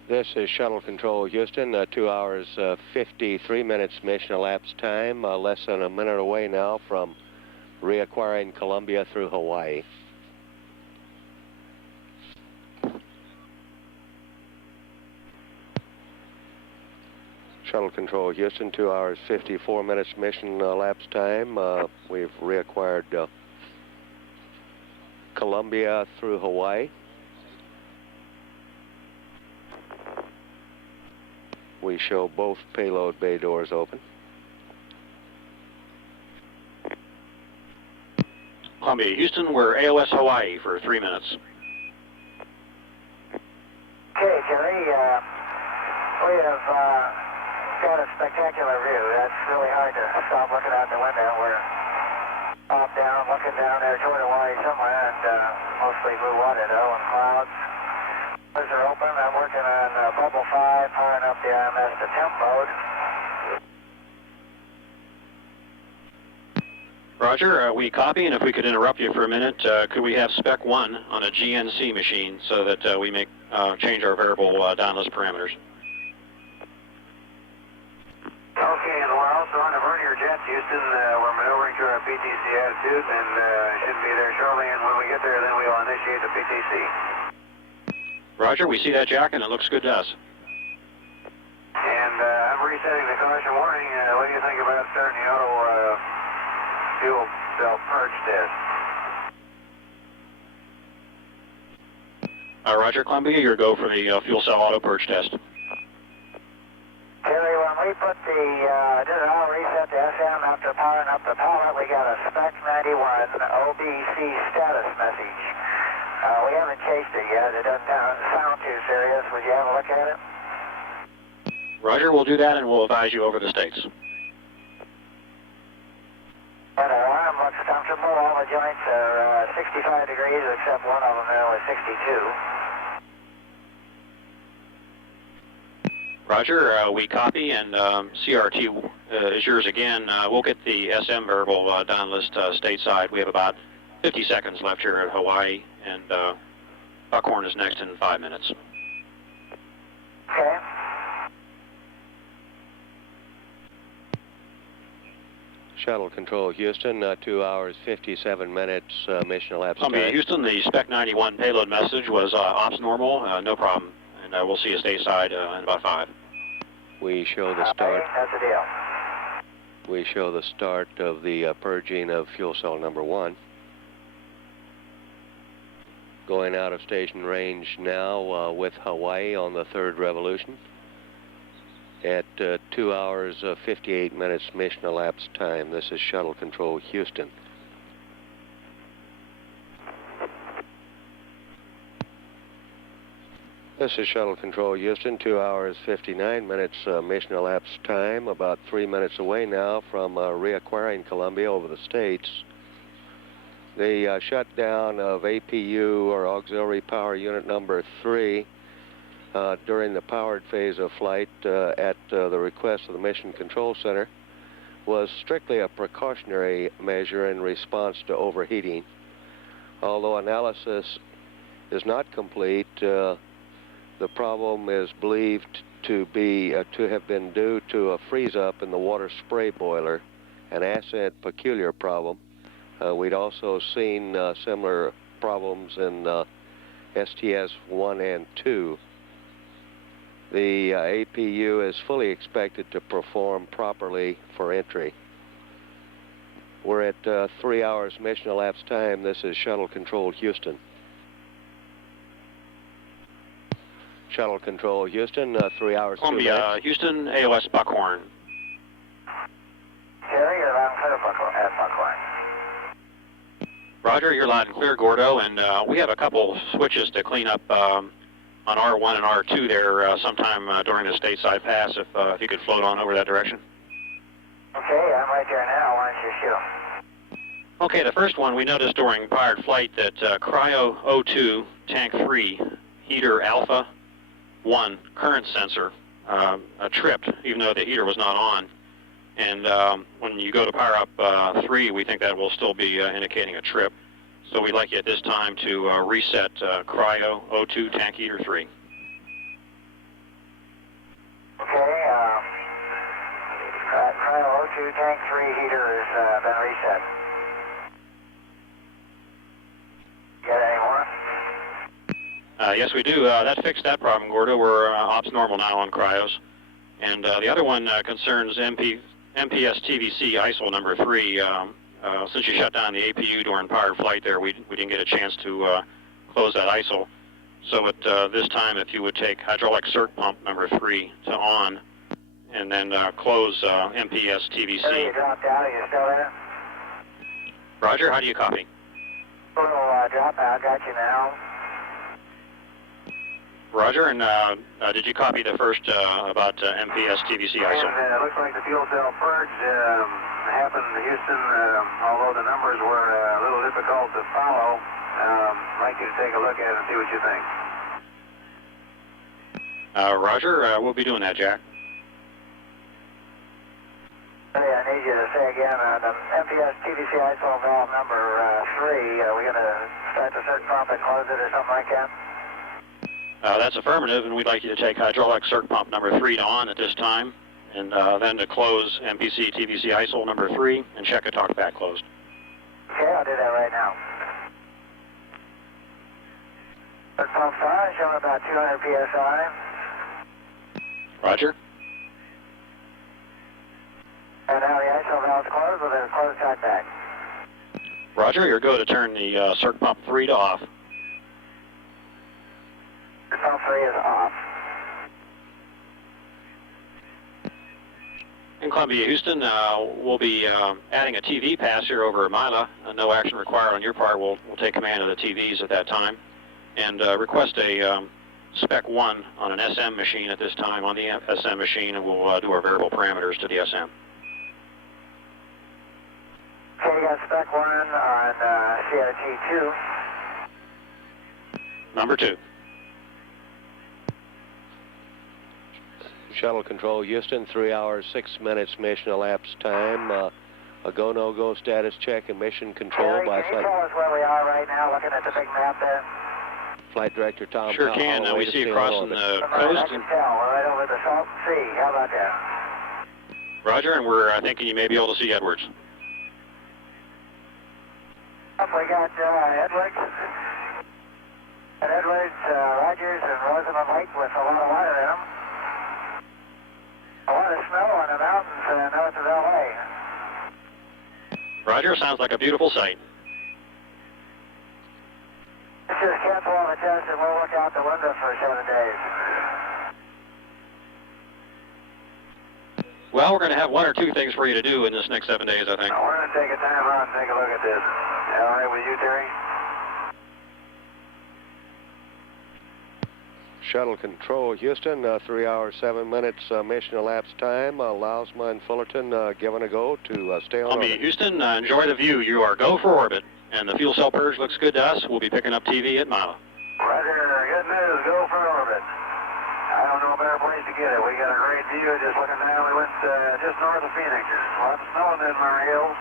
This is Shuttle Control Houston, 2 hours, 53 minutes mission elapsed time, less than a minute away now from reacquiring Columbia through Hawaii. Shuttle Control Houston, 2 hours, 54 minutes mission elapsed time. We've reacquired Columbia through Hawaii. We show both payload bay doors open. Columbia, Houston, we're AOS Hawaii for 3 minutes. Okay, Jerry, we have got a spectacular view. That's really hard to stop looking out the window. We're top down, looking down there toward Hawaii somewhere, and mostly blue water, though, and clouds. Doors are open. I'm working on bubble 5, powering up the RMS to temp mode. Roger, we copy, and if we could interrupt you for a minute, could we have Spec 1 on a GNC machine so that we may change our variable downlist parameters? Okay, and we're also on the vernier jets, Houston. We're maneuvering to our PTC attitude, and should be there shortly, and when we get there, then we will initiate the PTC. Roger, we see that, Jack, and it looks good to us. And I'm resetting the caution warning. What do you think about starting the auto fuel cell purge test? Roger, Columbia, your go for the fuel cell auto purge test. Terry, when we put the, did an auto reset to SM after powering up the pallet, we got a Spec 91 OBC status message. We haven't chased it yet. It doesn't sound too serious. Would you have a look at it? Roger, we'll do that, and we'll advise you over the States. And our alarm looks comfortable. All the joints are 65 degrees, except one of them there was 62. Roger, we copy, and CRT is yours again. We'll get the SM variable downlist stateside. We have about 50 seconds left here at Hawaii, and Buckhorn is next in 5 minutes. Okay. Shuttle Control Houston, 2 hours, 57 minutes mission elapsed Columbia, time. Houston, the Spec 91 payload message was ops normal, no problem, and we'll see you stateside in about 5. We show the start. That's the deal. We show the start of the purging of fuel cell number 1. Going out of station range now with Hawaii on the 3rd revolution at 2 hours, 58 minutes mission elapsed time. This is Shuttle Control Houston. This is Shuttle Control Houston, 2 hours, 59 minutes mission elapsed time, about 3 minutes away now from reacquiring Columbia over the States. The shutdown of APU, or Auxiliary Power Unit number 3, during the powered phase of flight at the request of the Mission Control Center was strictly a precautionary measure in response to overheating. Although analysis is not complete, the problem is believed to have been due to a freeze-up in the water spray boiler, an ascent peculiar problem. We'd also seen similar problems in STS-1 and 2. The APU is fully expected to perform properly for entry. We're at 3 hours mission elapsed time. This is Shuttle Control Houston. Shuttle Control Houston, 3 hours. Columbia, Houston, AOS Buckhorn. Jerry, you're loud and clear at Buckhorn. Roger, you're loud and clear, Gordo, and we have a couple switches to clean up on R1 and R2 there sometime during the stateside pass, if you could float on over that direction. Okay, I'm right there now. Why don't you shoot 'em? Okay, the first one, we noticed during fired flight that Cryo O2, Tank 3, Heater Alpha 1 current sensor tripped, even though the heater was not on. And when you go to power up 3, we think that will still be indicating a trip. So we'd like you at this time to reset Cryo O2 Tank Heater 3. Okay, Cryo O2 Tank 3 heater has been reset. Got any more? Yes, we do. That fixed that problem, Gordo. We're ops normal now on cryos. And the other one concerns MPS TVC ISO number 3. Since you shut down the APU during powered flight there, we didn't get a chance to close that ISO. So at this time, if you would take hydraulic circ pump number 3 to on, and then close MPS TVC. Hey, you dropped out. Are you still there? Roger, how do you copy? Little drop out. Got you now. Roger, and did you copy the first about MPS TVC ISO? It looks like the fuel cell purge happened in Houston, although the numbers were a little difficult to follow. I'd like you to take a look at it and see what you think. Roger, we'll be doing that, Jack. Hey, I need you to say again, the MPS TVC ISO valve number 3, are we going to start the circ pump and close it or something like that? That's affirmative, and we'd like you to take hydraulic circ pump number 3 to on at this time, and then to close MPC TVC ISO number 3 and check a talkback closed. Okay, I'll do that right now. Circ pump's on, showing about 200 PSI. Roger. And now the ISO valve's closed with a closed talkback. Roger, you're go to turn the circ pump 3 to off. Pump 3 is off. In Columbia, Houston, we'll be adding a TV pass here over Mila. No action required on your part. We'll take command of the TVs at that time and request a Spec 1 on an SM machine at this time on the SM machine, and we'll do our variable parameters to the SM. Okay, you got Spec 1 on CRT 2. Number 2. Shuttle Control Houston, 3 hours, 6 minutes mission elapsed time. A go, no-go status check and mission control Jerry, by can you flight. tell us where we are right now, looking at the big map there? Flight Director Tom. Sure can. We see across in the I coast. can tell. We're right over the Salton Sea. How about that? Roger, and we're thinking you may be able to see Edwards. We got Edwards, Rogers, and Rosamond Lake with a lot of water in them. A lot of snow on the mountains north of LA. Roger, sounds like a beautiful sight. Let's just cancel all the tests and we'll look out the window for 7 days. Well, we're going to have 1 or 2 things for you to do in this next 7 days, I think. We're going to take a time out and take a look at this. All right with you, Terry? Shuttle Control Houston, 3 hours, 7 minutes mission elapsed time. Lousma and Fullerton given a go to stay on Columbia, orbit. Houston, enjoy the view. You are go for orbit. And the fuel cell purge looks good to us. We'll be picking up TV at Mila. Roger, good news, go for orbit. I don't know a better place to get it. We got a great view just looking down. We went just north of Phoenix. Lots of snow in the Murray Hills.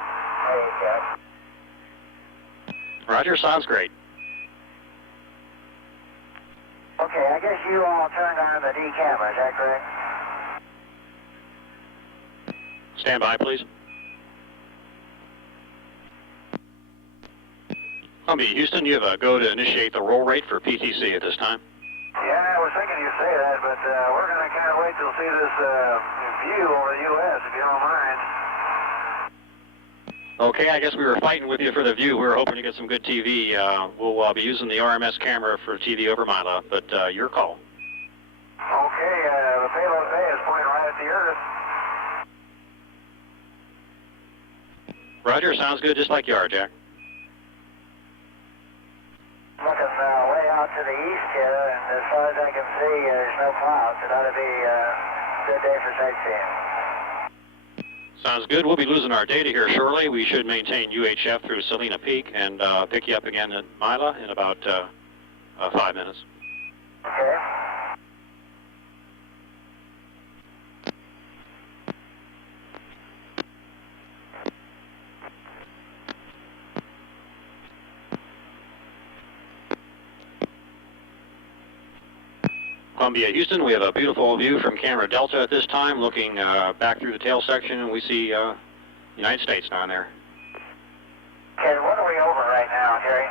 Roger, sounds great. Okay, I guess you all turned on the D camera, is that correct? Stand by, please. Columbia, Houston, you have a go to initiate the roll rate for PTC at this time. Yeah, I was thinking you'd say that, but we're going to kind of wait till see this view over the U.S., if you don't mind. Okay, I guess we were fighting with you for the view. We were hoping to get some good TV. We'll be using the RMS camera for TV over Mila, but your call. Okay, the payload bay is pointing right at the Earth. Roger, sounds good, just like you are, Jack. Looking way out to the east here, and as far as I can see, there's no clouds. It ought to be a good day for sightseeing. Sounds good. We'll be losing our data here shortly. We should maintain UHF through Salina Peak and pick you up again at Mila in about 5 minutes. Okay. Columbia, Houston, we have a beautiful view from camera Delta at this time, looking back through the tail section, and we see United States down there. Okay, what are we over right now, Jerry?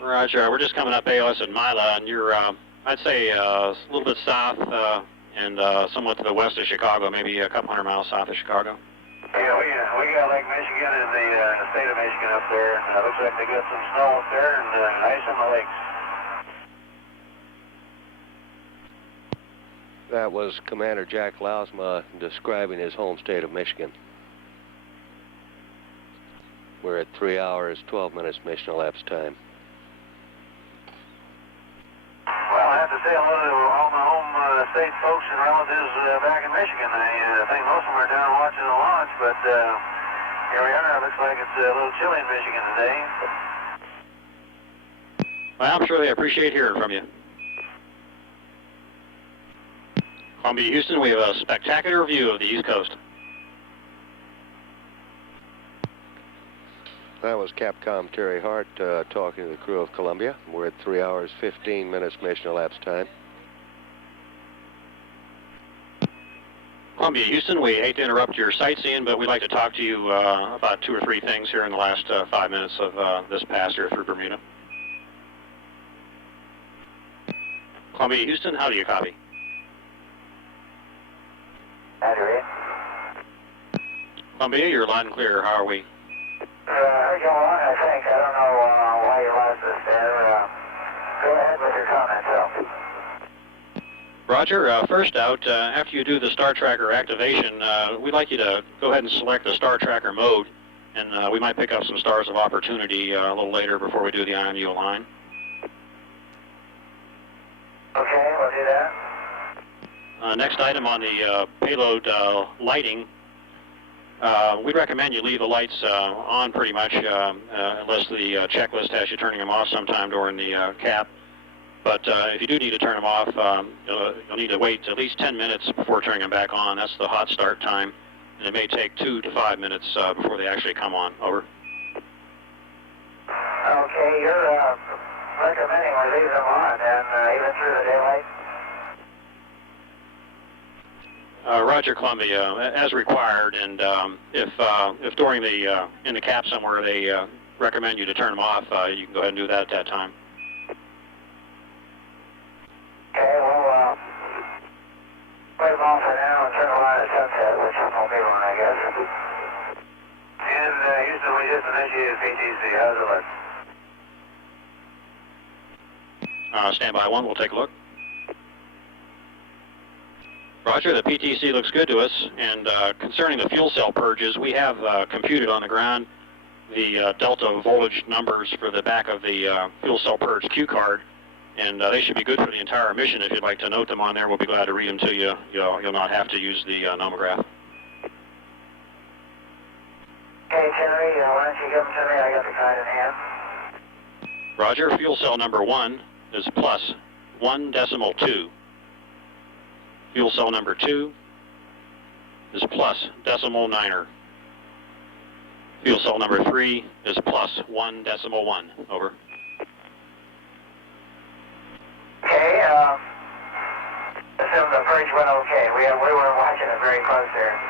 Roger, we're just coming up AOS at Mila, and you're, I'd say, a little bit south and somewhat to the west of Chicago, maybe a couple hundred miles south of Chicago. Yeah, we got Lake Michigan in the state of Michigan up there. Looks like they got some snow up there and ice in the lakes. That was Commander Jack Lausma describing his home state of Michigan. We're at 3 hours, 12 minutes mission elapsed time. Well, I have to say hello to all my home state folks and relatives back in Michigan. I think most of them are down watching the launch, but here we are. It looks like it's a little chilly in Michigan today. Well, I'm sure they appreciate hearing from you. Columbia, Houston, we have a spectacular view of the East Coast. That was Capcom Terry Hart talking to the crew of Columbia. We're at 3 hours, 15 minutes mission elapsed time. Columbia, Houston, we hate to interrupt your sightseeing, but we'd like to talk to you about 2 or 3 things here in the last 5 minutes of this pass here through Bermuda. Columbia, Houston, how do you copy? Andrew. Columbia, you're loud and clear. How are we? Heard you along, I think. I don't know why you lost us there. Go ahead with your comments, though. Roger. First out, after you do the Star Tracker activation, we'd like you to go ahead and select the Star Tracker mode, and we might pick up some stars of opportunity a little later before we do the IMU align. Okay, we'll do that. Next item on the payload lighting, we'd recommend you leave the lights on pretty much unless the checklist has you turning them off sometime during the cap. But if you do need to turn them off, you'll need to wait at least 10 minutes before turning them back on. That's the hot start time, and it may take 2 to 5 minutes before they actually come on. Over. Okay, you're recommending we leave them on, and even through the daylight? Roger, Columbia, as required, and if during the in the cap somewhere they recommend you to turn them off, you can go ahead and do that at that time. Okay, we'll put them off for now and turn them on at sunset, which won't be long, I guess. And Houston, we just initiated PTC. How's it look? Stand by 1, we'll take a look. Roger, the PTC looks good to us, and concerning the fuel cell purges, we have computed on the ground the delta voltage numbers for the back of the fuel cell purge Q card, and they should be good for the entire mission. If you'd like to note them on there, we'll be glad to read them to you. You'll not have to use the nomograph. Okay, Terry, why don't you give them to me? I got the card in hand. Roger, fuel cell number 1 is plus 1.2. Fuel cell number 2 is plus 0.9. Fuel cell number 3 is plus 1.1. Over. Okay, as assume the bridge went okay. We were watching it very close there.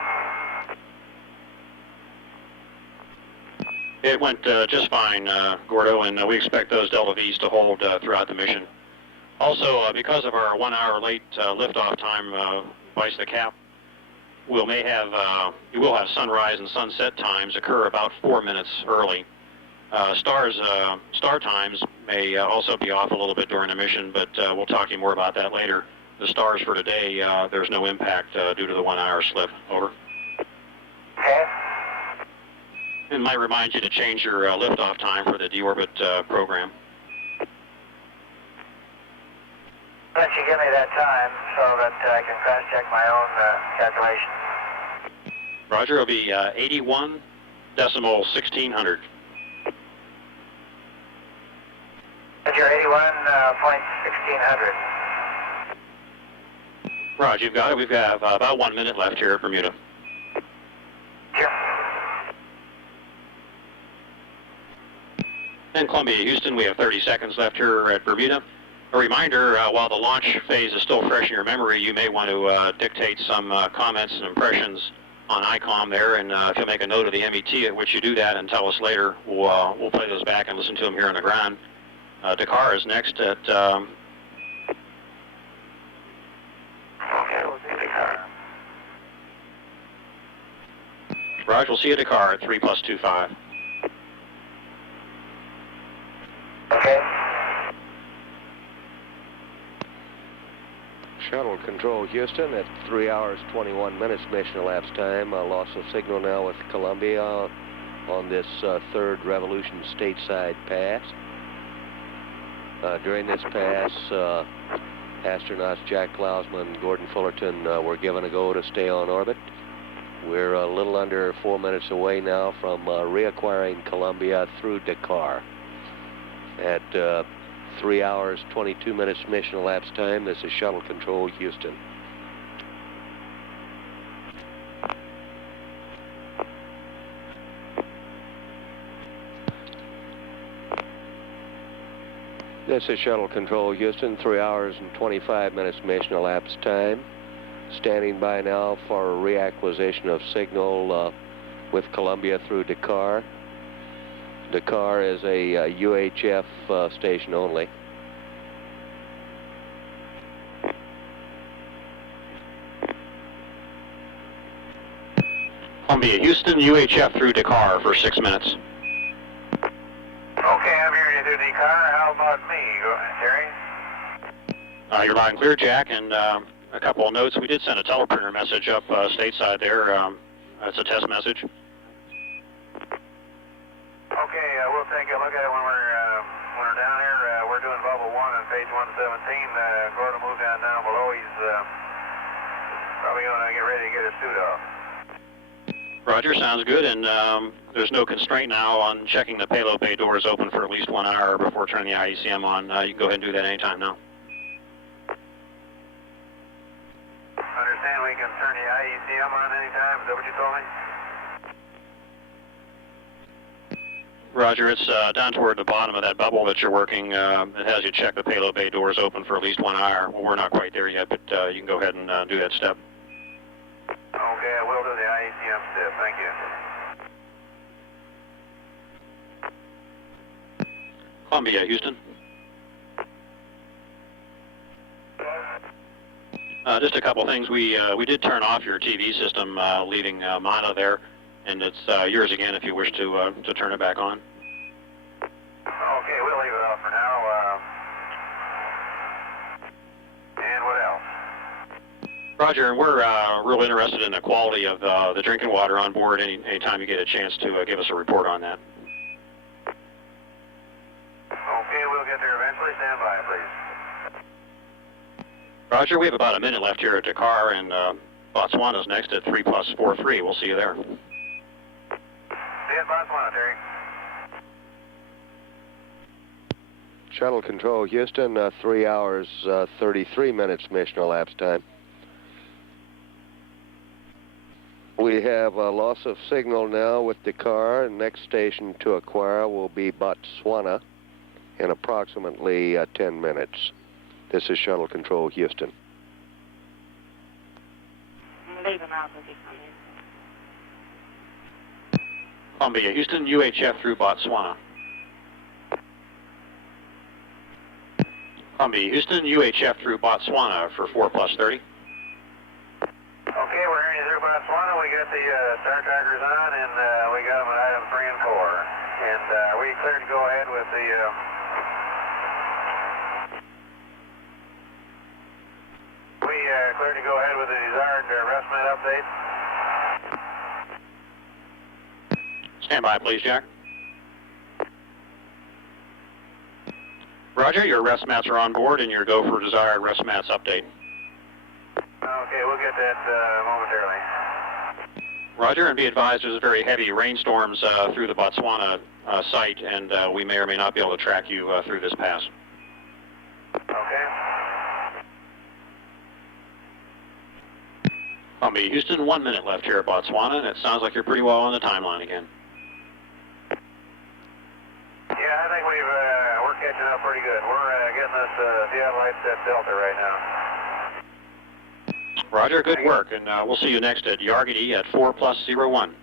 It went just fine, Gordo, and we expect those Delta V's to hold throughout the mission. Also, because of our 1 hour late liftoff time, vice the cap, you will have sunrise and sunset times occur about 4 minutes early. Star times may also be off a little bit during the mission, but we'll talk to you more about that later. The stars for today, there's no impact due to the 1 hour slip. Over. Okay. And might remind you to change your liftoff time for the deorbit program. Why don't you give me that time so that I can cross-check my own calculation? Roger, it'll be 81.1600. Roger, 81.1600. Roger, you've got it. We've got about 1 minute left here at Bermuda. Sure. And Columbia, Houston, we have 30 seconds left here at Bermuda. A reminder, while the launch phase is still fresh in your memory, you may want to dictate some comments and impressions on ICOM there, and if you'll make a note of the MET at which you do that and tell us later, we'll play those back and listen to them here on the ground. Dakar is next at... Okay, we'll see Dakar. Roger, we'll see you at Dakar at 3+25. Okay. Shuttle Control Houston at 3 hours 21 minutes mission elapsed time. Loss of signal now with Columbia on this third revolution stateside pass. During this pass, astronauts Jack Klausman and Gordon Fullerton were given a go to stay on orbit. We're a little under 4 minutes away now from reacquiring Columbia through Dakar. At 3 hours 22 minutes mission elapsed time, this is Shuttle Control Houston. This is Shuttle Control Houston, 3 hours and 25 minutes mission elapsed time. Standing by now for reacquisition of signal with Columbia through Dakar. Dakar is a UHF station only. Columbia, Houston, UHF through Dakar for 6 minutes. Okay, I'm hearing you through Dakar. How about me? Go ahead, Terry. You're loud and clear, Jack, and a couple of notes. We did send a teleprinter message up stateside there. It's a test message. Okay, we'll take a look at it when we're down here. We're doing bubble 1 on page 117. Gordon will move down below. He's probably going to get ready to get his suit off. Roger, sounds good, and there's no constraint now on checking the payload bay doors open for at least 1 hour before turning the IECM on. You can go ahead and do that anytime now. Understand we can turn the IECM on anytime? Is that what you told me? Roger, it's down toward the bottom of that bubble that you're working. It has you check the payload bay doors open for at least 1 hour. Well, we're not quite there yet, but you can go ahead and do that step. Okay, I will do the IECM step. Thank you. Columbia, Houston. Just a couple things. We did turn off your TV system leaving Mana there, and it's yours again if you wish to turn it back on. Okay, we'll leave it off for now. And what else? Roger, and we're real interested in the quality of the drinking water on board anytime you get a chance to give us a report on that. Okay, we'll get there eventually. Stand by, please. Roger, we have about a minute left here at Dakar, and Botswana's next at 3+43. We'll see you there. See you at Botswana, Terry. Shuttle Control Houston, 3 hours 33 minutes mission elapsed time. We have a loss of signal now with Dakar. Next station to acquire will be Botswana in approximately 10 minutes. This is Shuttle Control Houston. leave him out with you from here. Columbia, Houston, UHF through Botswana. Columbia, Houston, UHF through Botswana for 4+30. Okay, we're hearing you through Botswana. We got the star trackers on, and we got them at item 3 and 4. And we cleared to go ahead with the... cleared to go ahead with the desired ResMed update. Stand by, please, Jack. Roger, your rest mats are on board and your go for desired rest mats update. Okay, we'll get that momentarily. Roger, and be advised there's very heavy rainstorms through the Botswana site, and we may or may not be able to track you through this pass. Okay. Columbia, Houston, 1 minute left here at Botswana, and it sounds like you're pretty well on the timeline again. Yeah, I think we're catching up pretty good. We're getting this Seattle lights at Delta right now. Roger, good work, and we'll see you next at Yargity at 4+01.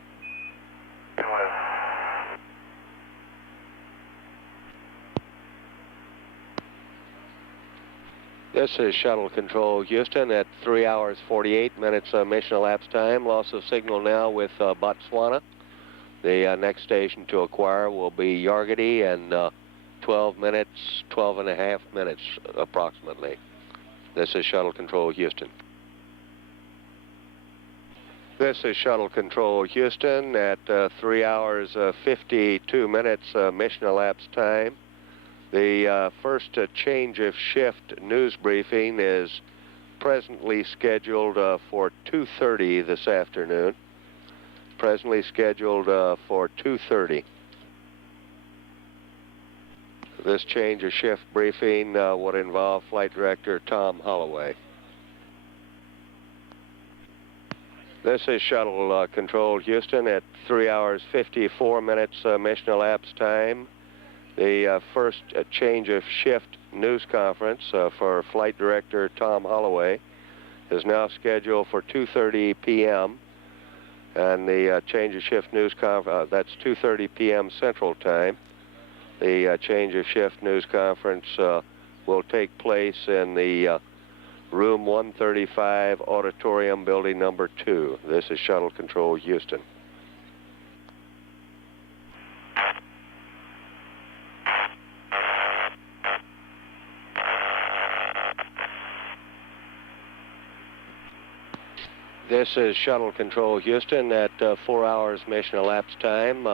This is Shuttle Control Houston at 3 hours 48 minutes mission elapsed time. Loss of signal now with Botswana. The next station to acquire will be Yargity in 12 and a half minutes approximately. This is Shuttle Control Houston. This is Shuttle Control Houston at 3 hours 52 minutes mission elapsed time. The first change of shift news briefing is presently scheduled for 2:30 this afternoon. Presently scheduled for 2:30. This change of shift briefing would involve Flight Director Tom Holloway. This is Shuttle Control Houston at 3 hours 54 minutes mission elapsed time. The first change of shift news conference for Flight Director Tom Holloway is now scheduled for 2:30 p.m. And the change of shift news conference, that's 2:30 p.m. Central Time. The change of shift news conference will take place in the room 135, auditorium building number 2. This is Shuttle Control Houston. This is Shuttle Control Houston at 4 hours mission elapsed time.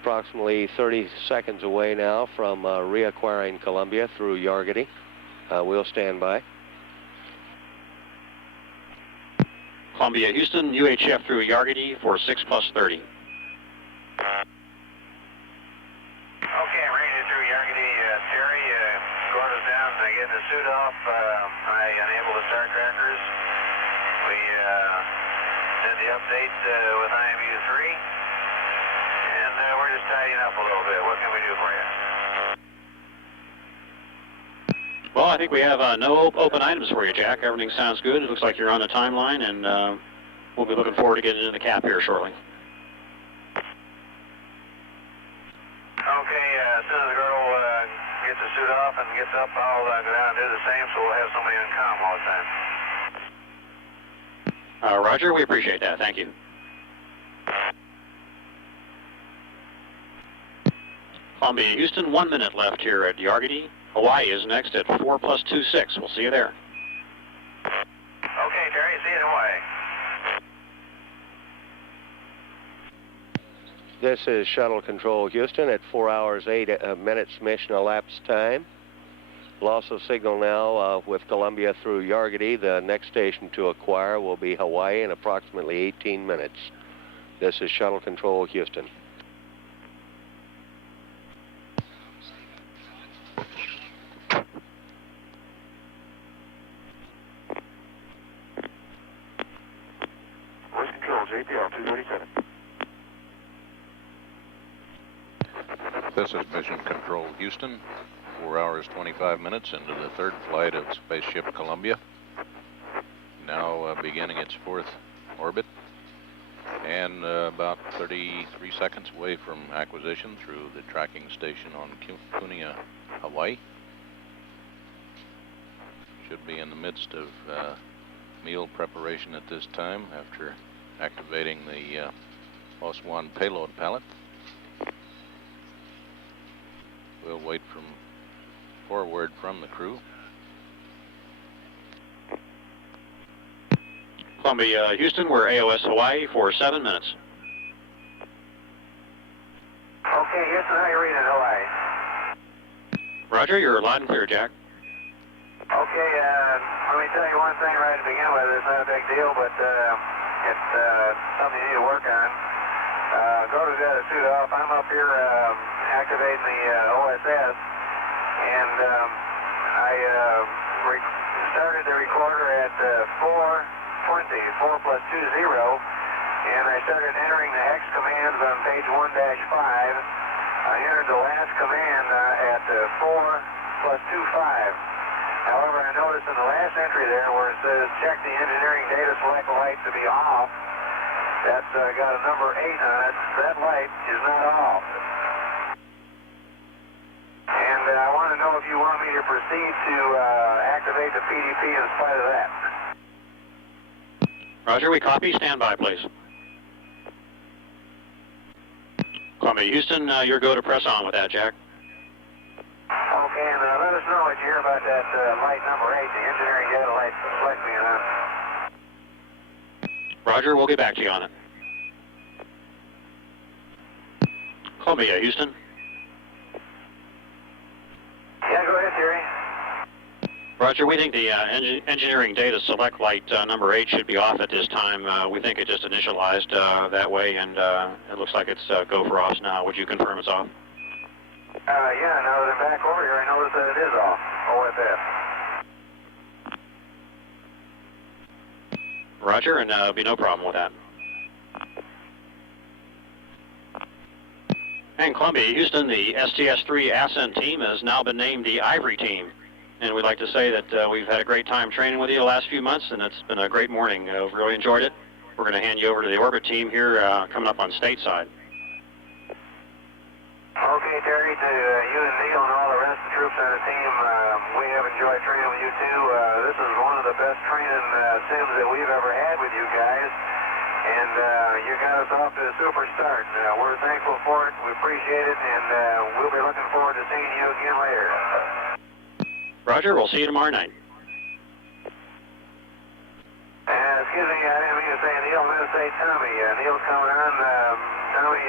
Approximately 30 seconds away now from reacquiring Columbia through Yargity. We'll stand by. Columbia, Houston, UHF through Yargity for 6+30. Okay, I'm ready to through Yargity. Terry, Gordon's down, getting the suit off. I enabled the star trackers. We did the update with IMU-3, and we're just tidying up a little bit. What can we do for you? Well, I think we have no open items for you, Jack. Everything sounds good. It looks like you're on the timeline, and we'll be looking forward to getting into the cap here shortly. Okay, as soon as the girl gets the suit off and gets up, I'll go down and do the same, so we'll have somebody on comm all the time. Roger, we appreciate that. Thank you. Columbia, Houston, 1 minute left here at Yargity. Hawaii is next at 4+26. We'll see you there. Okay, Terry, see you in Hawaii. This is Shuttle Control Houston at 4 hours 8 minutes mission elapsed time. Loss of signal now with Columbia through Yargity. The next station to acquire will be Hawaii in approximately 18 minutes. This is Shuttle Control Houston. Voice control, JPL 237. This is Mission Control Houston, 4 hours 25 minutes into the third flight of Spaceship Columbia. now beginning its 4th orbit, and about 33 seconds away from acquisition through the tracking station on Kunia, Hawaii. Should be in the midst of meal preparation at this time after activating the OS-1 payload pallet. We'll wait for a word from the crew. Columbia, Houston, we're AOS Hawaii for 7 minutes. Okay, Houston, how you reading Hawaii? Roger, you're loud and clear, Jack. Okay, let me tell you one thing right to begin with. It's not a big deal, but it's something you need to work on. Go to the suit off. I'm up here activating the OSS, and I started the recorder at 420, 4 plus 20, and I started entering the hex commands on page 1-5. I entered the last command at 4 plus 25. However, I noticed in the last entry there where it says check the engineering data select light to be off, that's got a number 8 on it. That light is not off. And I want to know if you want me to proceed to activate the PDP in spite of that. Roger, we copy. Stand by, please. Columbia, Houston, your go to press on with that, Jack. Okay, and let us know what you hear about that light number 8, the engineering data light select being on. Roger, we'll get back to you on it. Columbia, Houston. Yeah, go ahead, Terry. Roger, we think the engineering data select light number 8 should be off at this time. We think it just initialized that way, and it looks like it's go for off now. Would you confirm it's off? Yeah, now that I'm back over here, I noticed that it is off. OSS. Roger, and there'll be no problem with that. And Columbia, Houston, the STS-3 Ascent team has now been named the Ivory team. And we'd like to say that we've had a great time training with you the last few months, and it's been a great morning. We've really enjoyed it. We're going to hand you over to the orbit team here coming up on stateside. Okay, Terry, to you and Neil and all the rest of the troops on the team, we have enjoyed training with you too. This is one of the best training sims that we've ever had with you guys, and you got us off to a super start. We're thankful for it, we appreciate it, and we'll be looking forward to seeing you again later. Roger, we'll see you tomorrow night. Excuse me, I didn't mean to say Neil, I meant to say Tommy. Neil's coming on. Tommy,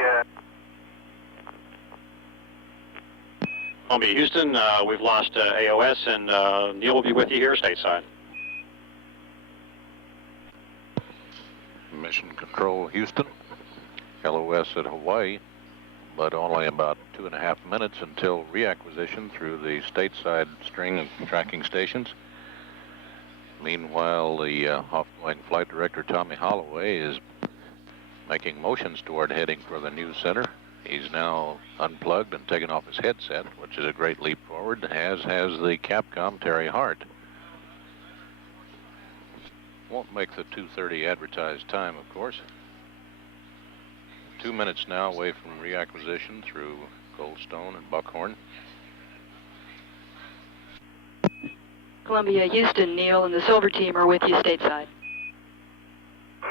Columbia, Houston, we've lost AOS, and Neil will be with you here stateside. Mission Control, Houston. LOS at Hawaii, but only about 2.5 minutes until reacquisition through the stateside string of tracking stations. Meanwhile, the off-going flight director, Tommy Holloway, is making motions toward heading for the new center. He's now unplugged and taken off his headset, which is a great leap forward, as has the Capcom Terry Hart. Won't make the 2:30 advertised time, of course. 2 minutes now away from reacquisition through Goldstone and Buckhorn. Columbia, Houston, Neil and the Silver Team are with you stateside.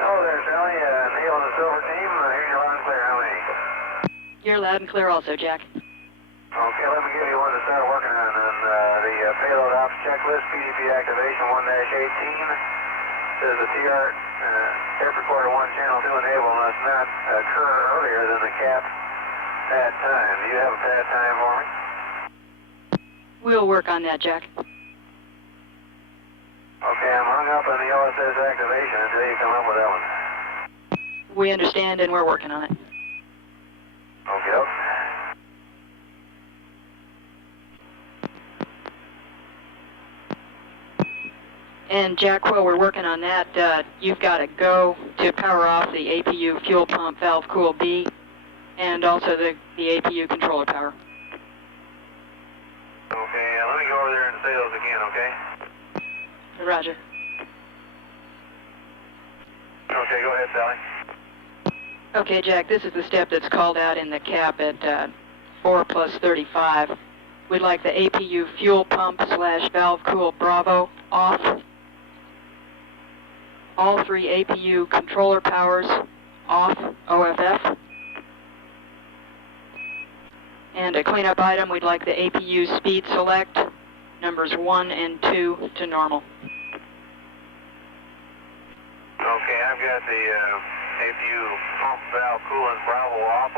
hello there, Sally. Neil and the Silver Team. Here you're loud and clear. How many? You're loud and clear also, Jack. Okay, let me give you one to start working on the payload ops checklist, PDP activation 1-18. Says the TR tape recorder 1 channel 2 enable must not occur earlier than the cap pad time. Do you have a pad time for me? We'll work on that, Jack. Okay, I'm hung up on the OSS activation until you come up with that one. We understand and we're working on it. Okay. And Jack, while we're working on that, you've got to go to power off the APU fuel pump valve cool B and also the APU controller power. Okay, let me go over there and say those again, okay? Roger. Okay, go ahead, Sally. Okay, Jack, this is the step that's called out in the cap at 4 plus 35. We'd like the APU fuel pump / valve cool Bravo off. All 3 APU controller powers off, OFF. And a cleanup item, we'd like the APU speed select, numbers 1 and 2 to normal. Okay, I've got the APU pump valve coolant Bravo off.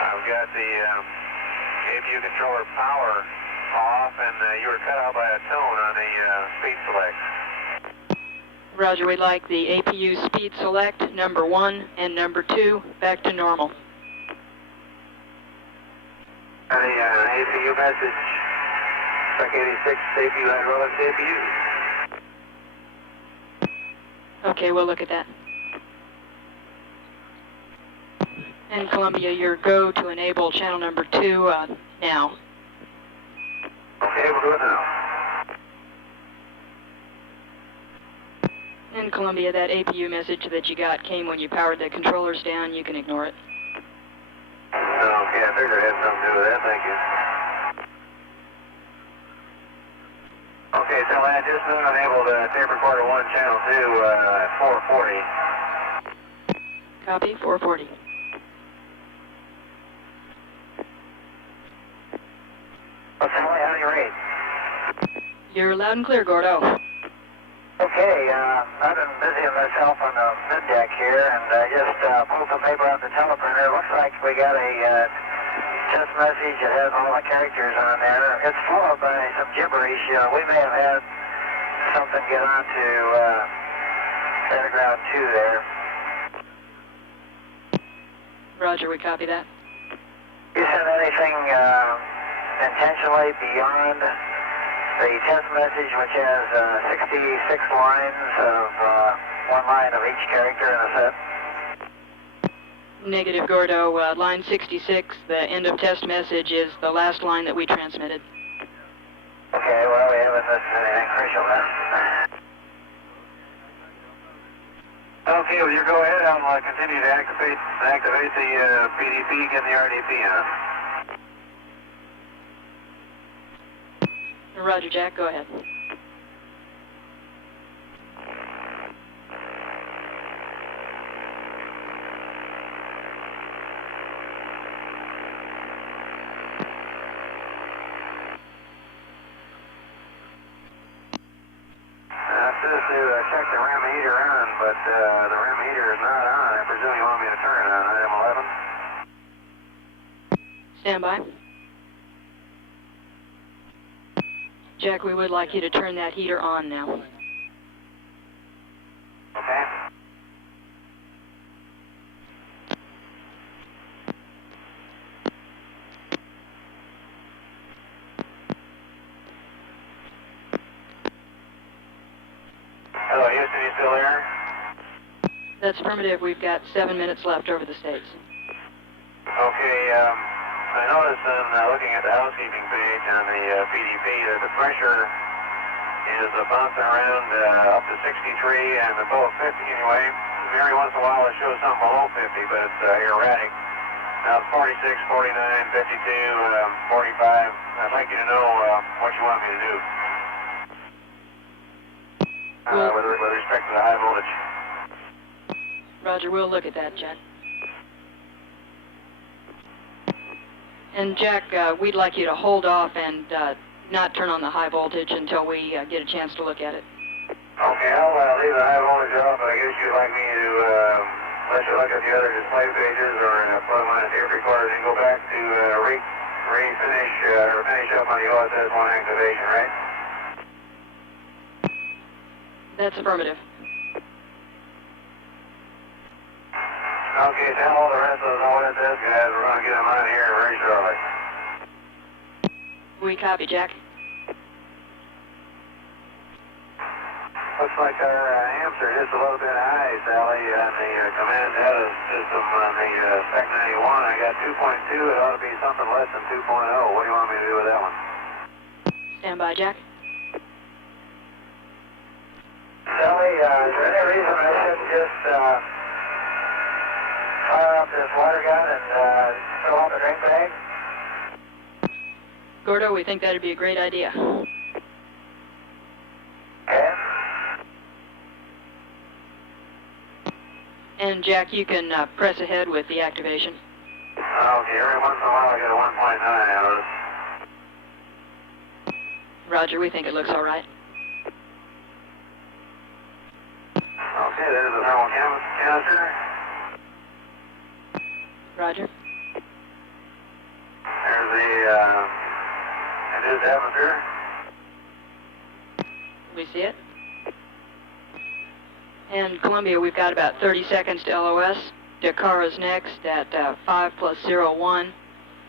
I've got the APU controller power off, and you were cut out by a tone on the speed select. Roger, we'd like the APU speed select, number 1 and number 2, back to normal. The APU message, Spec 86, APU hydraulics APU. Okay, we'll look at that. And Columbia, your go to enable channel number 2 now. Okay, we'll do it now. And Columbia, that APU message that you got came when you powered the controllers down. You can ignore it. Okay, I figured it had something to do with that. Thank you. Okay, so I just enabled tape recorder 1, channel 2 at 440. Copy, 440. Sally, how do you rate? You're loud and clear, Gordo. Okay, I've been busy myself on the mid-deck here, and I just pulled some paper off the teleprinter. Looks like we got a test message that has all the characters on there. It's followed by some gibberish. We may have had something get onto Center 2 there. Roger, we copy that. You sent anything intentionally beyond the test message, which has 66 lines of 1 line of each character in a set? Negative, Gordo. Line 66, the end of test message, is the last line that we transmitted. Okay, well, we haven't missed anything crucial then. Okay, well, you go ahead. I'll continue to activate the PDP, get the RDP on. Roger, Jack, go ahead. It says to check the rim heater on, but the rim heater is not on. I presume you want me to turn it on, item 11? Stand by. Jack, we would like you to turn that heater on now. Okay. Hello, Houston, you still there? That's affirmative. We've got 7 minutes left over the States. Okay, I noticed in looking at the housekeeping page on the PDP that the pressure is bouncing around up to 63 and above 50 anyway. Every once in a while it shows something below 50, but it's erratic. Now it's 46, 49, 52, 45. I'd like you to know what you want me to do with respect to the high voltage. Roger, we'll look at that, Jack. And Jack, we'd like you to hold off and not turn on the high voltage until we get a chance to look at it. Okay, I'll leave the high voltage off, but I guess you'd like me to let you look at the other display pages or put them on a tape recorder and then go back to finish up on the OSS-1 activation, right? That's affirmative. Okay, tell all the rest of those OSS guys we're going to get them on here very shortly. We copy, Jack. Looks like our amps are just a little bit high, Sally, on the command data system on the Spec 91. I got 2.2. It ought to be something less than 2.0. What do you want me to do with that one? Stand by, Jack. Sally, is there any reason I shouldn't Gordo, we think that'd be a great idea. Okay. And Jack, you can press ahead with the activation. Okay, every once in a while I get a 1.9 out of it. Roger, we think it looks all right. Okay, there's the thermal canister. Roger. There's the induced atmosphere. We see it. And Columbia, we've got about 30 seconds to LOS. Dakar is next at 5 + 01.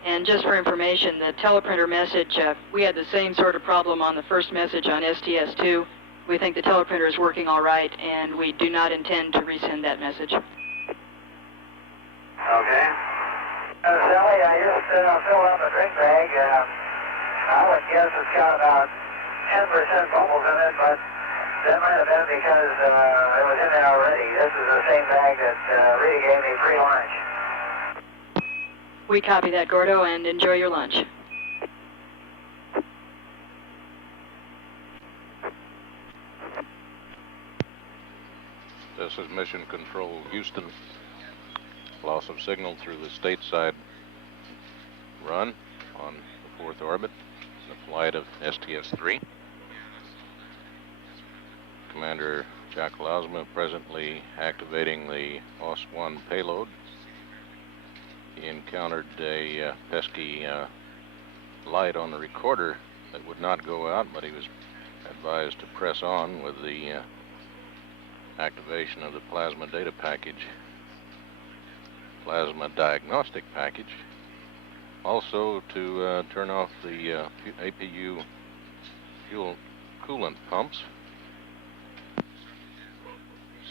And just for information, the teleprinter message, we had the same sort of problem on the first message on STS-2. We think the teleprinter is working all right, and we do not intend to resend that message. Okay. Sally, I just filled up a drink bag. I would guess it's got about 10% bubbles in it, but that might have been because it was in there already. This is the same bag that Rita gave me pre-lunch. We copy that, Gordo, and enjoy your lunch. This is Mission Control Houston. Loss of signal through the stateside run on the 4th orbit, the flight of STS-3. Commander Jack Lausma presently activating the OS-1 payload. He encountered a pesky light on the recorder that would not go out, but he was advised to press on with the activation of the plasma data package, plasma diagnostic package. Also to turn off the APU fuel coolant pumps.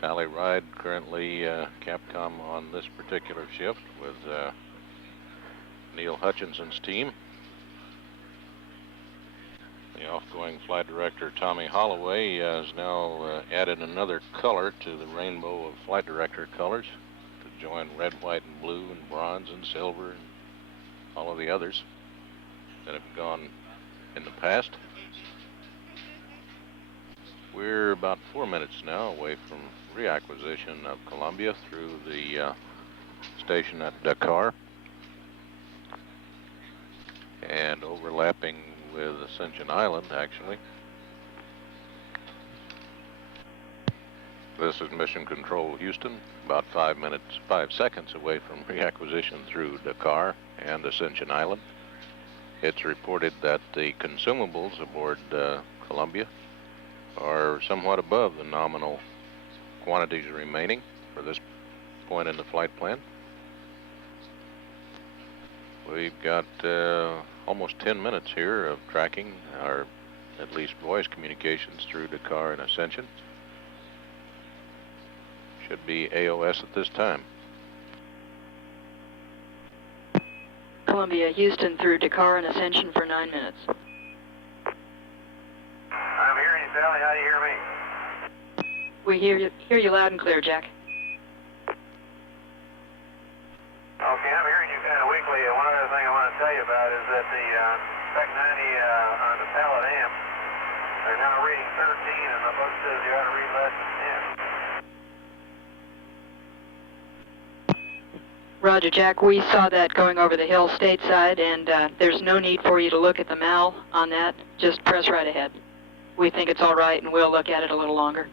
Sally Ride currently Capcom on this particular shift with Neil Hutchinson's team. The off-going flight director Tommy Holloway has now added another color to the rainbow of flight director colors to join red, white, and blue, and bronze, and silver, and all of the others that have gone in the past. We're about 4 minutes now away from reacquisition of Columbia through the station at Dakar and overlapping with Ascension Island, actually. This is Mission Control Houston, about 5 seconds away from reacquisition through Dakar and Ascension Island. It's reported that the consumables aboard Columbia are somewhat above the nominal quantities remaining for this point in the flight plan. We've got almost 10 minutes here of tracking our, at least voice communications through Dakar and Ascension. Should be AOS at this time. Columbia, Houston through Dakar and Ascension for 9 minutes. I'm hearing you, Sally. How do you hear me? We hear you loud and clear, Jack. Okay, I'm hearing you kind of weakly. One other thing I want to tell you about is that the Spec 90 on the pallet amp, they're now reading 13, and the book says you ought to read less than 10. Roger, Jack. We saw that going over the hill stateside, and there's no need for you to look at the MAL on that. Just press right ahead. We think it's all right, and we'll look at it a little longer.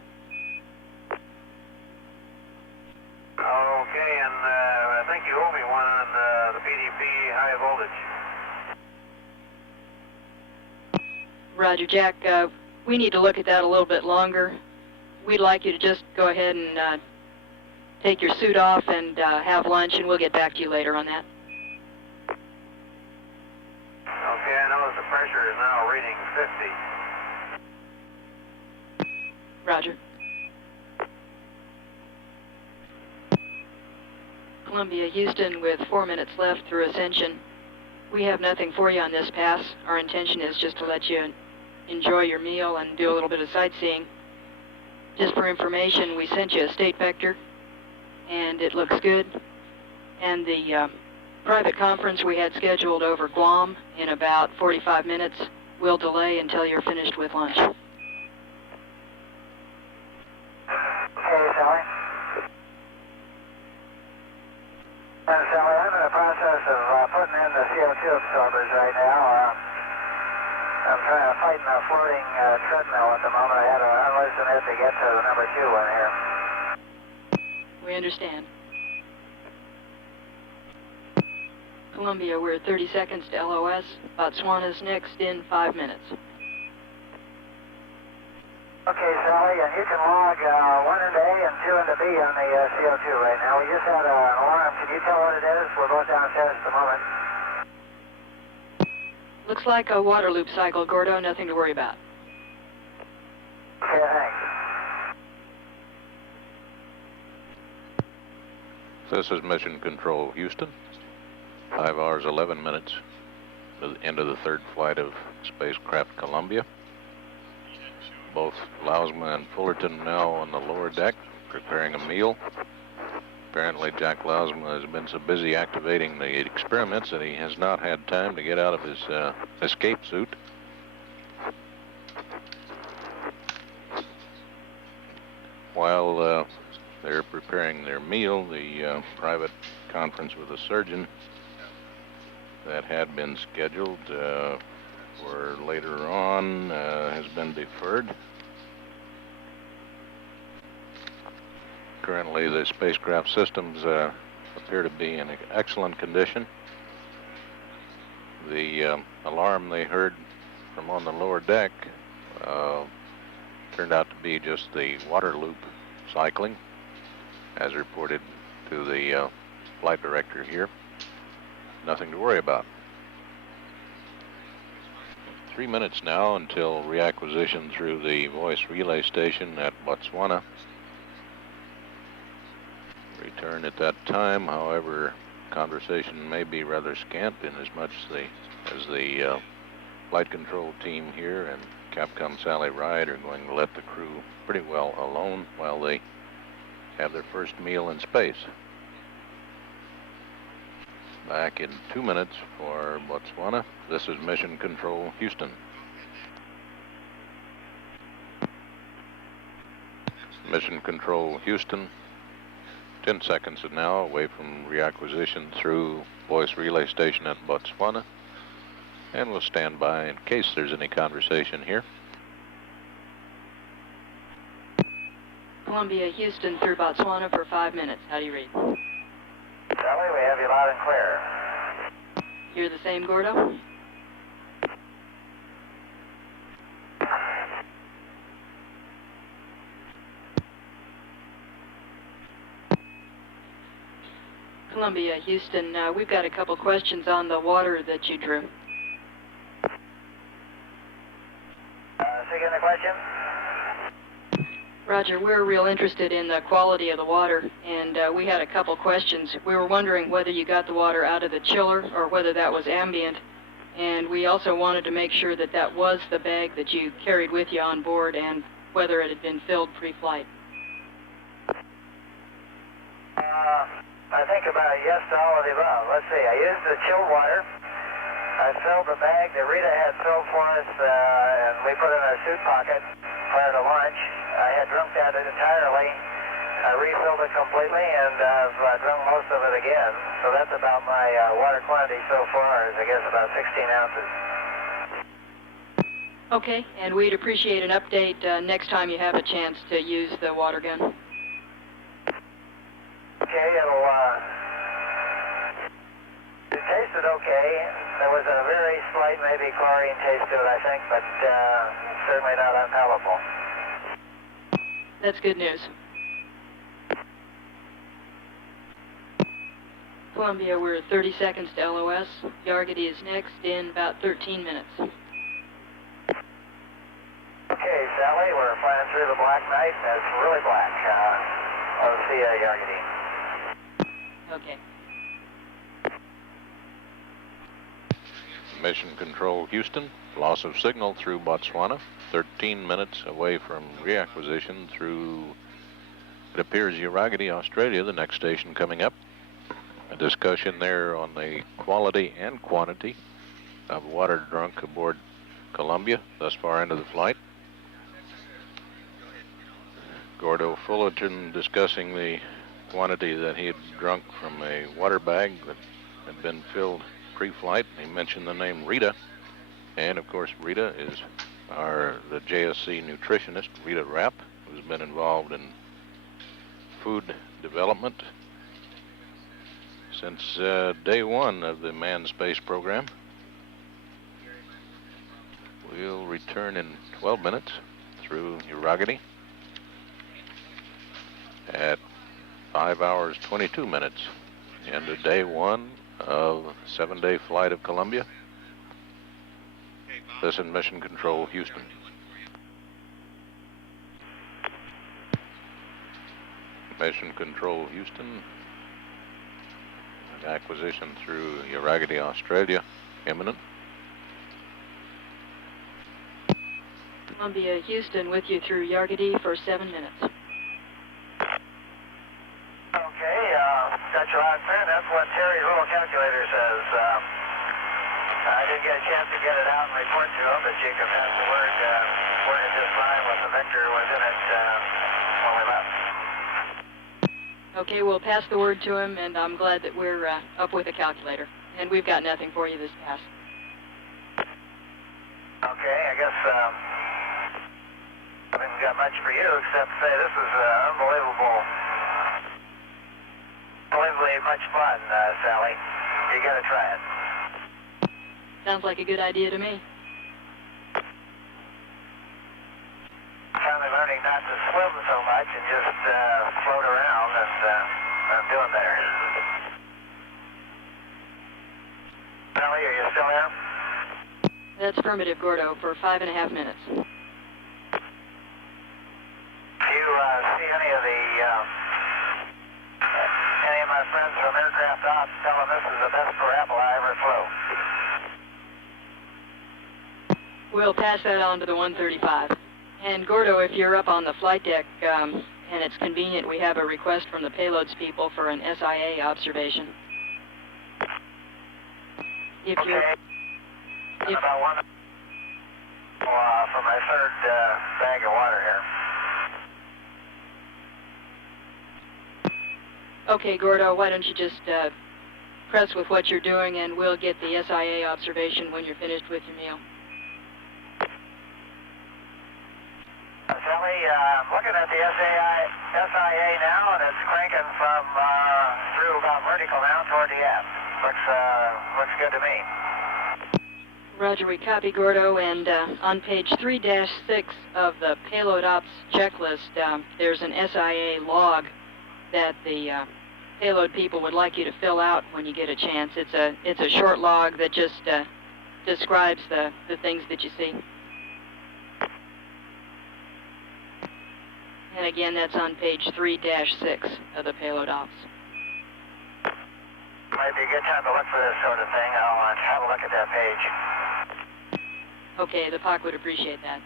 Okay, and I think you owe me one on the PDP high voltage. Roger, Jack. We need to look at that a little bit longer. We'd like you to just go ahead and take your suit off and have lunch, and we'll get back to you later on that. Okay, I notice the pressure is now reading 50. Roger. Columbia, Houston with 4 minutes left through Ascension. We have nothing for you on this pass. Our intention is just to let you enjoy your meal and do a little bit of sightseeing. Just for information, we sent you a state vector, and it looks good. And the private conference we had scheduled over Guam in about 45 minutes. We'll delay until you're finished with lunch. Okay, Sally. Sally, I'm in the process of putting in the CO2 absorbers right now. I'm fighting a floating treadmill at the moment. I had to unloosen it to get to the number 2 one here. We understand. Columbia, we're 30 seconds to LOS. Botswana's next in 5 minutes. Okay, Sally, and you can log 1 into A and 2 into B on the CO2 right now. We just had an alarm. Can you tell what it is? We're both downstairs at the moment. Looks like a water loop cycle, Gordo. Nothing to worry about. Okay, thanks. This is Mission Control, Houston. 5 hours, 11 minutes. The end of the third flight of spacecraft Columbia. Both Lausma and Fullerton now on the lower deck, preparing a meal. Apparently, Jack Lausma has been so busy activating the experiments that he has not had time to get out of his escape suit. While they're preparing their meal, the private conference with the surgeon that had been scheduled for later on has been deferred. Currently, the spacecraft systems appear to be in excellent condition. The alarm they heard from on the lower deck turned out to be just the water loop cycling, as reported to the flight director here. Nothing to worry about. 3 minutes now until reacquisition through the voice relay station at Botswana. Return at that time, however, conversation may be rather scant in as much as the flight control team here and Capcom Sally Ride are going to let the crew pretty well alone while they have their first meal in space. Back in 2 minutes for Botswana. This is Mission Control, Houston. Mission Control, Houston. 10 seconds now away from reacquisition through voice relay station at Botswana. And we'll stand by in case there's any conversation here. Columbia, Houston through Botswana for 5 minutes. How do you read? Sally, we have you loud and clear. You're the same, Gordo? Columbia, Houston, we've got a couple questions on the water that you drew. Say again the question? Roger, we're real interested in the quality of the water, and we had a couple questions. We were wondering whether you got the water out of the chiller or whether that was ambient, and we also wanted to make sure that that was the bag that you carried with you on board and whether it had been filled pre-flight. I think about yes to all of the above. Let's see, I used the chilled water. I filled the bag that Rita had filled for us, and we put in our suit pocket prior to lunch. I had drunk that entirely. I refilled it completely, and I've drunk most of it again. So that's about my water quantity so far, is I guess about 16 ounces. Okay, and we'd appreciate an update next time you have a chance to use the water gun. Okay, it tasted okay. There was a very slight, maybe chlorine taste to it, I think, but certainly not unpalatable. That's good news. Columbia, we're 30 seconds to LOS. Yargity is next in about 13 minutes. Okay, Sally, we're flying through the black night, and it's really black. I'll see you, Yargity. Okay. Mission Control, Houston. Loss of signal through Botswana. 13 minutes away from reacquisition through, it appears, Yaragati, Australia, the next station coming up. At discussion there on the quality and quantity of water drunk aboard Columbia thus far into the flight. Gordo Fullerton discussing the quantity that he had drunk from a water bag that had been filled pre-flight. He mentioned the name Rita, and of course Rita is the JSC nutritionist, Rita Rapp, who's been involved in food development since day one of the manned space program. We'll return in 12 minutes through Uragati at 5 hours 22 minutes into day one of 7-day flight of Columbia. This is Mission Control, Houston. Mission Control, Houston. An acquisition through Uragati, Australia, imminent. Columbia, Houston, with you through Yargadi for 7 minutes. Okay, got you loud and clear. That's what Terry's little calculator says. I didn't get a chance to get it out and report to him, but you can pass the word. Working just fine with the Victor was in it when we left. Okay, we'll pass the word to him, and I'm glad that we're up with a calculator. And we've got nothing for you this pass. Okay, I guess I haven't got much for you except to say this is unbelievably much fun, Sally. You gotta try it. Sounds like a good idea to me. Finally learning not to swim so much and just float around, and I'm doing better. Sally, are you still there? That's affirmative, Gordo, for 5.5 minutes. If you see any of my friends from Aircraft Ops, tell them this is the best parabol I ever flew. We'll pass that on to the 135. And Gordo, if you're up on the flight deck and it's convenient, we have a request from the payloads people for an SIA observation. If okay. you're... If, about one for my third bag of water here. Okay, Gordo, why don't you just press with what you're doing, and we'll get the SIA observation when you're finished with your meal. Sally, I'm looking at the SIA now, and it's cranking from through about vertical now toward the aft. Looks good to me. Roger, we copy, Gordo, and on page 3-6 of the payload ops checklist, there's an SIA log that the payload people would like you to fill out when you get a chance. It's a short log that just describes the things that you see. And again, that's on page 3-6 of the payload ops. Might be a good time to look for this sort of thing. I'll have a look at that page. Okay, the POC would appreciate that.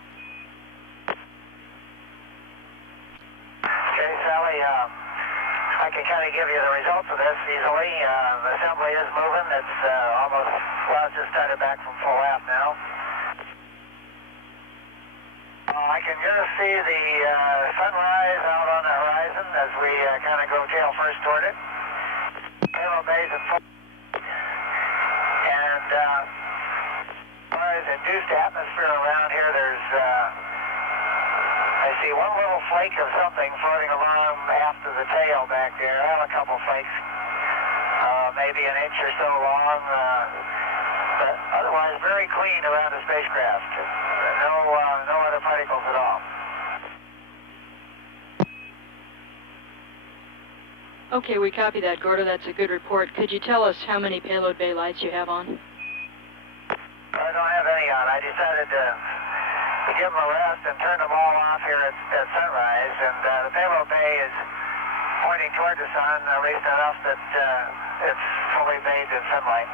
Okay, Sally, I can kind of give you the results of this easily. The assembly is moving. It's almost, well, it's just started back from full aft now. I can just see the sunrise out on the horizon as we kind of go tail first toward it. Payload bay's in full. And as far as induced atmosphere around here, there's, I see one little flake of something floating along after the tail back there. I have a couple flakes, maybe an inch or so long, but otherwise very clean around the spacecraft. No other particles at all. Okay, we copy that, Gordo. That's a good report. Could you tell us how many payload bay lights you have on? I don't have any on. I decided to give them a rest and turn them all off here at sunrise. And the payload bay is pointing toward the sun, at least enough that it's fully bathed in sunlight.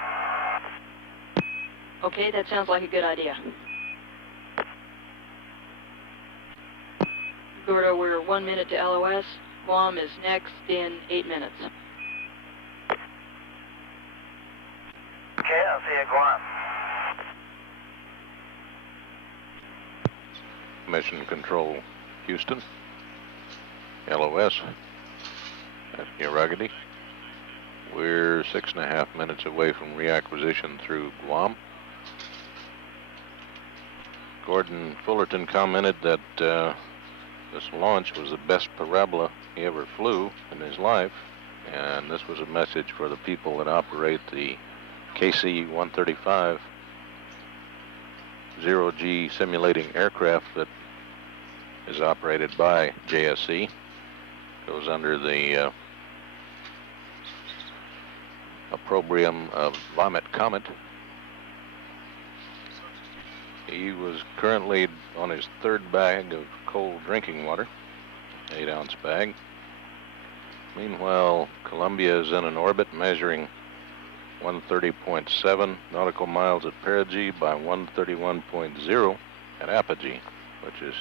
Okay, that sounds like a good idea. Gordo, we're 1 minute to LOS. Guam is next in 8 minutes. at Guam. Mission Control Houston, LOS at Uragati. We're 6.5 minutes away from reacquisition through Guam. Gordon Fullerton commented that this launch was the best parabola he ever flew in his life, and this was a message for the people that operate the KC-135 zero-G simulating aircraft that is operated by JSC. Goes under the opprobrium of Vomit Comet. He was currently on his third bag of cold drinking water, 8-ounce bag. Meanwhile, Columbia is in an orbit measuring 130.7 nautical miles at perigee by 131.0 at apogee, which is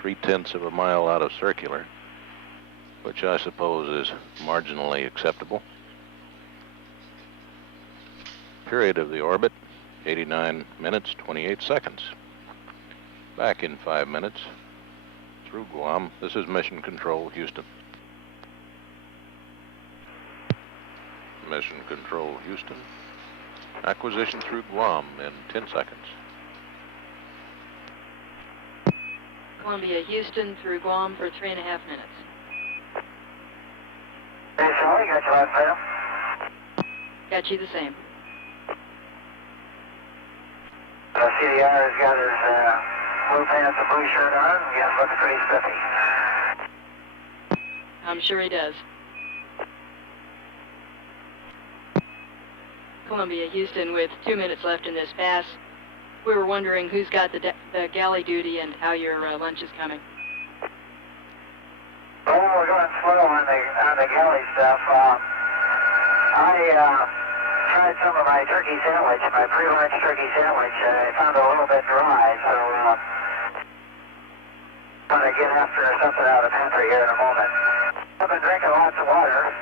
0.3 of a mile out of circular, which I suppose is marginally acceptable. Period of the orbit, 89 minutes, 28 seconds. Back in 5 minutes through Guam. This is Mission Control, Houston. Mission Control, Houston. Acquisition through Guam in 10 seconds. Columbia, Houston through Guam for 3.5 minutes. Hey, Charlie, got your last item? Got you the same. CDR has got his blue pants and blue shirt on. Yes, looking pretty spiffy. I'm sure he does. Columbia, Houston with 2 minutes left in this pass. We were wondering who's got the galley duty and how your lunch is coming. Well, we're going slow on the galley stuff. I tried some of my turkey sandwich, my pre-lunch turkey sandwich. I found it a little bit dry, so I'm going to get after something out of the pantry here in a moment. I've been drinking lots of water,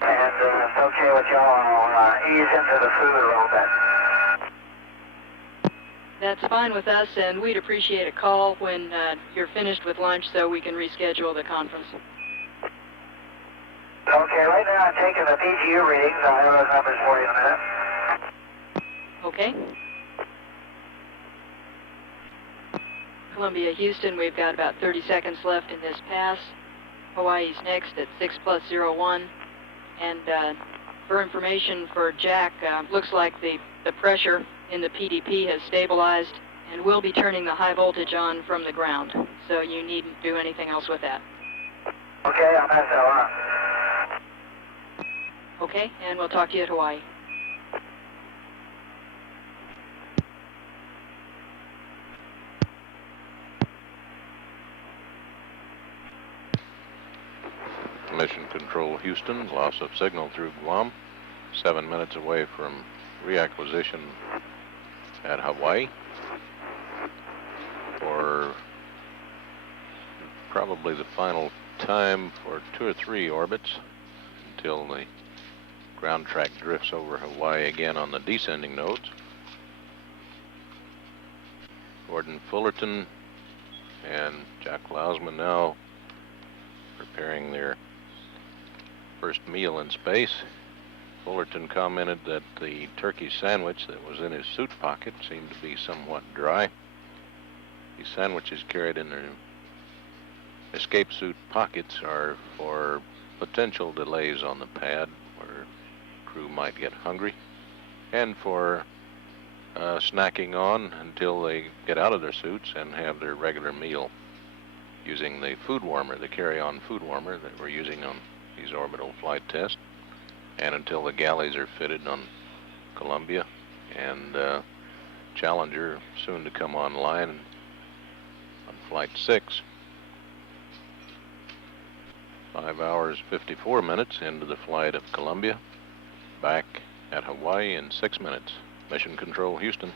and if it's okay with y'all, I'll ease into the food a little bit. That's fine with us, and we'd appreciate a call when you're finished with lunch so we can reschedule the conference. Okay, right now I'm taking the PGU readings. I'll have those numbers for you in a minute. Okay. Columbia, Houston, we've got about 30 seconds left in this pass. Hawaii's next at 6+01. And for information for Jack, looks like the pressure in the PDP has stabilized, and we'll be turning the high voltage on from the ground. So you needn't do anything else with that. Okay, I'll pass that on. Okay, and we'll talk to you at Hawaii. Mission Control, Houston. Loss of signal through Guam. 7 minutes away from reacquisition at Hawaii for probably the final time for 2 or 3 orbits until the ground track drifts over Hawaii again on the descending nodes. Gordon Fullerton and Jack Lausman now preparing their first meal in space. Fullerton commented that the turkey sandwich that was in his suit pocket seemed to be somewhat dry. These sandwiches carried in their escape suit pockets are for potential delays on the pad where crew might get hungry, and for snacking on until they get out of their suits and have their regular meal using the food warmer, the carry-on food warmer that we're using on these orbital flight tests, and until the galleys are fitted on Columbia and Challenger soon to come online on Flight 6. 5 hours, 54 minutes into the flight of Columbia, back at Hawaii in 6 minutes. Mission Control, Houston.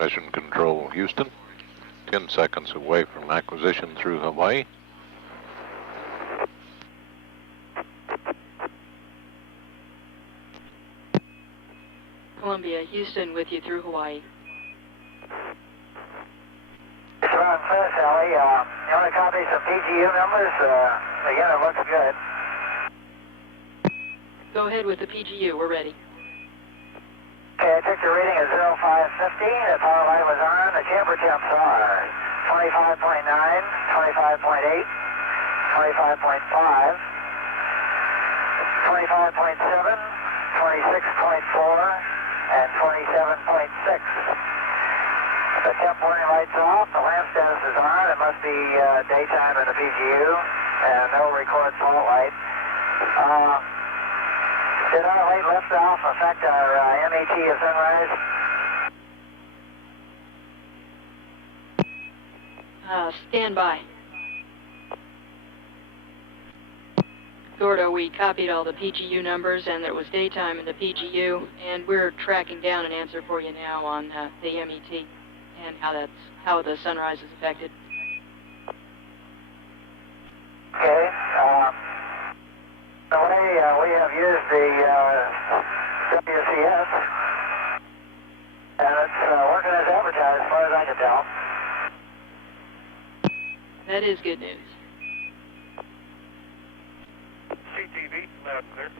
Mission Control, Houston. 10 seconds away from acquisition through Hawaii. Columbia, Houston with you through Hawaii. Ron Fess, Ellie. You want to copy some PGU numbers? Again, it looks good. Go ahead with the PGU. We're ready. Okay, I took the reading at 0550. The power light was on. The chamber temps are 25.9, 25.8, 25.5, 25.7, 26.4, and 27.6. The temp warning light's off. The lamp status is on. It must be daytime in the PGU, and no record fault light. Did our late liftoff affect our MET at sunrise? Stand by. Gordo, we copied all the PGU numbers, and there was daytime in the PGU, and we're tracking down an answer for you now on the MET and how the sunrise is affected. Okay. The way we have used the WCS, and it's working as advertised as far as I can tell. That is good news. CTV, loud and clear.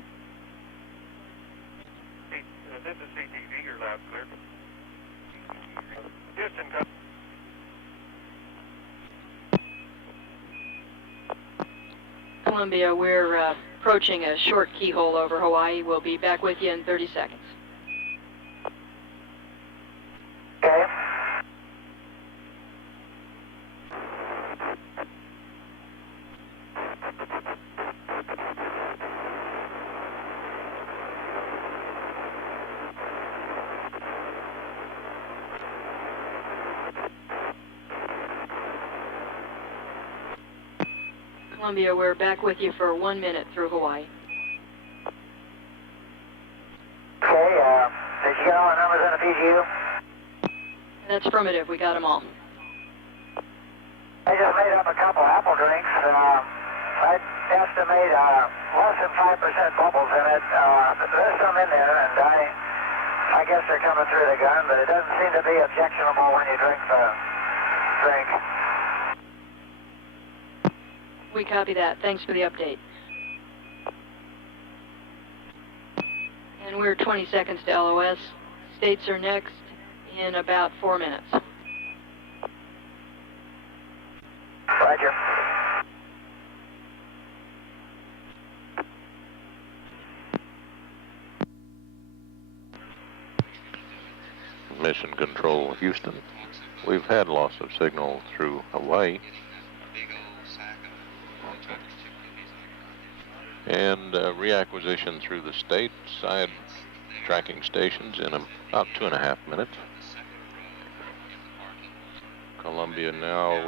This is CTV, you're loud and clear. Houston, Columbia, we're approaching a short keyhole over Hawaii. We'll be back with you in 30 seconds. Okay. Columbia, we're back with you for 1 minute through Hawaii. Okay, did you get all the numbers on the PGU? That's affirmative. We got them all. I just made up a couple apple drinks. I'd estimate less than 5% bubbles in it. There's some in there, and I guess they're coming through the gun, but it doesn't seem to be objectionable when you drink the drink. We copy that. Thanks for the update. And we're 20 seconds to LOS. States are next in about 4 minutes. Roger. Mission Control, Houston. We've had loss of signal through Hawaii. And reacquisition through the state side tracking stations in about 2.5 minutes. Columbia now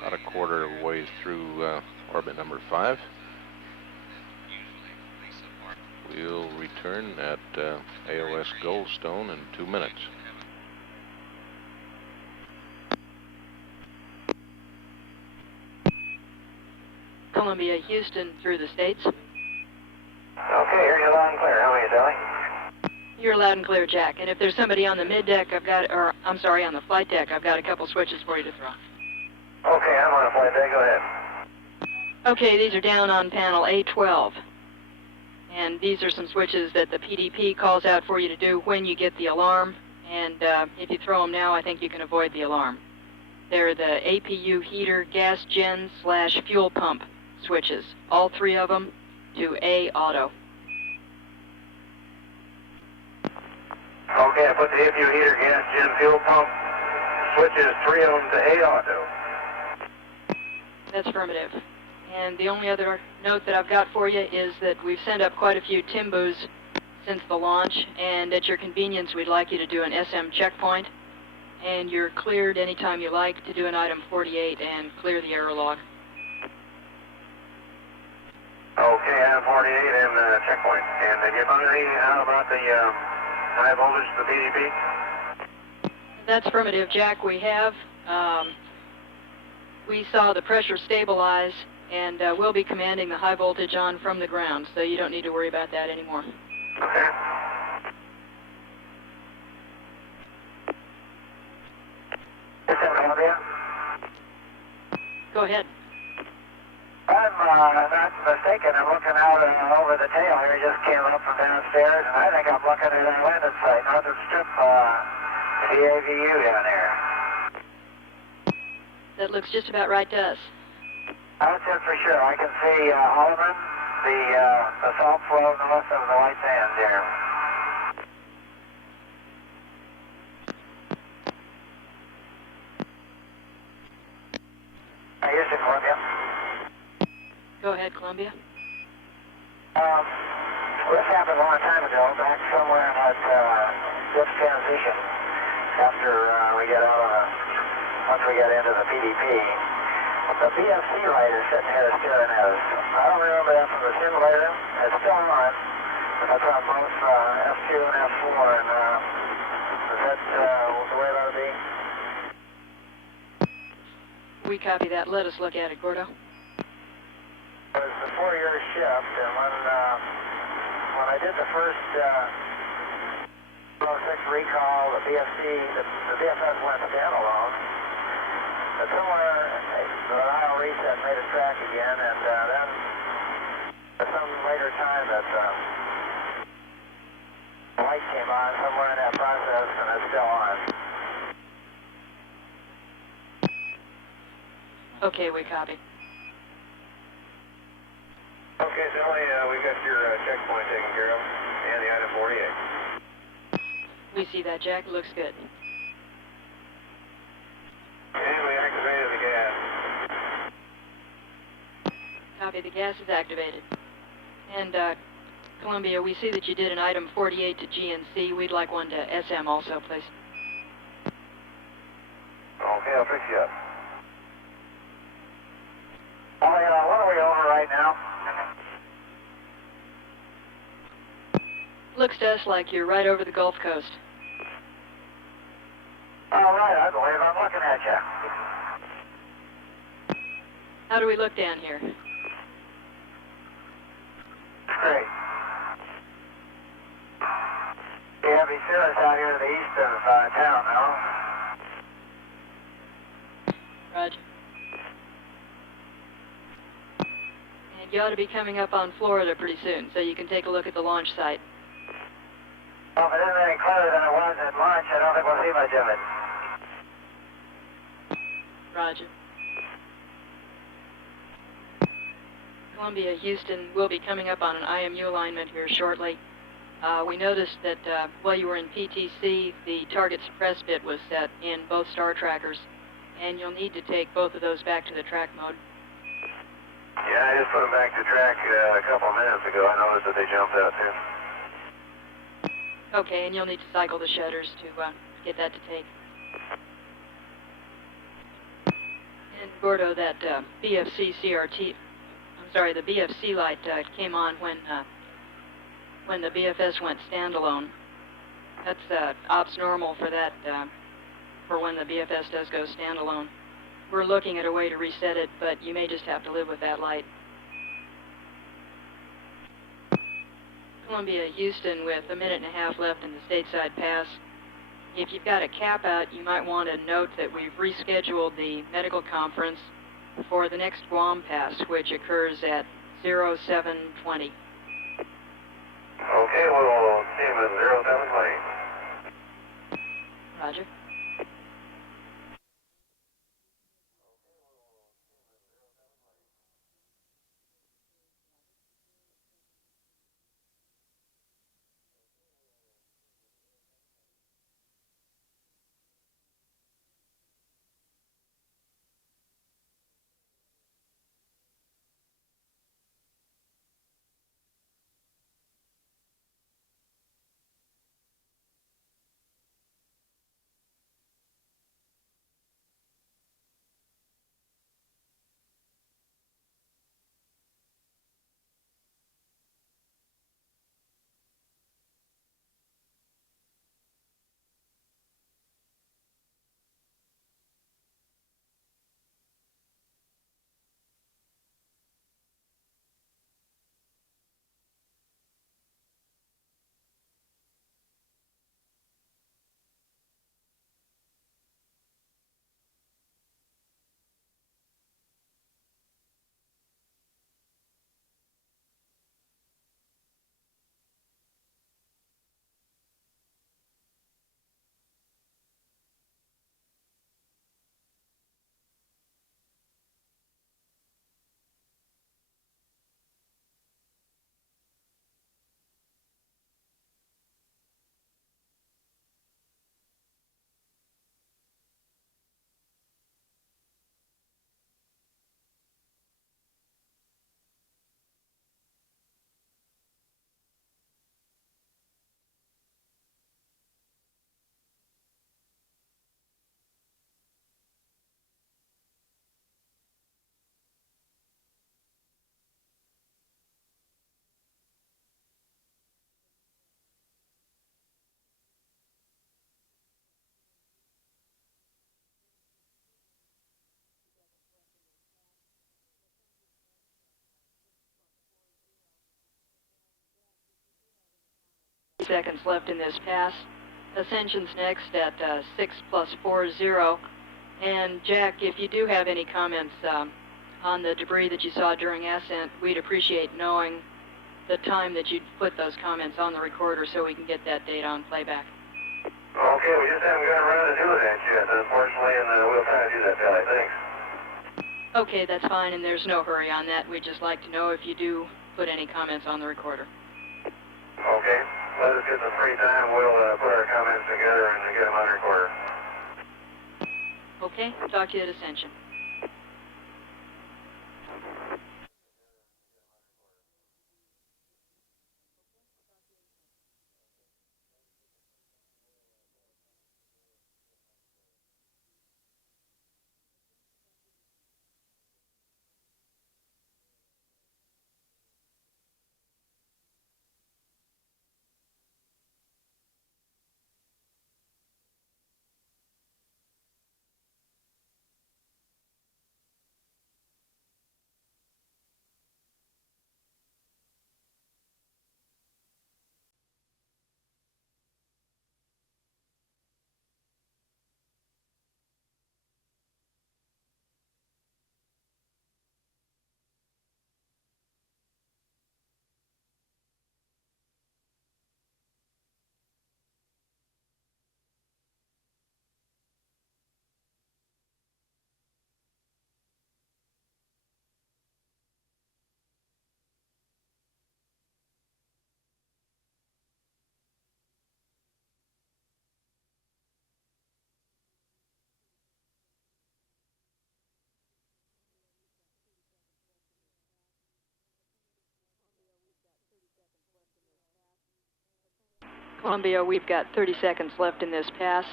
about a quarter of a way through orbit number 5. We'll return at AOS Goldstone in 2 minutes. Columbia, Houston through the States. Okay, here you're loud and clear. How are you, Sally? You're loud and clear, Jack. And if there's somebody on the mid deck, on the flight deck, I've got a couple switches for you to throw. Okay, I'm on the flight deck. Go ahead. Okay, these are down on panel A12. And these are some switches that the PDP calls out for you to do when you get the alarm. And if you throw them now, I think you can avoid the alarm. They're the APU heater gas gen / fuel pump switches. All 3 of them to A auto. okay, I put the APU heater, gas, gen, fuel pump, switches, 3 of them to A auto. That's affirmative. And the only other note that I've got for you is that we've sent up quite a few Timbus since the launch, and at your convenience, we'd like you to do an SM checkpoint. And you're cleared anytime you like to do an item 48 and clear the error log. Okay, item 48 and checkpoint. And did you find anything out about the high voltage, the PDP? That's affirmative, Jack. We have. We saw the pressure stabilize, and we'll be commanding the high voltage on from the ground, so you don't need to worry about that anymore. Okay. Is that Columbia? Go ahead. I'm not mistaken. I'm looking out over the tail here. Just came up from downstairs, and I think I'm looking at our landing site, Northern Strip, CAVU down there. That looks just about right to us. That's it for sure. I can see Holloman, the salt flow north of the white sand there. Houston, Columbia. Go ahead, Columbia. This happened a long time ago, back somewhere at this transition, after we get out of once we get into the PDP. The BFC light is sitting here staring at us. I don't remember that from the simulator. It's still on. That's on both F2 and F4, and is that the way it ought to be? We copy that. Let us look at it, Gordo. It was a 4-year shift, and when I did the first 06 recall, the BFS went standalone. But somewhere, the dial reset made it track again, and then at some later time that the light came on somewhere in that process, and it's still on. Okay, we copy. Okay, Sally, we got your checkpoint taken care of, and the item 48. We see that, Jack. It looks good. And we activated the gas. Copy. The gas is activated. And, Columbia, we see that you did an item 48 to GNC. We'd like one to SM also, please. Okay, I'll fix you up. What are we over right now? Looks to us like you're right over the Gulf Coast. All right, I believe I'm looking at you. How do we look down here? Great. You have Cirrus out here to the east of town now. Roger. And you ought to be coming up on Florida pretty soon, so you can take a look at the launch site. Well, if it isn't any closer than it was at launch, I don't think we'll see much of it. Roger. Columbia, Houston will be coming up on an IMU alignment here shortly. We noticed that while you were in PTC, the target suppress bit was set in both star trackers, and you'll need to take both of those back to the track mode. Yeah, I just put them back to track a couple of minutes ago. I noticed that they jumped out too. Okay, and you'll need to cycle the shutters to get that to take. And Gordo, that BFC CRT, I'm sorry, the BFC light came on when the BFS went standalone. That's ops normal for that, for when the BFS does go standalone. We're looking at a way to reset it, but you may just have to live with that light. Columbia, Houston, with a minute and a half left in the stateside pass. If you've got a cap out, you might want to note that we've rescheduled the medical conference for the next Guam pass, which occurs at 0720. Okay, we'll see him at 0720. Roger. seconds left in this pass. Ascension's next at 6 plus 40. And Jack, if you do have any comments on the debris that you saw during ascent, we'd appreciate knowing the time that you put those comments on the recorder so we can get that data on playback. Okay, we just haven't gotten around to doing that yet, unfortunately, and we'll try to do that, Kelly. Thanks. Okay, that's fine, and there's no hurry on that. We'd just like to know if you do put any comments on the recorder. Okay, let us get some free time. We'll put our comments together and get them on recorder. Okay, talk to you at Ascension. Columbia, we've got 30 seconds left in this pass.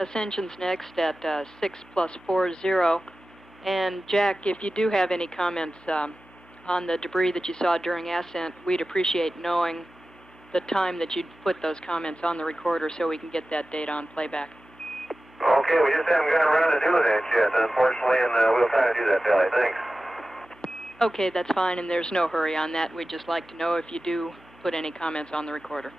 Ascension's next at 6 plus 40. And Jack, if you do have any comments on the debris that you saw during ascent, we'd appreciate knowing the time that you put those comments on the recorder so we can get that data on playback. Okay, we just haven't gotten around to doing that yet, unfortunately, and we'll try to do that, Kelly. Thanks. Okay, that's fine, and there's no hurry on that. We'd just like to know if you do put any comments on the recorder.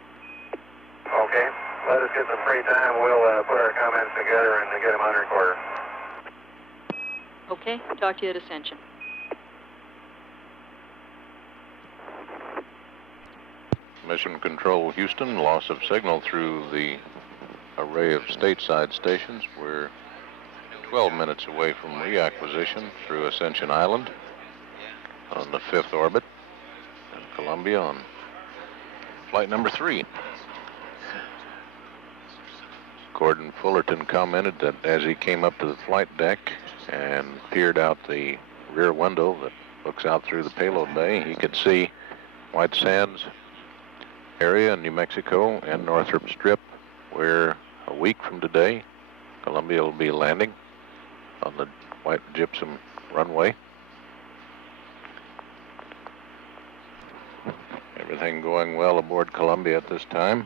Okay, let us get some free time. We'll put our comments together and get them on recorder. Okay, talk to you at Ascension. Mission Control Houston, loss of signal through the array of stateside stations. We're 12 minutes away from reacquisition through Ascension Island on the 5th orbit, and Columbia on flight number 3. Gordon Fullerton commented that as he came up to the flight deck and peered out the rear window that looks out through the payload bay, he could see White Sands area in New Mexico and Northrop Strip, where a week from today, Columbia will be landing on the white gypsum runway. Everything going well aboard Columbia at this time.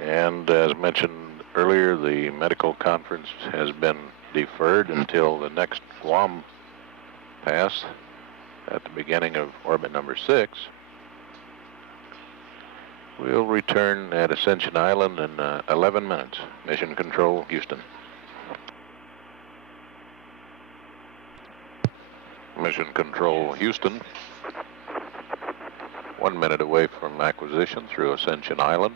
And as mentioned earlier, the medical conference has been deferred until the next Guam pass at the beginning of orbit number 6. We'll return at Ascension Island in 11 minutes. Mission Control, Houston. Mission Control, Houston. 1 minute away from acquisition through Ascension Island.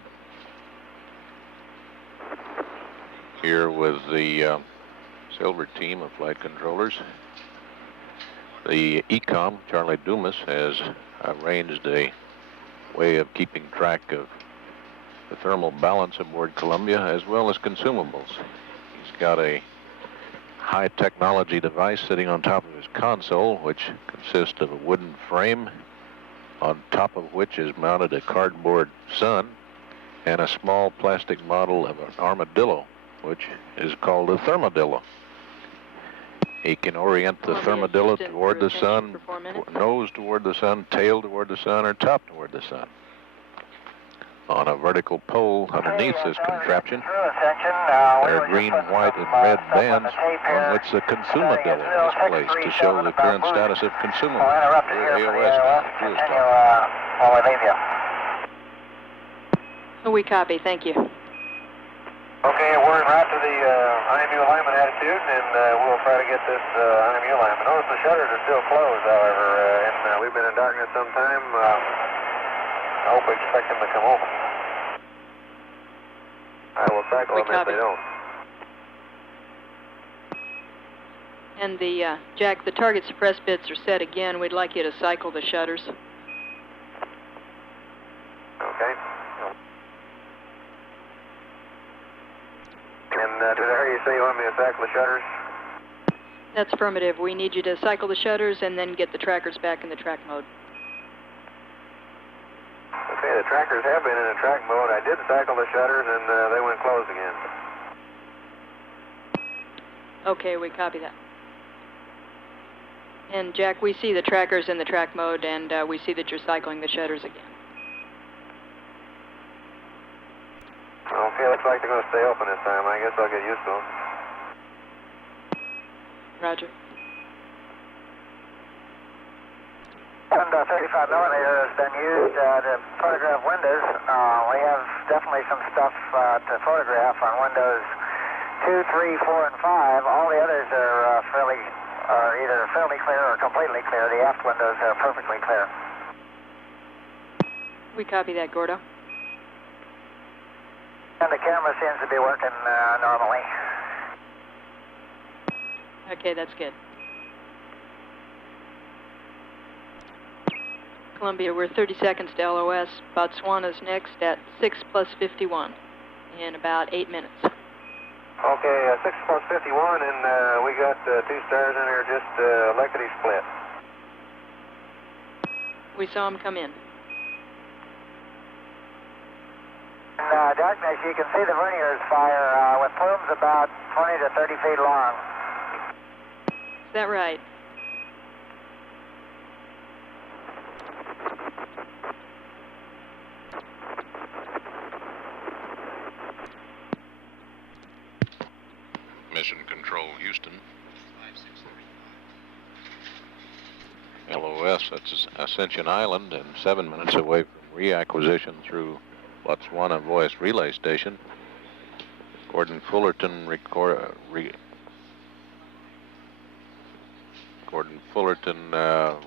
Here with the Silver team of flight controllers. The ECOM, Charlie Dumas, has arranged a way of keeping track of the thermal balance aboard Columbia as well as consumables. He's got a high technology device sitting on top of his console, which consists of a wooden frame on top of which is mounted a cardboard sun and a small plastic model of an armadillo, which is called a thermodillo. He can orient the thermodillo toward the sun, nose toward the sun, tail toward the sun, or top toward the sun. On a vertical pole underneath this contraption, there are green, white, and red bands on which the consumadillo is placed to show the current status of consumables. AOS now, We copy. Thank you. Okay, we're en route to the IMU alignment attitude, and we'll try to get this IMU alignment. Notice the shutters are still closed, however, and we've been in darkness some time. I hope we expect them to come open. I will cycle them if they don't. And the, Jack, the target suppress bits are set again. We'd like you to cycle the shutters. Okay. And did I hear you say you want me to cycle the shutters? That's affirmative. We need you to cycle the shutters and then get the trackers back in the track mode. Okay, the trackers have been in a track mode. I did cycle the shutters and they went closed again. Okay, we copy that. And Jack, we see the trackers in the track mode, and we see that you're cycling the shutters again. Okay, looks like they're going to stay open this time. I guess I'll get used to them. Roger. And 35 millimeter has been used to photograph windows. We have definitely some stuff to photograph on windows 2, 3, 4, and 5. All the others are either fairly clear or completely clear. The aft windows are perfectly clear. We copy that, Gordo. And the camera seems to be working normally. Okay, that's good. Columbia, we're 30 seconds to LOS. Botswana's next at 6 plus 51 in about 8 minutes. Okay, 6 plus 51, and we got 2 stars in there just lickety split. We saw him come in. In darkness, you can see the verniers fire with plumes about 20 to 30 feet long. Is that right? Mission Control, Houston. LOS, that's Ascension Island, and 7 minutes away from reacquisition through Botswana Voice Relay Station. Gordon Fullerton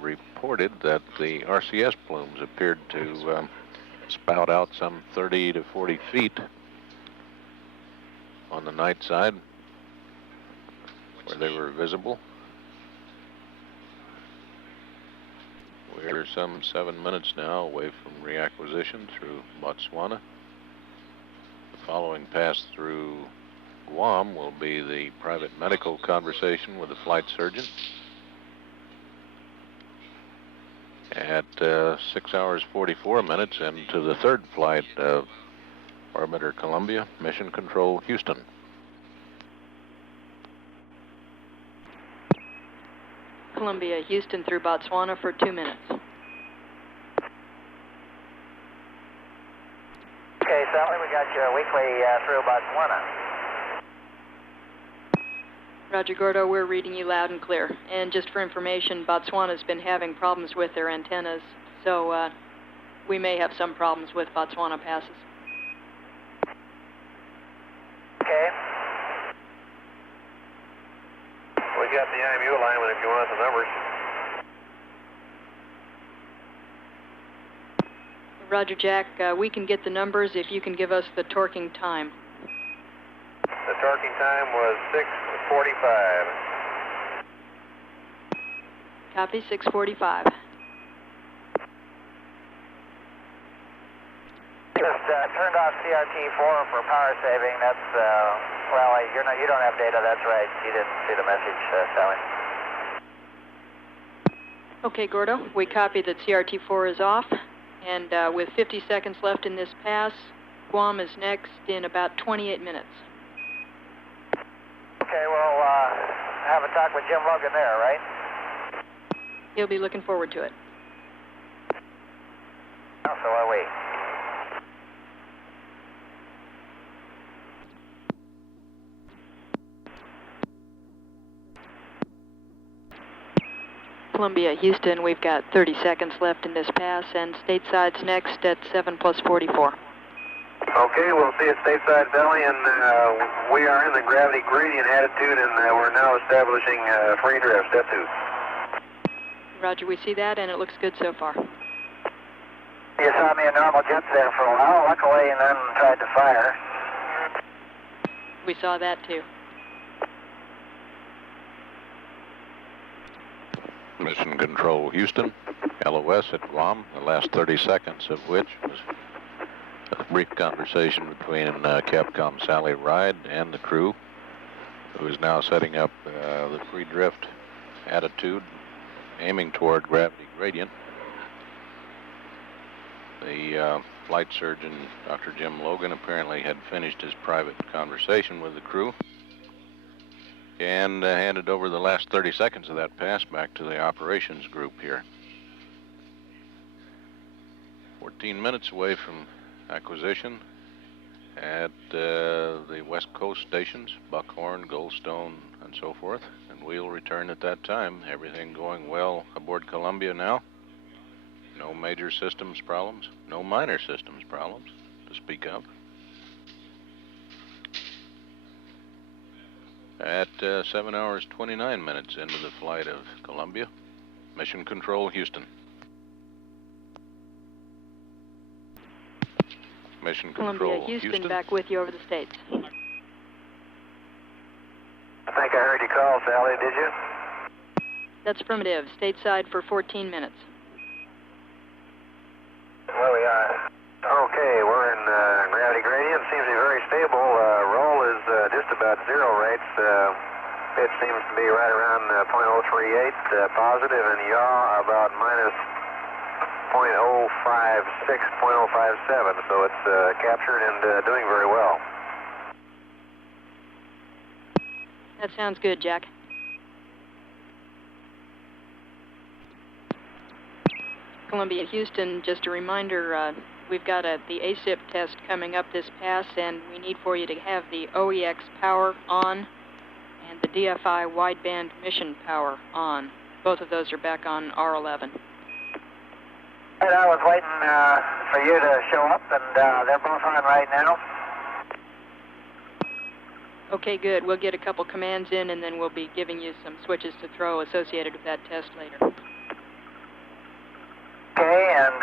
reported that the RCS plumes appeared to spout out some 30 to 40 feet on the night side where they were visible. We're some 7 minutes now away from reacquisition through Botswana. The following pass through Guam will be the private medical conversation with the flight surgeon. At 6 hours 44 minutes into the third flight of Orbiter Columbia, Mission Control, Houston. Columbia, Houston through Botswana for 2 minutes. Okay, Sally, we got your weekly through Botswana. Roger, Gordo, we're reading you loud and clear. And just for information, Botswana's been having problems with their antennas, so we may have some problems with Botswana passes. Okay. We got the IMU alignment if you want the numbers. Roger, Jack, we can get the numbers if you can give us the torquing time. The torquing time was 6:45. Copy, 6:45. Just turned off CRT4 for power saving. That's, well, you don't have data, that's right. You didn't see the message, Sally. Okay, Gordo, we copy that CRT4 is off, and with 50 seconds left in this pass, Guam is next in about 28 minutes. Okay, we'll have a talk with Jim Logan there, right? He'll be looking forward to it. Oh, so are we. Columbia, Houston, we've got 30 seconds left in this pass, and stateside's next at 7 plus 44. Okay, we'll see at Stateside Valley, and we are in the gravity gradient attitude, and we're now establishing free drift, step 2. Roger, we see that, and it looks good so far. You saw me in normal jets there for a while, luckily, and then tried to fire. We saw that too. Mission Control Houston, LOS at Guam, the last 30 seconds of which was a brief conversation between Capcom Sally Ride and the crew, who is now setting up the free drift attitude, aiming toward gravity gradient. The flight surgeon, Dr. Jim Logan, apparently had finished his private conversation with the crew and handed over the last 30 seconds of that pass back to the operations group here. 14 minutes away from acquisition at the West Coast stations, Buckhorn, Goldstone, and so forth, and we'll return at that time. Everything going well aboard Columbia now. No major systems problems, no minor systems problems to speak of. At 7 hours 29 minutes into the flight of Columbia, Mission Control Houston. Mission Columbia, Control Houston, back with you over the States. I think I heard you call, Sally, did you? That's affirmative. Stateside for 14 minutes. Where we are? Okay, we're in gravity gradient. Seems to be very stable. Roll is just about zero rates. Pitch seems to be right around 0.038 positive, and yaw about minus 0.056, 0.057. So it's captured and doing very well. That sounds good, Jack. Columbia, Houston, just a reminder, we've got the ASIP test coming up this pass, and we need for you to have the OEX power on and the DFI wideband mission power on. Both of those are back on R11. And I was waiting for you to show up, and they're both on right now. Okay, good. We'll get a couple commands in, and then we'll be giving you some switches to throw associated with that test later. Okay, and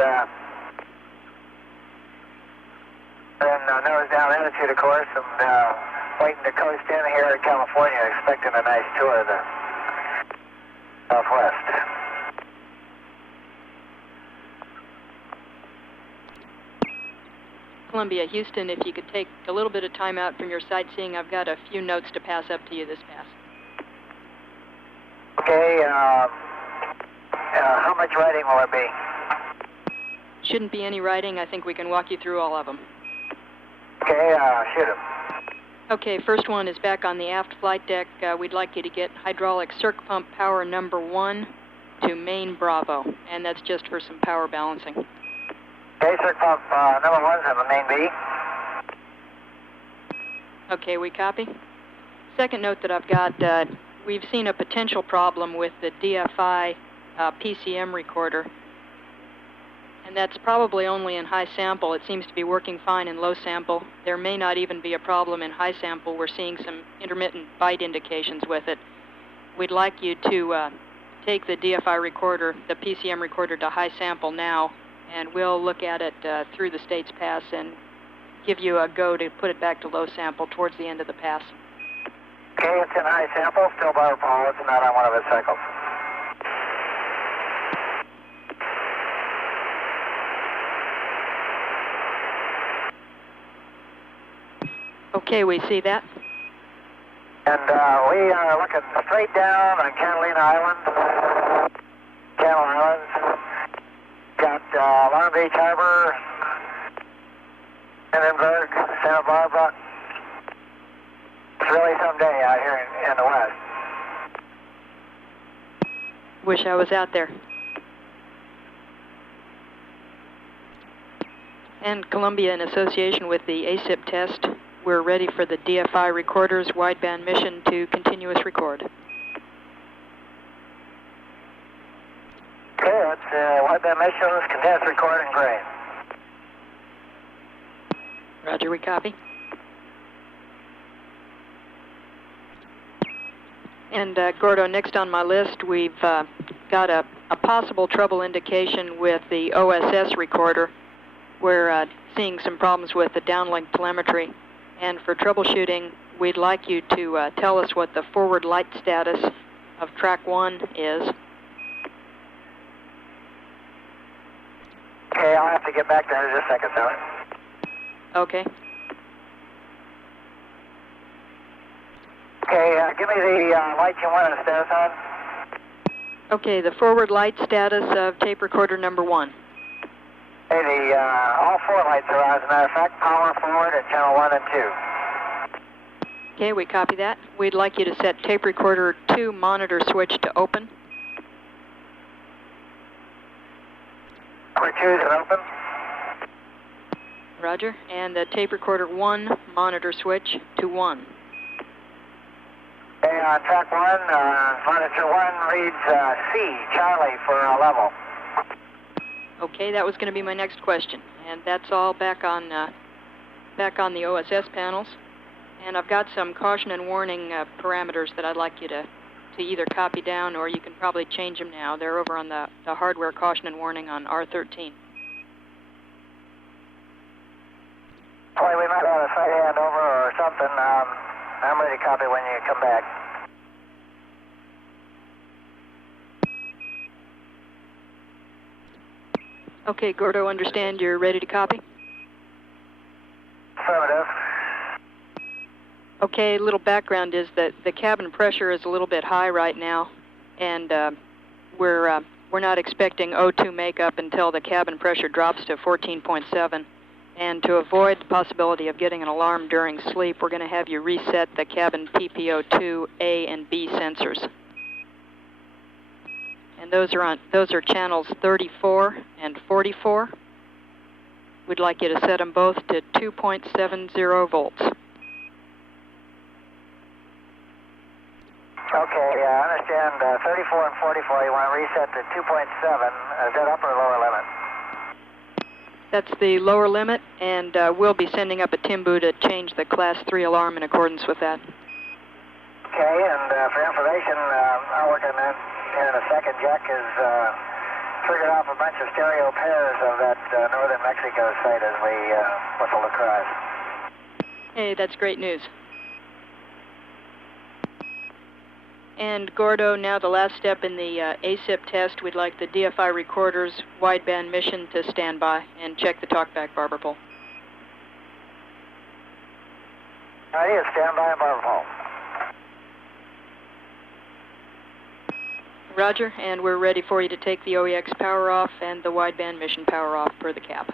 then nose down attitude, of course, and waiting to coast in here in California, expecting a nice tour of the Southwest. Columbia, Houston, if you could take a little bit of time out from your sightseeing, I've got a few notes to pass up to you this pass. Okay, how much writing will there be? Shouldn't be any writing. I think we can walk you through all of them. Okay, shoot 'em. Okay, first one is back on the aft flight deck. We'd like you to get hydraulic circ pump power number 1 to main Bravo, and that's just for some power balancing. Okay, circ pump number 1's on the main B. Okay, we copy. Second note that I've got, we've seen a potential problem with the DFI PCM recorder, and that's probably only in high sample. It seems to be working fine in low sample. There may not even be a problem in high sample. We're seeing some intermittent byte indications with it. We'd like you to take the DFI recorder, the PCM recorder, to high sample now, and we'll look at it through the States pass and give you a go to put it back to low sample towards the end of the pass. Okay, it's in high sample, still bar Paul. It's not on one of its cycles. Okay, we see that. And we are looking straight down on Catalina Island, Channel Islands. Got Long Beach Harbor, Hindenburg, Santa Barbara. It's really some day out here in the west. Wish I was out there. And Columbia, in association with the ASIP test, we're ready for the DFI recorder's wideband mission to continuous record. Okay, that's wideband missions, continuous recording, great. Roger, we copy. And Gordo, next on my list, we've got a possible trouble indication with the OSS recorder. We're seeing some problems with the downlink telemetry. And for troubleshooting, we'd like you to tell us what the forward light status of track 1 is. Okay, I'll have to get back there in just a second, Sally. Okay. Okay, give me the light you want and the status on. Okay, the forward light status of tape recorder number 1. Hey, all 4 lights are on, as a matter of fact, power forward at channel 1 and 2. Okay, we copy that. We'd like you to set tape recorder 2 monitor switch to open. Number 2 is open. Roger. And the tape recorder 1 monitor switch to 1. Okay, on track 1, monitor 1 reads C, Charlie, for a level. Okay, that was going to be my next question. And that's all back on the OSS panels. And I've got some caution and warning parameters that I'd like you to either copy down, or you can probably change them now. They're over on the hardware caution and warning on R13. Boy, we might have a side hand over or something. I'm ready to copy when you come back. Okay, Gordo, understand you're ready to copy? Affirmative. Okay, a little background is that the cabin pressure is a little bit high right now, and we're not expecting O2 makeup until the cabin pressure drops to 14.7. And to avoid the possibility of getting an alarm during sleep, we're going to have you reset the cabin PPO2 A and B sensors. And those are channels 34 and 44. We'd like you to set them both to 2.70 volts. Okay, I understand 34 and 44, you want to reset to 2.7. Is that upper or lower limit? That's the lower limit, and we'll be sending up a Timbu to change the Class 3 alarm in accordance with that. Okay, and for information, I'll work on that here in a second. Jack has figured off a bunch of stereo pairs of that northern Mexico site as we whistle across. Hey, that's great news. And Gordo, now the last step in the ASIP test, we'd like the DFI recorder's wideband mission to stand by and check the talkback barber pole. Ready, stand by and barber pole. Roger, and we're ready for you to take the OEX power off and the wideband mission power off per the cap.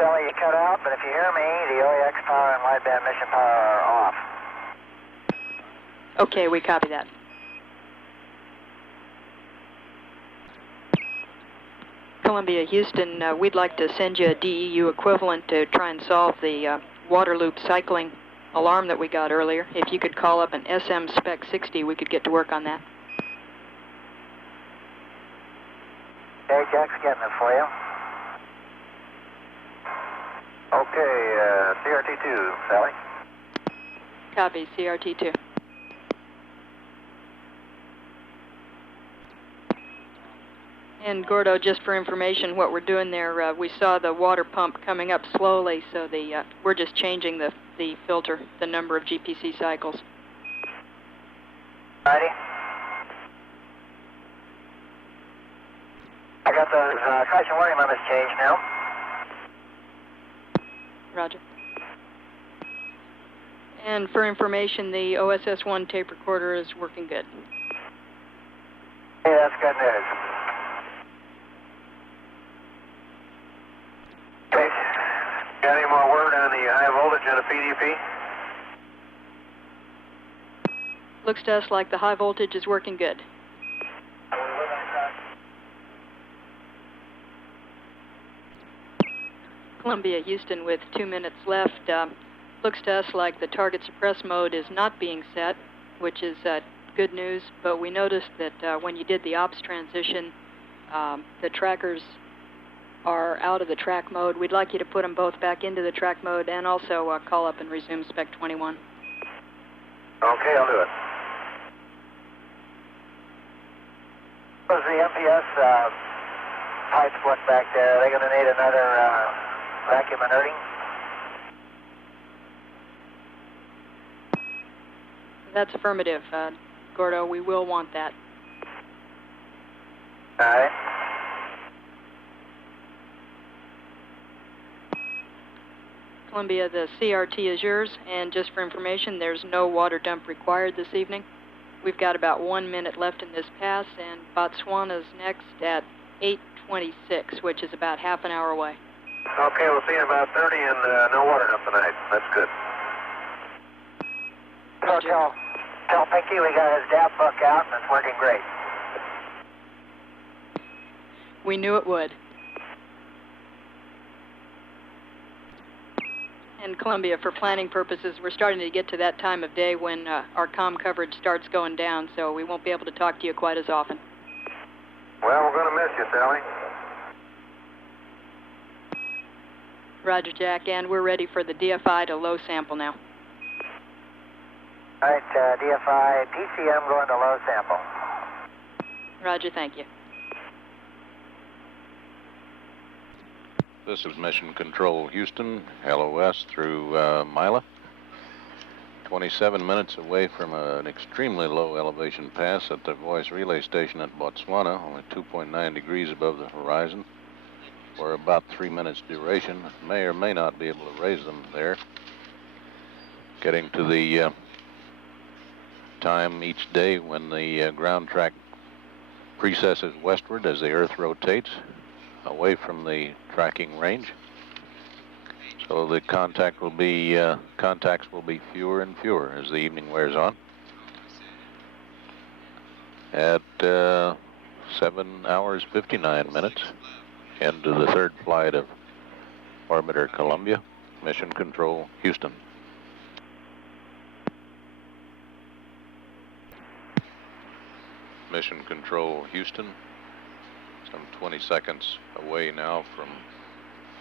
Sally, you cut out, but if you hear me, the OEX power and wideband mission power are off. Okay, we copy that. Columbia, Houston, we'd like to send you a DEU equivalent to try and solve the water loop cycling alarm that we got earlier. If you could call up an SM Spec 60, we could get to work on that. Okay, Jack's getting it for you. Okay, CRT2, Sally. Copy, CRT2. And Gordo, just for information, what we're doing there, we saw the water pump coming up slowly, so we're just changing the filter, the number of GPC cycles. Righty. I got those caution warning limits changed now. Roger. And for information, the OSS-1 tape recorder is working good. Hey, that's good news. Okay. Got any more word on the high voltage on the PDP? Looks to us like the high voltage is working good. Columbia, Houston, with 2 minutes left. Looks to us like the target suppress mode is not being set, which is good news, but we noticed that when you did the ops transition, the trackers are out of the track mode. We'd like you to put them both back into the track mode and also call up and resume Spec 21. Okay, I'll do it. What's the MPS pipes look back there? Are they going to need another vacuum inerting? That's affirmative, Gordo. We will want that. All right. Columbia, the CRT is yours, and just for information, there's no water dump required this evening. We've got about 1 minute left in this pass, and Botswana's next at 8:26, which is about half an hour away. Okay, we'll see you in about 30, and no water dump tonight. That's good. So tell Pinky we got his DAP book out, and it's working great. We knew it would. And Columbia, for planning purposes, we're starting to get to that time of day when our comm coverage starts going down, so we won't be able to talk to you quite as often. Well, we're going to miss you, Sally. Roger, Jack, and we're ready for the DFI to low sample now. All right, DFI, PCM going to low sample. Roger, thank you. This is Mission Control Houston, LOS through Mila. 27 minutes away from an extremely low elevation pass at the voice relay station at Botswana, only 2.9 degrees above the horizon, for about 3 minutes duration. May or may not be able to raise them there. Getting to the time each day when the ground track precesses westward as the Earth rotates away from the tracking range. So the contacts will be fewer and fewer as the evening wears on. At 7 hours 59 minutes, end of the third flight of Orbiter Columbia, Mission Control Houston. Mission Control Houston, some 20 seconds away now from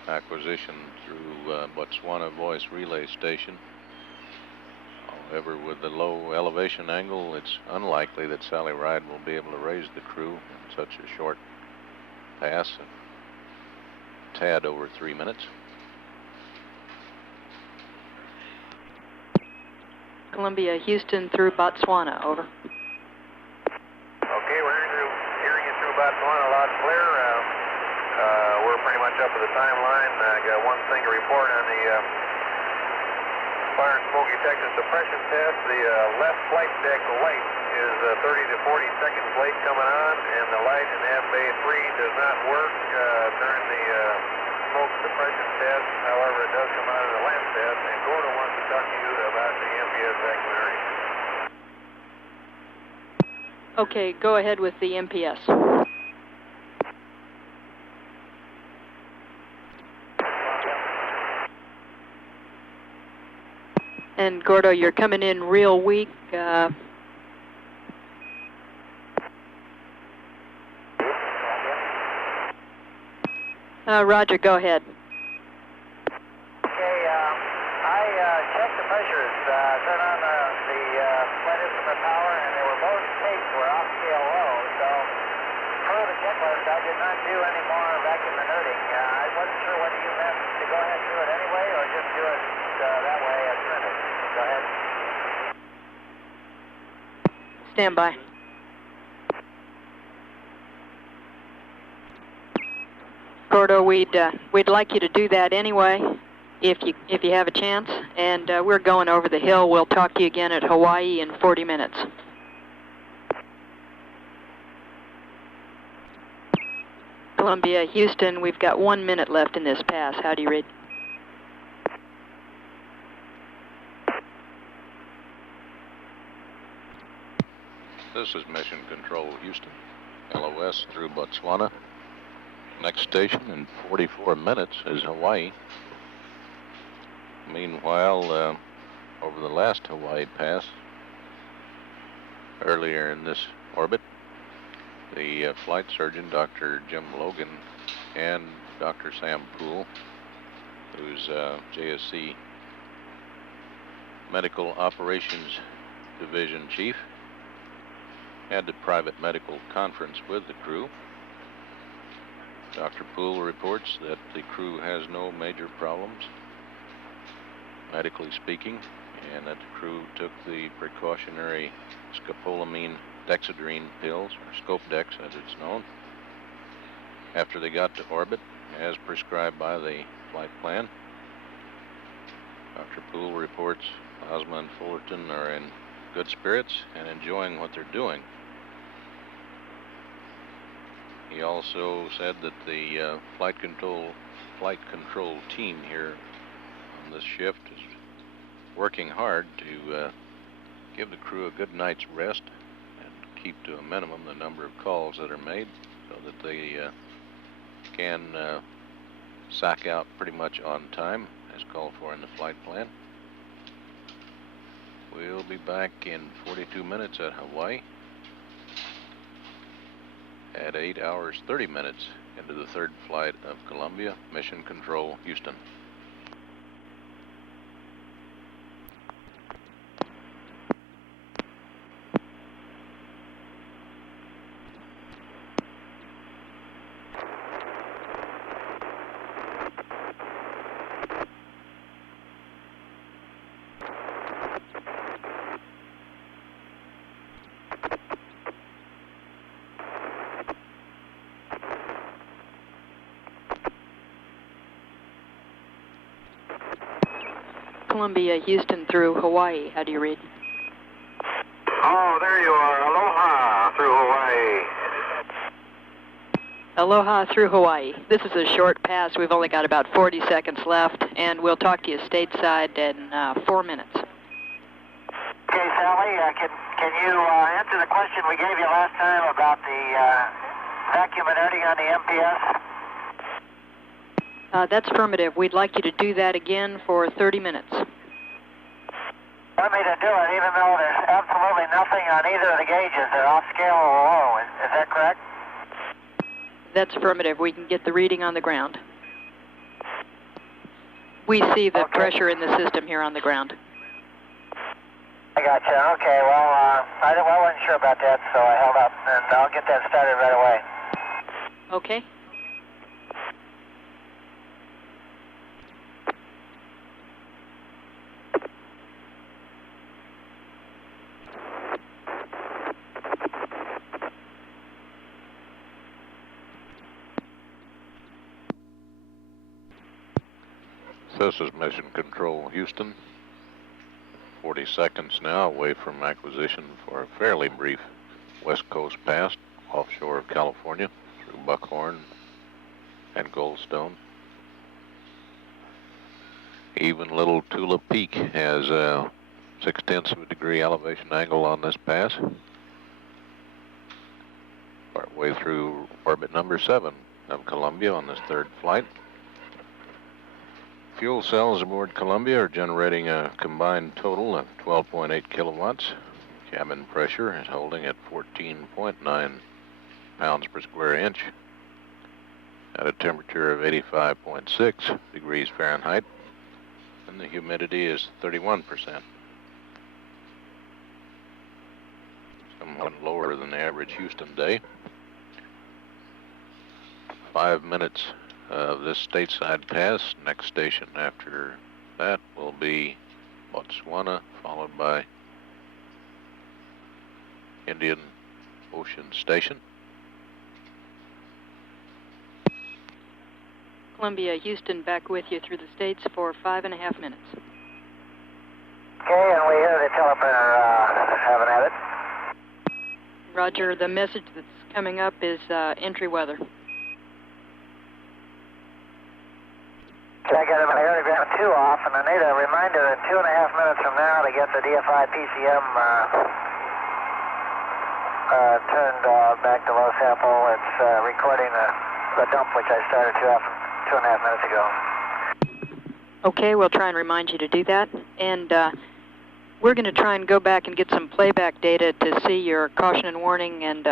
acquisition through Botswana voice relay station. However, with the low elevation angle, it's unlikely that Sally Ride will be able to raise the crew in such a short pass, a tad over 3 minutes. Columbia, Houston through Botswana, over. Okay, we're hearing you through Botswana loud and clear. We're pretty much up to the timeline. Got one thing to report on the fire and smoke detection suppression test. The left flight deck light is 30 to 40 seconds late coming on, and the light in F Bay 3 does not work during the smoke suppression test. However, it does come out of the lamp test, and Gordo wants to talk to you about the MPS vacuum. Okay, go ahead with the MPS. And Gordo, you're coming in real weak. Roger, go ahead. Okay, I checked the pressures, turned on the flight instrument power, and they were both taped were off scale low, so per the checklist, I did not do any more vacuum inerting. I wasn't sure whether you meant to go ahead and do it anyway, or just do it that way as printed. Go ahead. Stand by. Gordo, we'd like you to do that anyway, if you have a chance. And we're going over the hill. We'll talk to you again at Hawaii in 40 minutes. Columbia, Houston, we've got 1 minute left in this pass. How do you read? This is Mission Control Houston, LOS through Botswana. Next station in 44 minutes is Hawaii. Meanwhile, over the last Hawaii pass, earlier in this orbit, the flight surgeon, Dr. Jim Logan, and Dr. Sam Poole, who's JSC Medical Operations Division Chief, had the private medical conference with the crew. Dr. Poole reports that the crew has no major problems, medically speaking, and that the crew took the precautionary scopolamine dexedrine pills, or Scopedex as it's known, after they got to orbit, as prescribed by the flight plan. Dr. Poole reports Lausma and Fullerton are in good spirits and enjoying what they're doing. He also said that the flight control team here on this shift is working hard to give the crew a good night's rest and keep to a minimum the number of calls that are made so that they can sack out pretty much on time as called for in the flight plan. We'll be back in 42 minutes at Hawaii at 8 hours 30 minutes into the third flight of Columbia. Mission Control, Houston. Columbia, Houston through Hawaii. How do you read? Oh, there you are. Aloha through Hawaii. Aloha through Hawaii. This is a short pass. We've only got about 40 seconds left, and we'll talk to you stateside in 4 minutes. Okay, Sally, can you answer the question we gave you last time about the vacuum inerting on the MPS? That's affirmative. We'd like you to do that again for 30 minutes. Want me to do it even though there's absolutely nothing on either of the gauges. They're off scale or low. Is that correct? That's affirmative. We can get the reading on the ground. We see the pressure in the system here on the ground. I gotcha. Okay, well, I wasn't sure about that, so I held up, and I'll get that started right away. Okay. This is Mission Control, Houston. 40 seconds now away from acquisition for a fairly brief West Coast pass offshore of California through Buckhorn and Goldstone. Even little Tula Peak has a 0.6 of a degree elevation angle on this pass. Partway through orbit number 7 of Columbia on this third flight. Fuel cells aboard Columbia are generating a combined total of 12.8 kilowatts. Cabin pressure is holding at 14.9 pounds per square inch at a temperature of 85.6 degrees Fahrenheit, and the humidity is 31%. Somewhat lower than the average Houston day. 5 minutes of this stateside pass. Next station after that will be Botswana, followed by Indian Ocean Station. Columbia, Houston, back with you through the States for 5.5 minutes. Okay, and we hear the teleprompter having at it. Roger, the message that's coming up is entry weather. I got my aerogram 2 off, and I need a reminder in 2.5 minutes from now to get the DFI PCM turned back to low sample. It's recording the dump, which I started 2.5 minutes ago. Okay, we'll try and remind you to do that. And we're going to try and go back and get some playback data to see your caution and warning and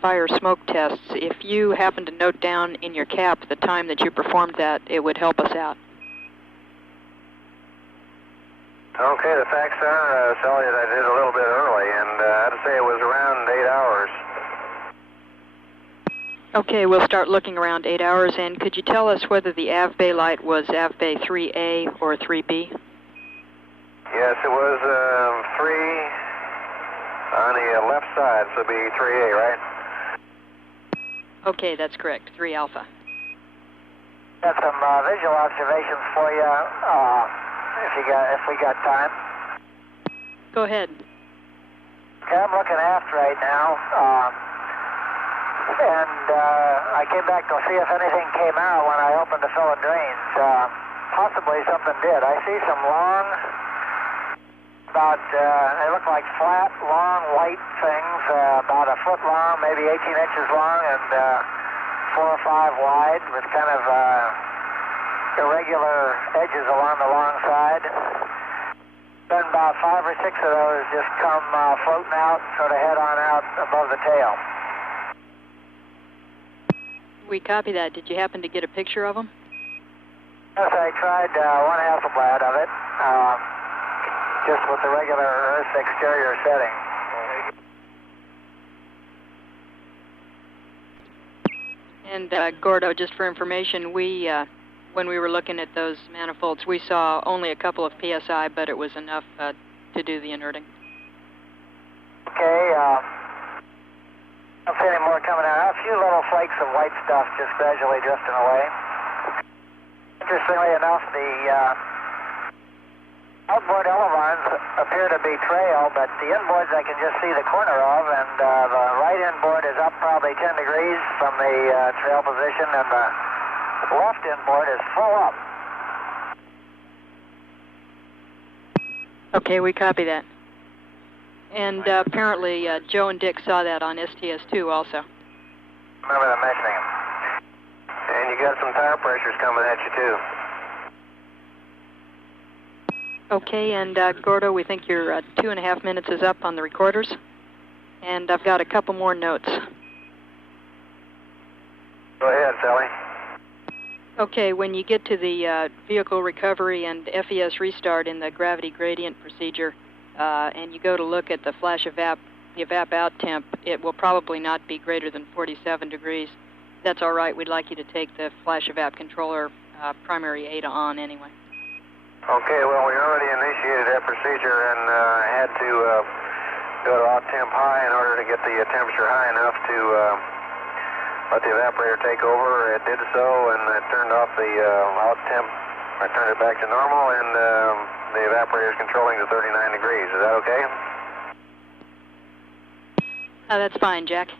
fire smoke tests. If you happen to note down in your cap the time that you performed that, it would help us out. Okay, the facts are, Sally, that I did a little bit early, and I'd say it was around 8 hours. Okay, we'll start looking around 8 hours, and could you tell us whether the AV bay light was AV bay 3A or 3B? Yes, it was 3 on the left side, so it'd be 3A, right? Okay, that's correct, 3 alpha. Got some visual observations for you, if we got time. Go ahead. Okay, I'm looking aft right now, and I came back to see if anything came out when I opened the fill and drains. Possibly something did. I see some long, they look like flat, long, white things, about a foot long, maybe 18 inches long, and 4 or 5 wide, with kind of irregular edges along the long side. Then about 5 or 6 of those just come floating out, sort of head on out above the tail. We copy that. Did you happen to get a picture of them? Yes, I tried 1 Hasselblad of it, just with the regular Earth exterior setting. And Gordo, just for information, we, when we were looking at those manifolds, we saw only a couple of PSI, but it was enough to do the inerting. Okay, I don't see any more coming out. A few little flakes of white stuff just gradually drifting away. Interestingly enough, the outboard elevons appear to be trail, but the inboards I can just see the corner of, and the right inboard is up probably 10 degrees from the trail position, and the left inboard is full up. Okay, we copy that. And apparently Joe and Dick saw that on STS-2 also. Remember them mentioning them. And you got some tire pressures coming at you too. Okay, and Gordo, we think your 2.5 minutes is up on the recorders. And I've got a couple more notes. Go ahead, Sally. Okay, when you get to the vehicle recovery and FES restart in the gravity gradient procedure, and you go to look at the flash evap, the evap out temp, it will probably not be greater than 47 degrees. That's all right. We'd like you to take the flash evap controller primary ADA on anyway. Okay, well, we already initiated that procedure and had to go to out temp high in order to get the temperature high enough to let the evaporator take over. It did so, and it turned off the out temp. I turned it back to normal, and the evaporator is controlling to 39 degrees. Is that okay? That's fine, Jack.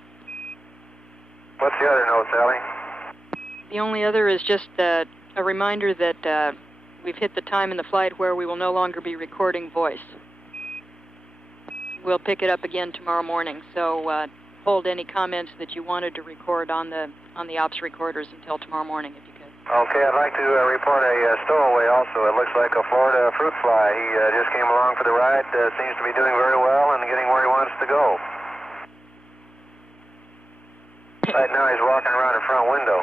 What's the other note, Sally? The only other is just a reminder that we've hit the time in the flight where we will no longer be recording voice. We'll pick it up again tomorrow morning, so hold any comments that you wanted to record on the ops recorders until tomorrow morning, if you could. Okay, I'd like to report a stowaway also. It looks like a Florida fruit fly. He just came along for the ride, seems to be doing very well and getting where he wants to go. Right now he's walking around the front window.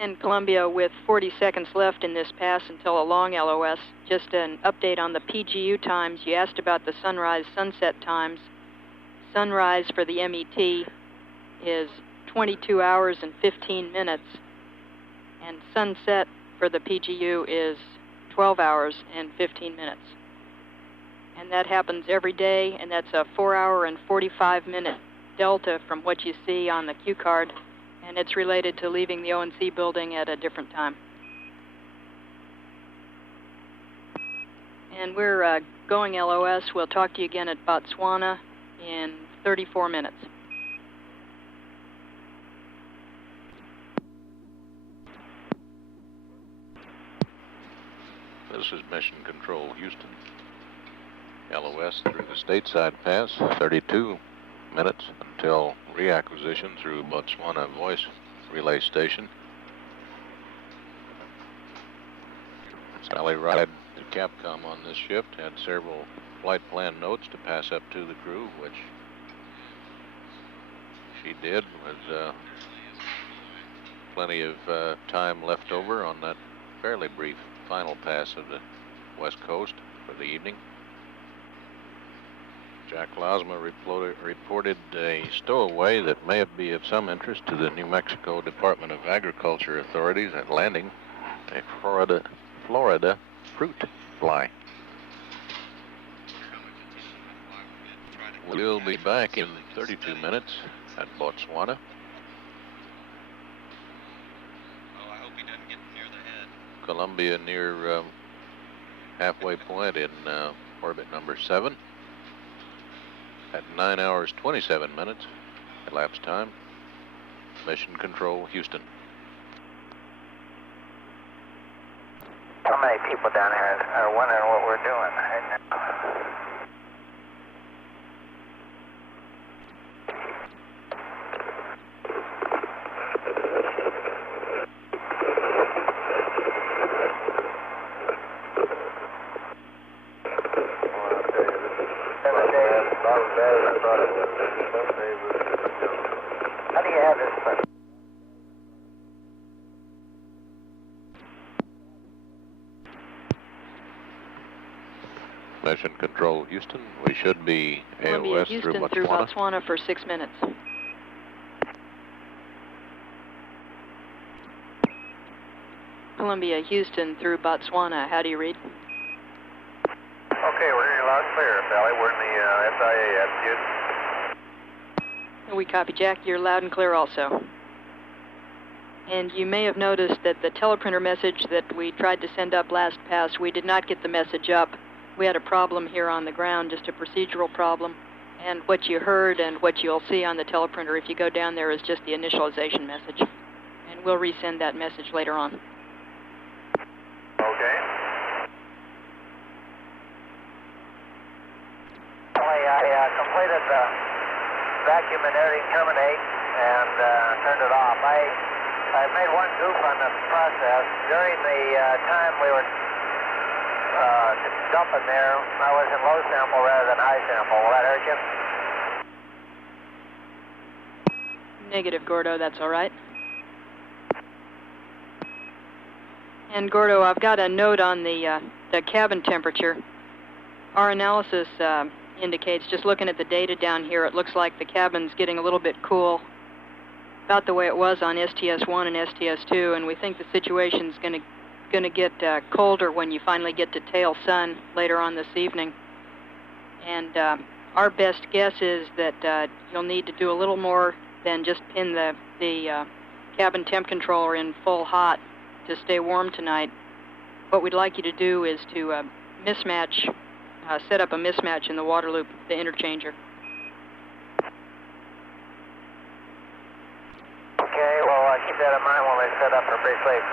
And Columbia, with 40 seconds left in this pass until a long LOS, just an update on the PGU times. You asked about the sunrise, sunset times. Sunrise for the MET is 22 hours and 15 minutes, and sunset for the PGU is 12 hours and 15 minutes. And that happens every day, and that's a 4-hour and 45-minute delta from what you see on the cue card, and it's related to leaving the ONC building at a different time. And we're going LOS. We'll talk to you again at Botswana in 34 minutes. This is Mission Control, Houston. LOS through the stateside pass, 32 minutes until reacquisition through Botswana voice relay station. Sally ride Capcom on this shift, had several flight plan notes to pass up to the crew, which she did with plenty of time left over on that fairly brief final pass of the West Coast for the evening. Jack Lausma reported a stowaway that may be of some interest to the New Mexico Department of Agriculture authorities at landing, a Florida fruit fly. We'll be back in 32 minutes at Botswana. Columbia near halfway point in orbit number 7 at 9 hours 27 minutes elapsed time. Mission Control, Houston. How many people down here are wondering what we're doing right now? How do you have this stuff? Mission Control, Houston. We should be Columbia, AOS Houston through through Botswana. Botswana for 6 minutes. Columbia, Houston through Botswana. How do you read? Okay, we're hearing you loud and clear, Sally. We're in the SIA attitude. We copy, Jack. You're loud and clear also. And you may have noticed that the teleprinter message that we tried to send up last pass, we did not get the message up. We had a problem here on the ground, just a procedural problem. And what you heard and what you'll see on the teleprinter if you go down there is just the initialization message. And we'll resend that message later on. Okay. I completed the vacuum and everything terminate and turned it off. I made one goof on the process. During the time we were dumping there, I was in low sample rather than high sample. Will that hurt you? Negative, Gordo. That's all right. And Gordo, I've got a note on the cabin temperature. Our analysis indicates, just looking at the data down here, it looks like the cabin's getting a little bit cool, about the way it was on STS-1 and STS-2, and we think the situation's going to get colder when you finally get to tail sun later on this evening. And our best guess is that you'll need to do a little more than just pin the cabin temp controller in full hot to stay warm tonight. What we'd like you to do is to set up a mismatch in the water loop, the interchanger. Okay, well, keep that in mind when we set up for pre-sleep.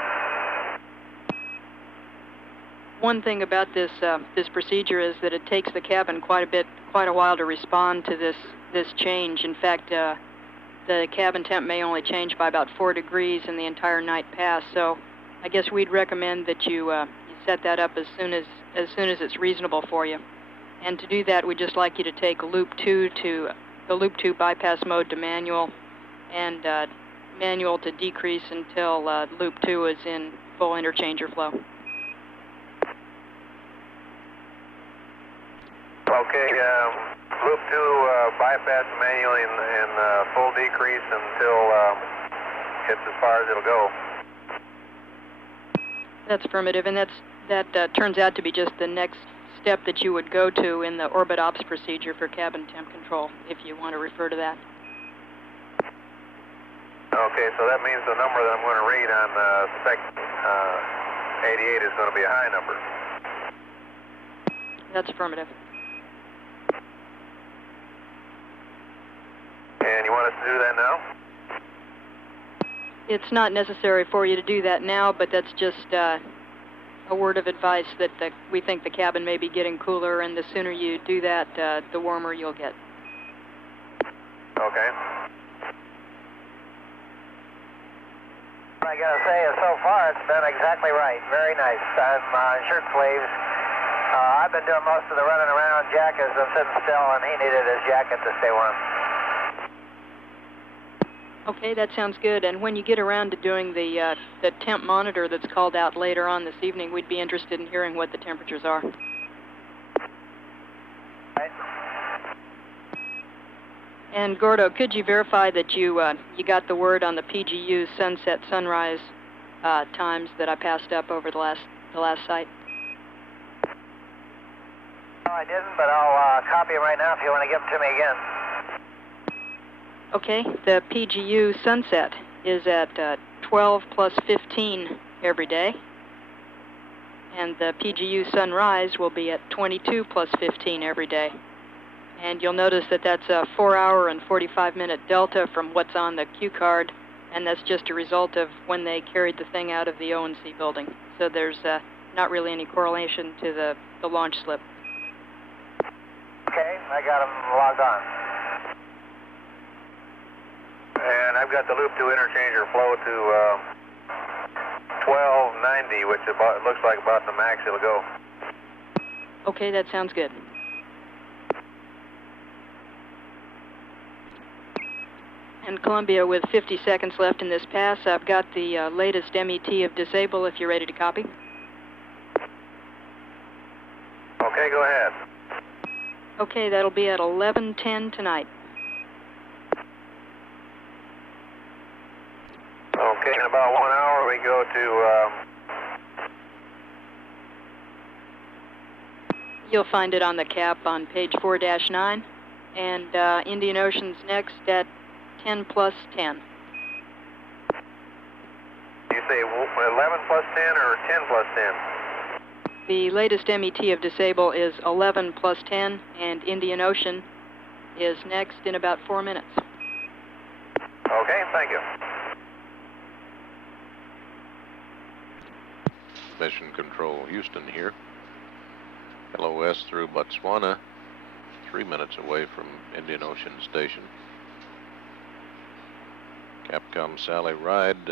One thing about this procedure is that it takes the cabin quite a while to respond to this change. In fact, the cabin temp may only change by about 4 degrees in the entire night pass. So, I guess we'd recommend that you set that up as soon as it's reasonable for you. And to do that, we'd just like you to take loop 2 to the loop 2 bypass mode to manual, and manual to decrease until loop 2 is in full interchanger flow. Okay, loop 2 bypass manually in full decrease until it's as far as it'll go. That's affirmative, and that turns out to be just the next step that you would go to in the orbit ops procedure for cabin temp control, if you want to refer to that. Okay, so that means the number that I'm going to read on spec 88 is going to be a high number. That's affirmative. And you want us to do that now? It's not necessary for you to do that now, but that's just a word of advice that we think the cabin may be getting cooler, and the sooner you do that, the warmer you'll get. Okay. I gotta say, so far it's been exactly right. Very nice. I'm shirt sleeves, I've been doing most of the running around. Jack has been sitting still, and he needed his jacket to stay warm. Okay, that sounds good. And when you get around to doing the temp monitor that's called out later on this evening, we'd be interested in hearing what the temperatures are. Right. And Gordo, could you verify that you got the word on the PGU sunset sunrise times that I passed up over the last site? No, I didn't, but I'll copy them right now if you want to give them to me again. Okay, the PGU sunset is at 12 plus 15 every day, and the PGU sunrise will be at 22 plus 15 every day. And you'll notice that that's a 4-hour and 45-minute delta from what's on the cue card, and that's just a result of when they carried the thing out of the O&C building. So there's not really any correlation to the launch slip. Okay, I got them logged on. And I've got the loop 2 interchanger flow to 1290, which looks like about the max it'll go. Okay, that sounds good. And Columbia, with 50 seconds left in this pass, I've got the latest MET of disable if you're ready to copy. Okay, go ahead. Okay, that'll be at 11:10 tonight. Okay, in about 1 hour we go to... You'll find it on the cap on page 4-9, and Indian Ocean's next at 10 plus 10. You say 11 plus 10 or 10 plus 10? The latest MET of disable is 11 plus 10, and Indian Ocean is next in about 4 minutes. Okay, thank you. Mission Control Houston here. LOS through Botswana, 3 minutes away from Indian Ocean Station. Capcom Sally Ride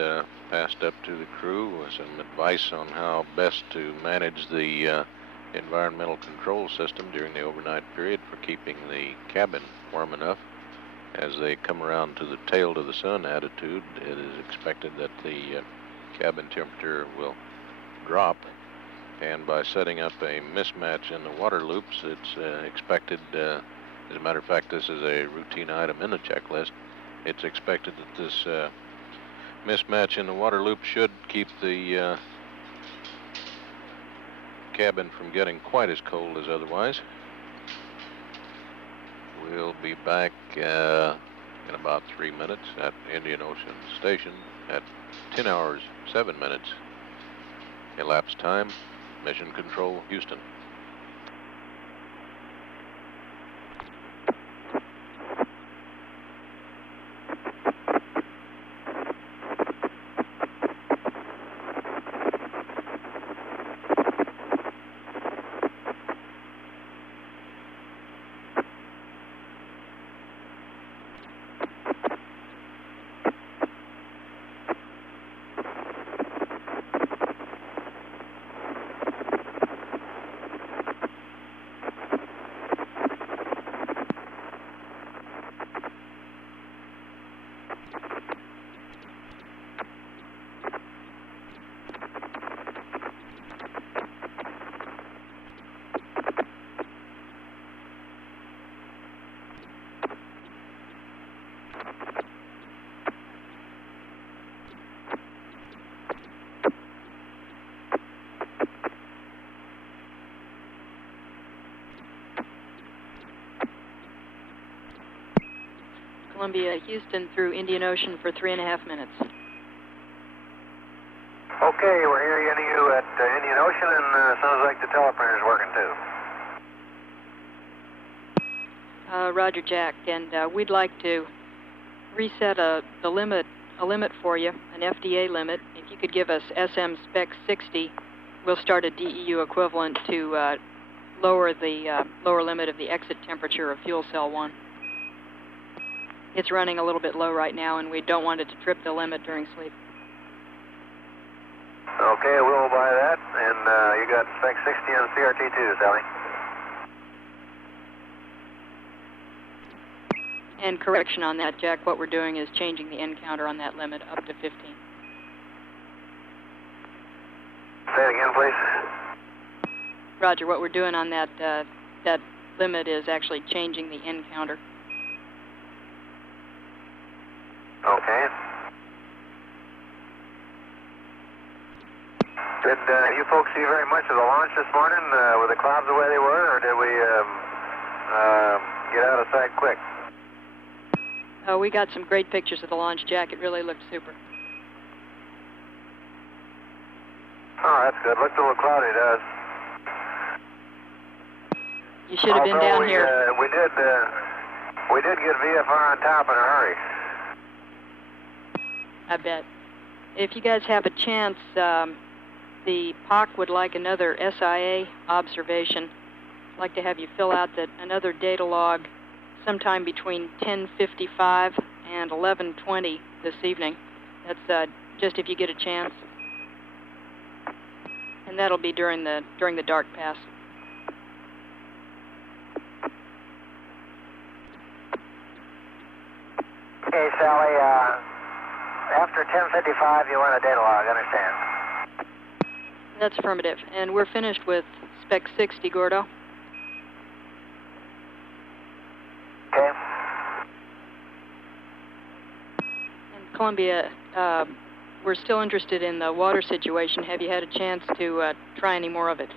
passed up to the crew with some advice on how best to manage the environmental control system during the overnight period for keeping the cabin warm enough. As they come around to the tail to the sun attitude, it is expected that the cabin temperature will drop, and by setting up a mismatch in the water loops, it's expected, as a matter of fact, this is a routine item in the checklist. It's expected that this mismatch in the water loop should keep the cabin from getting quite as cold as otherwise. We'll be back in about 3 minutes at Indian Ocean Station at 10 hours, 7 minutes. Elapsed time, Mission Control Houston. Columbia Houston through Indian Ocean for 3.5 minutes. Okay, we're hearing you at Indian Ocean, and sounds like the teleprinter's working too. Roger, Jack, and we'd like to reset a limit for you, an FDA limit. If you could give us SM Spec 60, we'll start a DEU equivalent to lower the lower limit of the exit temperature of fuel cell 1. It's running a little bit low right now, and we don't want it to trip the limit during sleep. Okay, we'll buy that. and you got spec 60 on CRT2, Sally. And correction on that, Jack, what we're doing is changing the encounter on that limit up to 15. Say it again, please. Roger, what we're doing on that that limit is actually changing the encounter. Okay. Did you folks see very much of the launch this morning with the clouds the way they were, or did we get out of sight quick? Oh, we got some great pictures of the launch, Jack. It really looked super. Oh, that's good. Looked a little cloudy, it does. You should have been down here. We did get VFR on top in a hurry. I bet. If you guys have a chance, the POC would like another SIA observation. I'd like to have you fill out another data log sometime between 10:55 and 11:20 this evening. That's just if you get a chance. And that'll be during the dark pass. Okay, Sally, after 10:55 you want a data log, understand? That's affirmative. And we're finished with spec 60, Gordo. Okay. And Columbia, we're still interested in the water situation. Have you had a chance to try any more of it?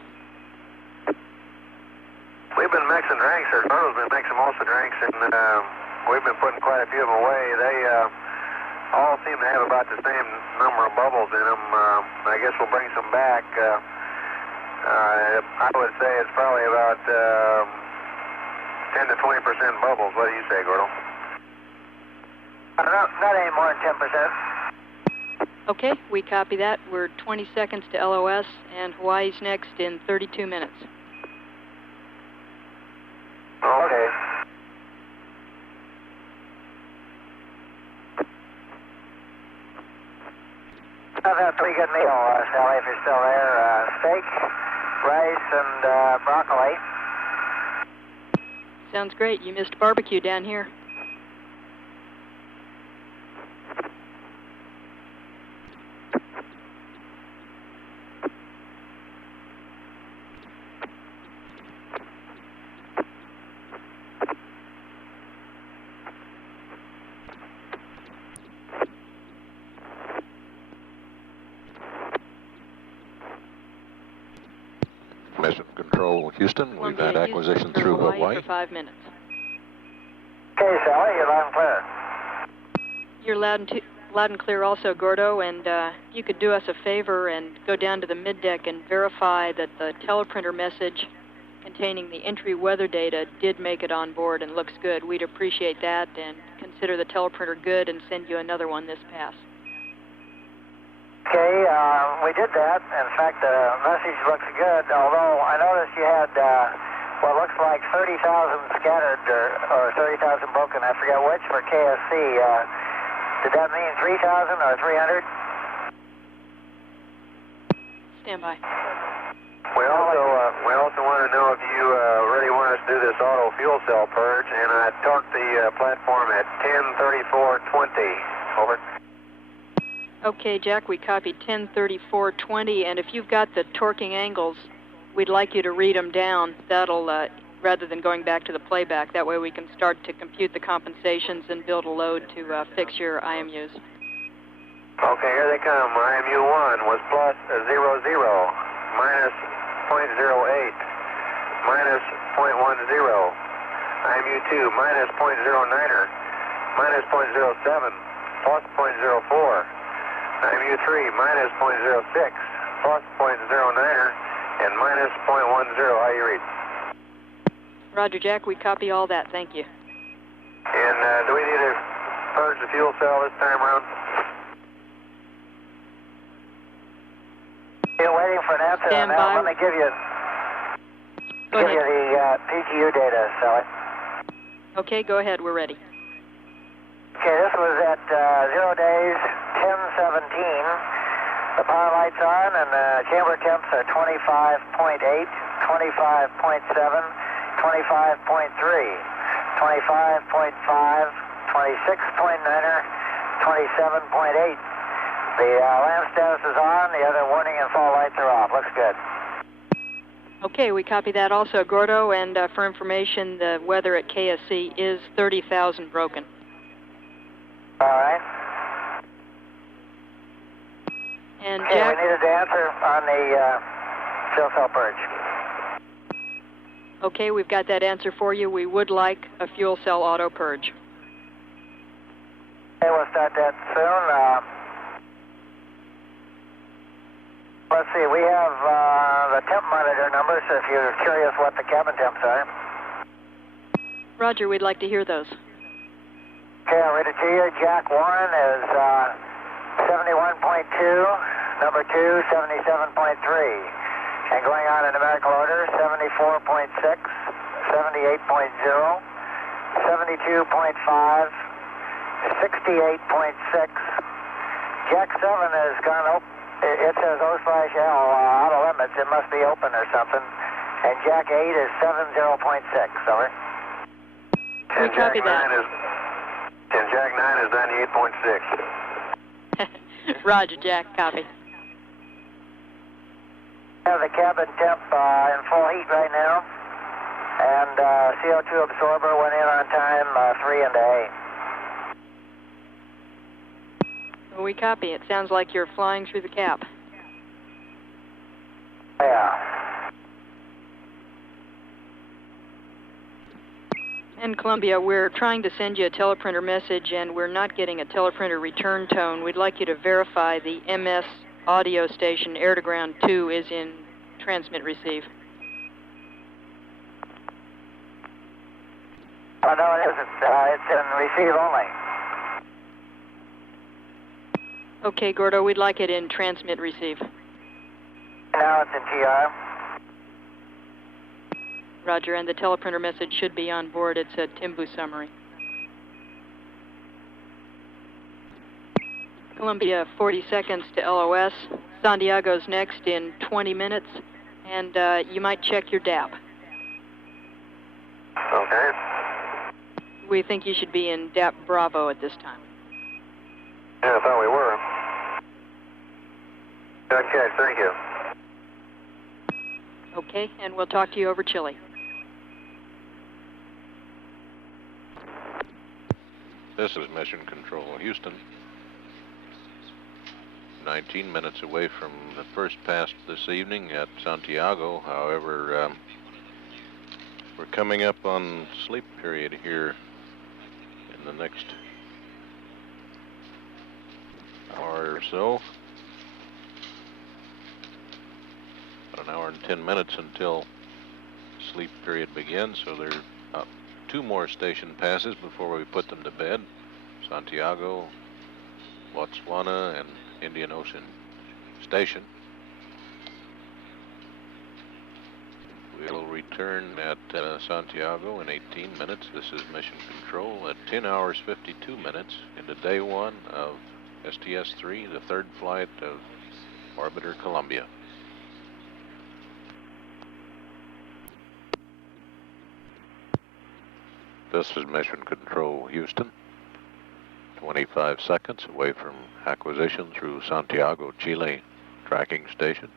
We've been mixing drinks, or Carl's been mixing most of the drinks, and we've been putting quite a few of them away. They all seem to have about the same number of bubbles in them. I guess we'll bring some back. I would say it's probably about 10 to 20% bubbles. What do you say, Gordo? Not any more than 10%. Okay, we copy that. We're 20 seconds to LOS, and Hawaii's next in 32 minutes. Okay. I've had a pretty good meal, Sally, if you're still there. Steak, rice, and broccoli. Sounds great. You missed barbecue down here. Mission Control, Houston. We've had acquisition through Hawaii. For 5 minutes. Okay, Sally, you're loud and clear. You're loud and clear also, Gordo, and you could do us a favor and go down to the middeck and verify that the teleprinter message containing the entry weather data did make it on board and looks good. We'd appreciate that and consider the teleprinter good and send you another one this pass. Okay, we did that. In fact, the message looks good, although I noticed you had what looks like 30,000 scattered or 30,000 broken, I forget which, for KSC. Did that mean 3,000 or 300? Stand by. We also want to know if you really want us to do this auto fuel cell purge, and I torqued the platform at 10:34:20. Over. Okay, Jack, we copied 10:34:20, and if you've got the torquing angles, we'd like you to read them down. That'll, rather than going back to the playback, that way we can start to compute the compensations and build a load to fix your IMUs. Okay, here they come. IMU 1 was plus 00, minus 0.08, minus 0.10. IMU 2, minus 0.09er, minus 0.07, plus 0.04. IMU 3, minus 0.06, plus 0.09er, and minus 0.10. How you read? Roger, Jack, we copy all that. Thank you. And do we need to purge the fuel cell this time around? You're waiting for an answer on that. Let me give you the PGU data, Sally. Okay, go ahead. We're ready. Okay, this was at 0 days, 10:17. The power light's on, and the chamber temps are 25.8, 25.7, 25.3, 25.5, 26.9, 27.8. The lamp status is on, the other warning and fall lights are off. Looks good. Okay, we copy that also, Gordo, and for information, the weather at KSC is 30,000 broken. All right. And Okay, Jack, we needed the answer on the fuel cell purge. okay, we've got that answer for you. We would like a fuel cell auto purge. Okay, we'll start that soon. Let's see, we have the temp monitor numbers if you're curious what the cabin temps are. Roger, we'd like to hear those. Okay, I'll read it to you. Jack 1 is 71.2, number 2, 77.3. And going on in numerical order, 74.6, 78.0, 72.5, 68.6. Jack 7 has gone open. It says O/L out of limits. It must be open or something. And Jack 8 is 70.6. Over. We copy that. And Jack 9 is 98.6. Roger, Jack, copy. We have the cabin temp in full heat right now. And CO2 absorber went in on time 3 into A. We copy. It sounds like you're flying through the cap. Yeah. And Columbia, we're trying to send you a teleprinter message, and we're not getting a teleprinter return tone. We'd like you to verify the MS audio station air to ground 2 is in transmit receive. Oh, no, it isn't. It's in receive only. Okay, Gordo, we'd like it in transmit receive. Now it's in TR. Roger, and the teleprinter message should be on board. It's a Timbu summary. Columbia, 40 seconds to LOS. Santiago's next in 20 minutes, and you might check your DAP. Okay. We think you should be in DAP Bravo at this time. Yeah, I thought we were. Okay, thank you. Okay, and we'll talk to you over Chile. This is Mission Control, Houston. 19 minutes away from the first pass this evening at Santiago. However, we're coming up on sleep period here in the next hour or so. About an hour and 10 minutes until sleep period begins, so there are 2 more station passes before we put them to bed. Santiago, Botswana, and Indian Ocean Station. We'll return at Santiago in 18 minutes. This is Mission Control at 10 hours 52 minutes into day 1 of STS-3, the 3rd flight of Orbiter Columbia. This is Mission Control, Houston. 25 seconds away from acquisition through Santiago, Chile tracking station.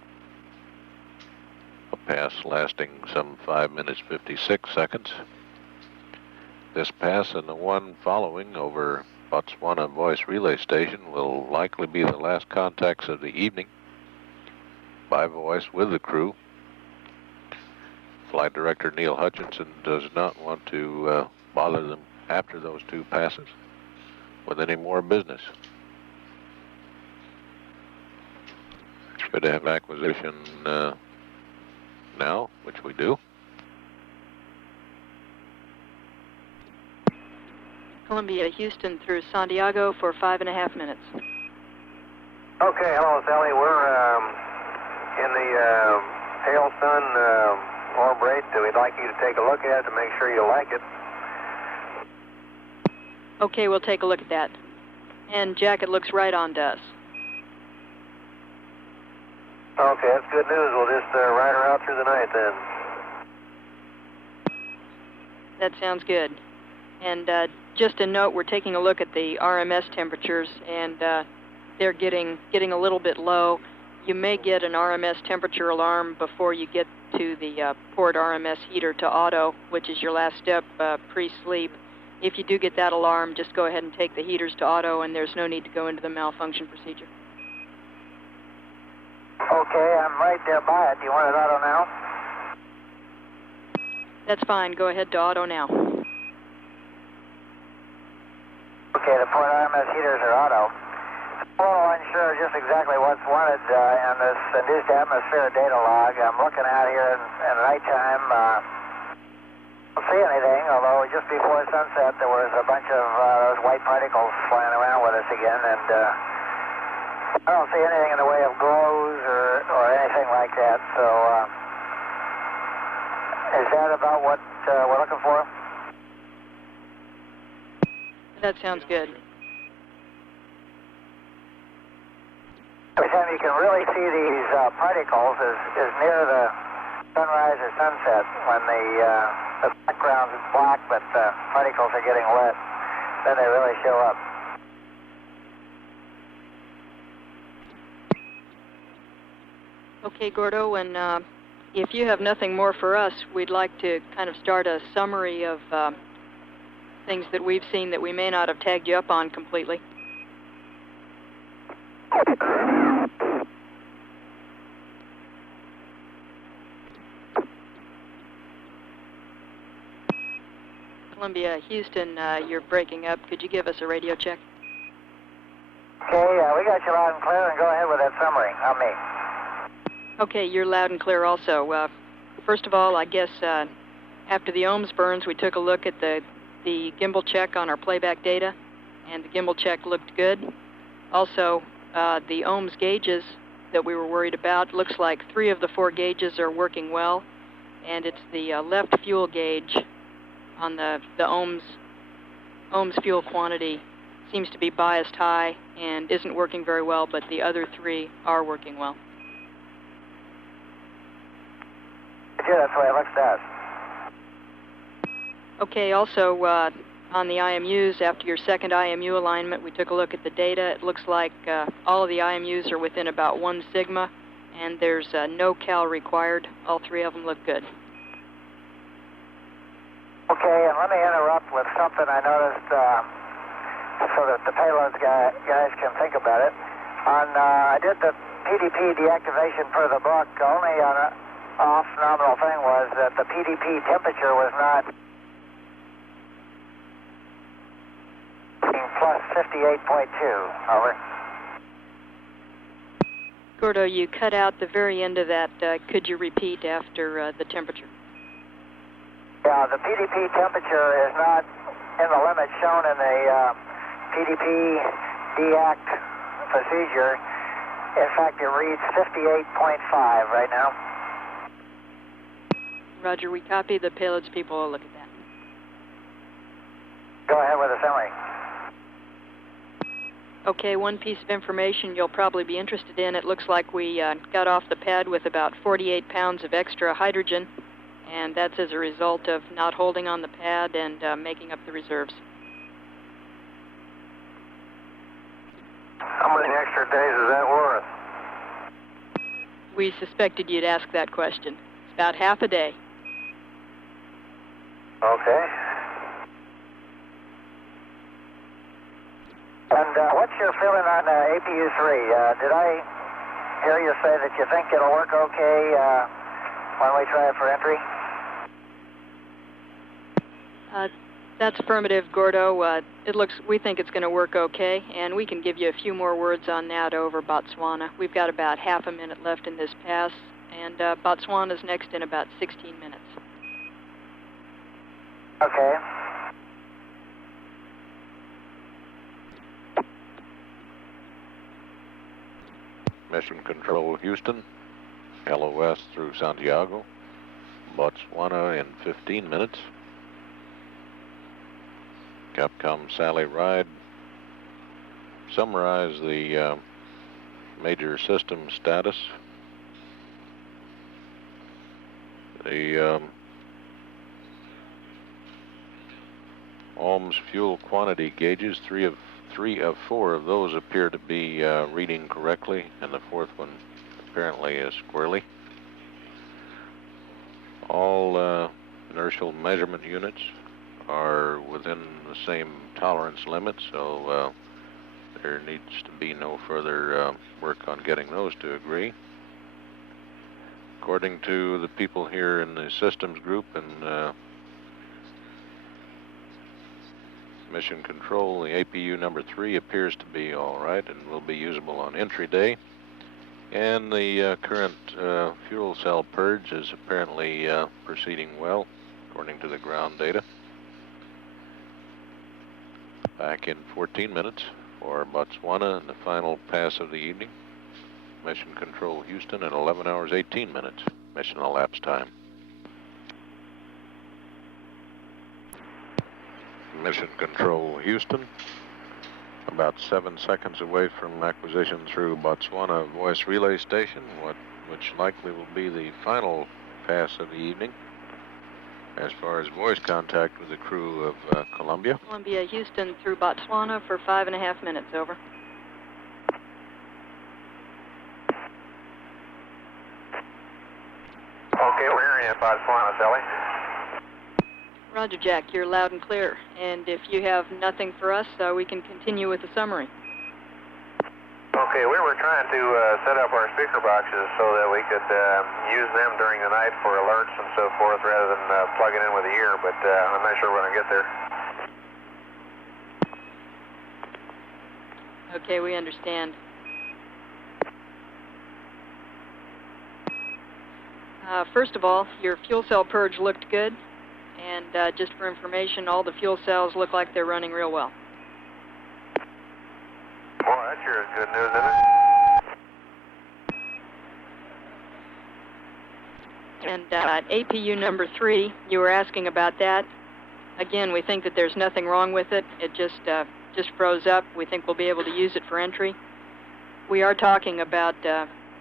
A pass lasting some 5 minutes 56 seconds. This pass and the one following over Botswana voice relay station will likely be the last contacts of the evening by voice with the crew. Flight Director Neil Hutchinson does not want to bother them after those 2 passes with any more business. Should have acquisition now, which we do. Columbia, Houston through Santiago for 5.5 minutes. Okay, hello, Sally. We're in the Hail Sun orb rate. We'd like you to take a look at it to make sure you like it. Okay, we'll take a look at that. And Jack, it looks right on to us. Okay, that's good news. We'll just ride her out through the night then. That sounds good. And just a note, we're taking a look at the RMS temperatures, and they're getting a little bit low. You may get an RMS temperature alarm before you get to the port RMS heater to auto, which is your last step pre-sleep. If you do get that alarm, just go ahead and take the heaters to auto, and there's no need to go into the malfunction procedure. Okay, I'm right there by it. Do you want it auto now? That's fine. Go ahead to auto now. Okay, the port RMS heaters are auto. I'm a little unsure just exactly what's wanted in this induced atmosphere data log. I'm looking out here in nighttime. Don't see anything, although just before sunset there was a bunch of those white particles flying around with us again, and I don't see anything in the way of glows or anything like that. So is that about what we're looking for? That sounds good. Every time you can really see these particles is near the sunrise or sunset, when the background is black but the particles are getting lit. Then they really show up. Okay, Gordo, and if you have nothing more for us, we'd like to kind of start a summary of things that we've seen that we may not have tagged you up on completely. Columbia, Houston, you're breaking up. Could you give us a radio check? Okay, we got you loud and clear, and go ahead with that summary on me. Okay, you're loud and clear also. First of all, I guess after the ohms burns, we took a look at the gimbal check on our playback data, and the gimbal check looked good. Also, the ohms gauges that we were worried about, looks like 3 of the 4 gauges are working well, and it's the left fuel gauge on the ohms fuel quantity seems to be biased high and isn't working very well, but the other 3 are working well. Yeah, that's the way it looks to us. Okay, also on the IMUs, after your second IMU alignment, we took a look at the data. It looks like all of the IMUs are within about 1 sigma, and there's no cal required. All 3 of them look good. Okay, and let me interrupt with something I noticed so that the payload guys can think about it. I did the PDP deactivation per the book. Only on a off nominal thing was that the PDP temperature was not plus 58.2. Over. Gordo, you cut out the very end of that. Could you repeat after the temperature? Yeah, the PDP temperature is not in the limits shown in the PDP deact procedure. In fact, it reads 58.5 right now. Roger, we copy. The payloads people will look at that. Go ahead with the summary. Okay, one piece of information you'll probably be interested in. It looks like we got off the pad with about 48 pounds of extra hydrogen, and that's as a result of not holding on the pad and making up the reserves. How many extra days is that worth? We suspected you'd ask that question. It's about half a day. Okay. And what's your feeling on APU-3? Did I hear you say that you think it'll work okay when we try it for entry? That's affirmative, Gordo. We think it's going to work okay, and we can give you a few more words on that over Botswana. We've got about half a minute left in this pass, and Botswana's next in about 16 minutes. Okay. Mission Control Houston, LOS through Santiago, Botswana in 15 minutes. Capcom Sally Ride, summarize the major system status The ohms fuel quantity gauges, three of four of those appear to be reading correctly, and the fourth one apparently is squirrely. All inertial measurement units are within the same tolerance limit, so there needs to be no further work on getting those to agree. According to the people here in the systems group and mission control, the APU number 3 appears to be all right and will be usable on entry day. And the current fuel cell purge is apparently proceeding well, according to the ground data. Back in 14 minutes for Botswana and the final pass of the evening. Mission Control Houston at 11 hours 18 minutes. Mission elapsed time. Mission Control Houston, about 7 seconds away from acquisition through Botswana voice relay station, which likely will be the final pass of the evening as far as voice contact with the crew of Columbia. Columbia Houston through Botswana for 5.5 minutes, over. Okay, we're hearing you at Botswana, Sally. Roger, Jack, you're loud and clear. And if you have nothing for us, we can continue with the summary. Okay, we were trying to set up our speaker boxes so that we could use them during the night for alerts and so forth rather than plugging in with the ear, but I'm not sure we're going to get there. Okay, we understand. First of all, your fuel cell purge looked good. And just for information, all the fuel cells look like they're running real well. Well, that sure is good news, isn't it? And at APU number 3, you were asking about that. Again, we think that there's nothing wrong with it. It just froze up. We think we'll be able to use it for entry. We are talking about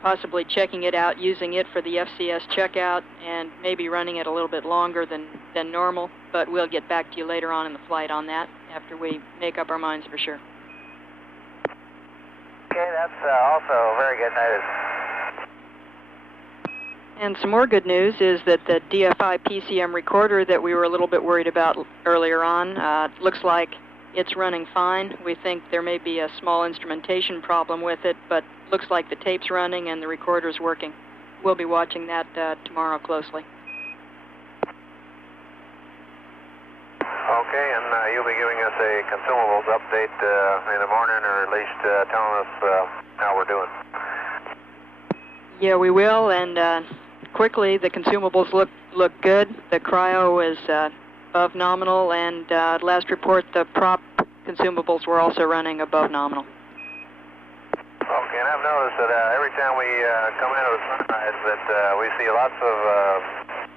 possibly checking it out, using it for the FCS checkout, and maybe running it a little bit longer than normal, but we'll get back to you later on in the flight on that after we make up our minds for sure. Okay, that's also very good news. And some more good news is that the DFI PCM recorder that we were a little bit worried about earlier on looks like it's running fine. We think there may be a small instrumentation problem with it, but looks like the tape's running and the recorder's working. We'll be watching that tomorrow closely. Okay, and you'll be giving us a consumables update in the morning, or at least telling us how we're doing. Yeah, we will, and quickly, the consumables look good. The cryo is above nominal, and last report, the prop consumables were also running above nominal. Okay, and I've noticed that every time we come into the sunrise that we see lots of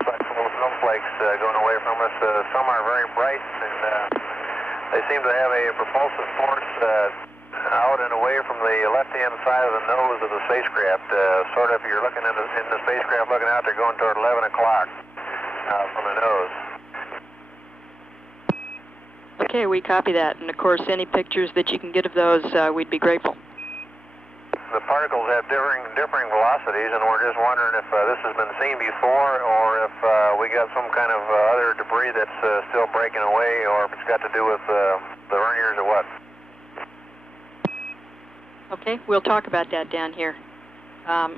flexible snowflakes going away from us. Some are very bright, and they seem to have a propulsive force out and away from the left-hand side of the nose of the spacecraft. Sort of, if you're looking in the spacecraft looking out, they're going toward 11 o'clock from the nose. Okay, we copy that, and of course, any pictures that you can get of those, we'd be grateful. The particles have differing velocities, and we're just wondering if this has been seen before, or if we got some kind of other debris that's still breaking away, or if it's got to do with the verniers or what. Okay, we'll talk about that down here.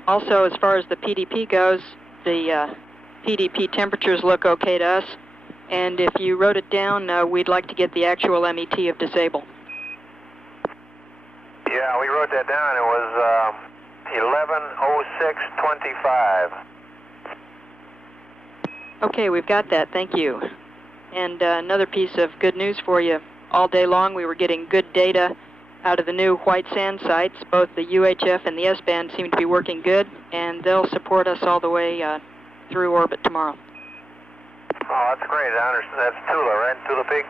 Also, as far as the PDP goes, the PDP temperatures look okay to us, and if you wrote it down, we'd like to get the actual MET of disable. Yeah, we wrote that down. It was 11:06:25. Okay, we've got that. Thank you. And another piece of good news for you. All day long, we were getting good data out of the new White Sand sites. Both the UHF and the S-band seem to be working good, and they'll support us all the way through orbit tomorrow. Oh, that's great. I understand. That's Tula, right? Tula Peak?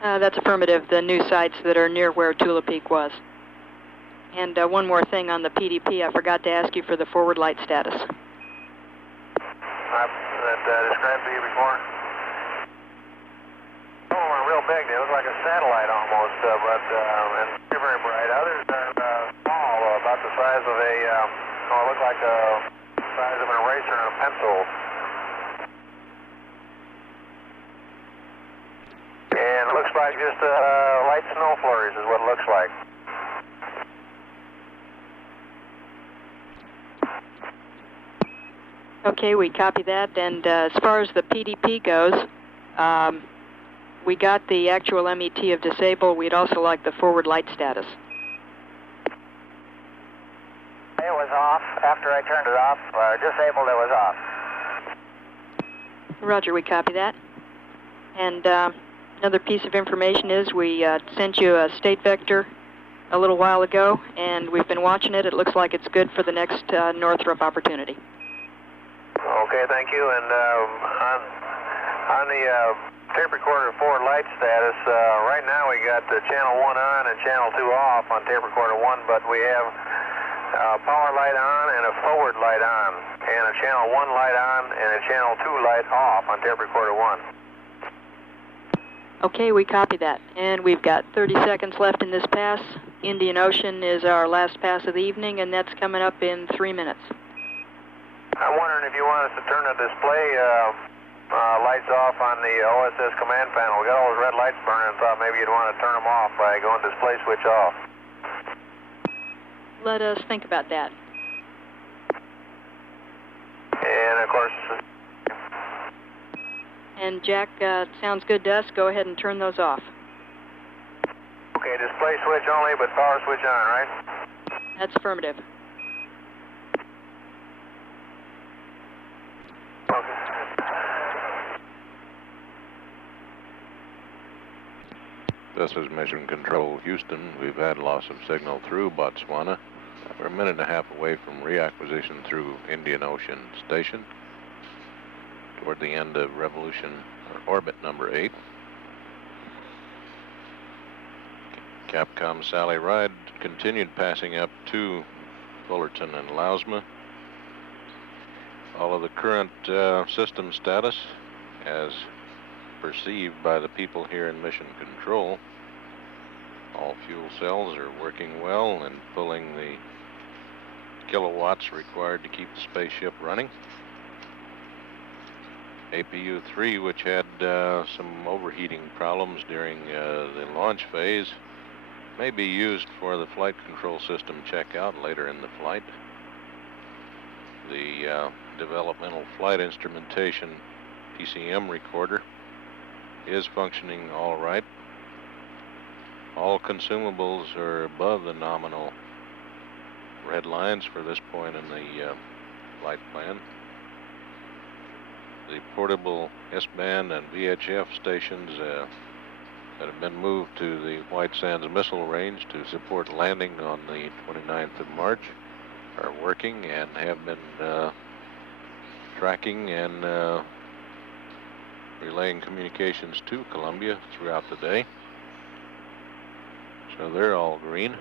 That's affirmative, the new sites that are near where Tula Peak was. And one more thing on the PDP, I forgot to ask you for the forward light status. That described to you before? Some of them are real big. They look like a satellite almost, but and very, very bright. Others are small, about the size of a, look like the size of an eraser and a pencil. And it looks like just light snow flurries is what it looks like. Okay, we copy that. And as far as the PDP goes, we got the actual MET of disable. We'd also like the forward light status. It was off. After I turned it off, disabled, it was off. Roger, we copy that. And another piece of information is we sent you a state vector a little while ago, and we've been watching it. It looks like it's good for the next Northrop opportunity. Okay, thank you. And on the tape recorder forward light status, right now we got channel 1 on and channel 2 off on tape recorder 1, but we have power light on and a forward light on, and a channel 1 light on and a channel 2 light off on tape recorder 1. Okay, we copy that. And we've got 30 seconds left in this pass. Indian Ocean is our last pass of the evening, and that's coming up in 3 minutes. I'm wondering if you want us to turn the display lights off on the OSS command panel. We got all those red lights burning, and thought maybe you'd want to turn them off by going display switch off. Let us think about that. And of course... And Jack, sounds good to us. Go ahead and turn those off. Okay, display switch only, but power switch on, right? That's affirmative. This is Mission Control Houston. We've had loss of signal through Botswana. We're a minute and a half away from reacquisition through Indian Ocean Station toward the end of revolution or orbit number 8. Capcom Sally Ride continued passing up to Fullerton and Lausma. All of the current system status as perceived by the people here in Mission Control. All fuel cells are working well and pulling the kilowatts required to keep the spaceship running. APU-3, which had some overheating problems during the launch phase, may be used for the flight control system checkout later in the flight. The developmental flight instrumentation PCM recorder is functioning all right. All consumables are above the nominal red lines for this point in the flight plan. The portable S-band and VHF stations that have been moved to the White Sands Missile Range to support landing on the 29th of March are working and have been tracking and relaying communications to Columbia throughout the day. So they're all green.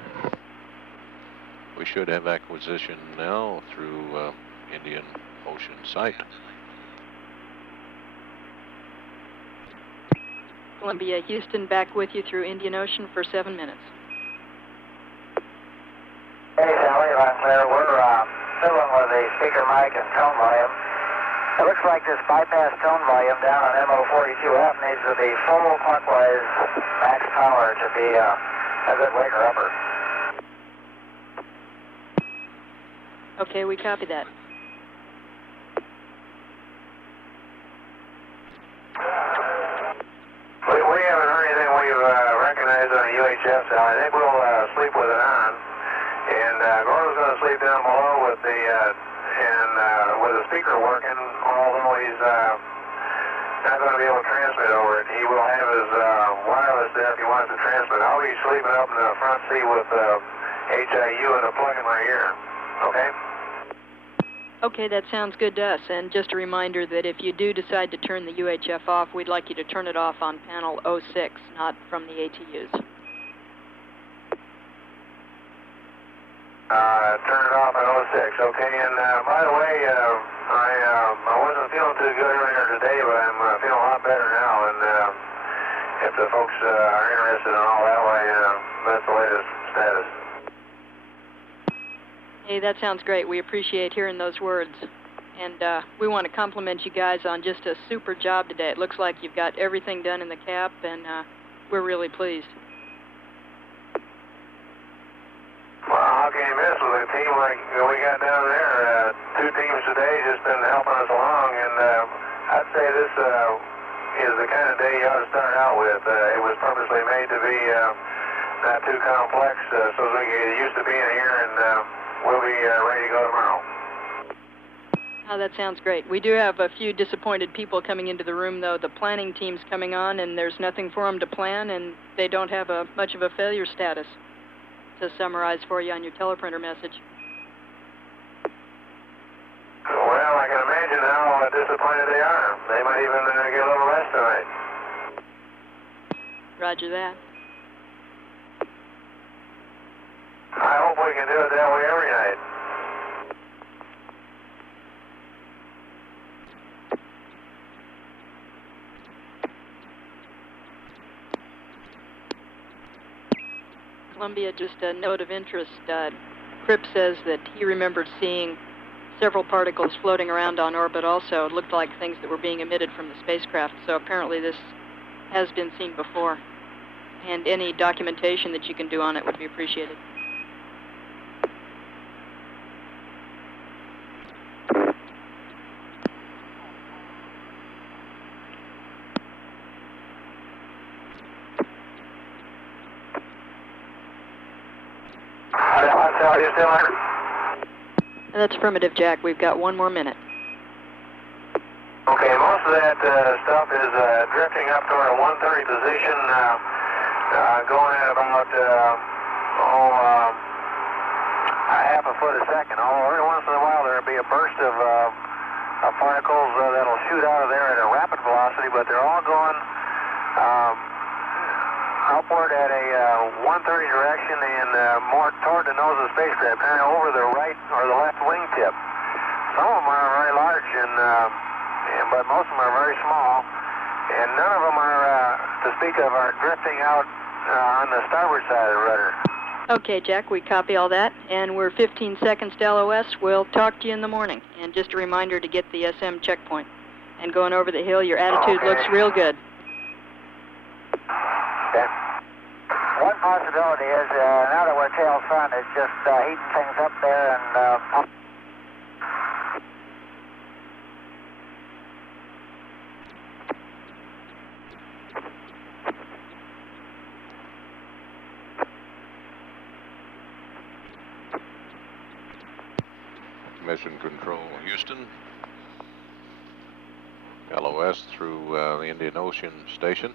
We should have acquisition now through Indian Ocean site. Columbia, Houston, back with you through Indian Ocean for 7 minutes. Hey, Sally, I'm Claire. We're fiddling with the speaker mic and tone volume. It looks like this bypass tone volume down on MO42F needs to be full clockwise max power to be a good waker-upper. Okay, we copy that. We haven't heard anything we've recognized on the UHF, so I think we'll sleep with it on. And Gordo's going to sleep down below with the with the speaker working, although he's not going to be able to transmit over it. He will have his wireless there if he wants to transmit. I'll be sleeping up in the front seat with HIU and the plug in my ear. Okay? Okay, that sounds good to us. And just a reminder that if you do decide to turn the UHF off, we'd like you to turn it off on panel 06, not from the ATUs. Turn it off at 06, okay? And by the way, I wasn't feeling too good earlier today, but I'm feeling a lot better now. And if the folks are interested in all that way, that's the latest status. Hey, that sounds great. We appreciate hearing those words. And we want to compliment you guys on just a super job today. It looks like you've got everything done in the cap, and we're really pleased. Well, how can you miss with a team like we got down there? 2 teams today just been helping us along, and I'd say this is the kind of day you ought to start out with. It was purposely made to be not too complex, so we can get used to being here, and we'll be ready to go tomorrow. Oh, that sounds great. We do have a few disappointed people coming into the room, though. The planning team's coming on, and there's nothing for them to plan, and they don't have much of a failure status to summarize for you on your teleprinter message. Well, I can imagine how disappointed they are. They might even get a little rest tonight. Roger that. I hope we can do it that way every night. Columbia, just a note of interest. Cripp says that he remembered seeing several particles floating around on orbit also. It looked like things that were being emitted from the spacecraft, so apparently this has been seen before. And any documentation that you can do on it would be appreciated. Are you still there? That's affirmative, Jack. We've got 1 more minute. Okay, most of that stuff is drifting up toward a 130 position, going at about half a foot a second. Every once in a while there'll be a burst of particles that'll shoot out of there at a rapid velocity, but they're all going upward at a 130 direction and more toward the nose of the spacecraft, kind of over the right or the left wingtip. Some of them are very large, but most of them are very small, and none of them are, to speak of, are drifting out on the starboard side of the rudder. Okay, Jack, we copy all that, and we're 15 seconds to LOS. We'll talk to you in the morning. And just a reminder to get the SM checkpoint. And going over the hill, your attitude looks real good. Okay. One possibility is, now that we're tail front, it's just heating things up there and Mission Control, Houston. LOS through the Indian Ocean Station.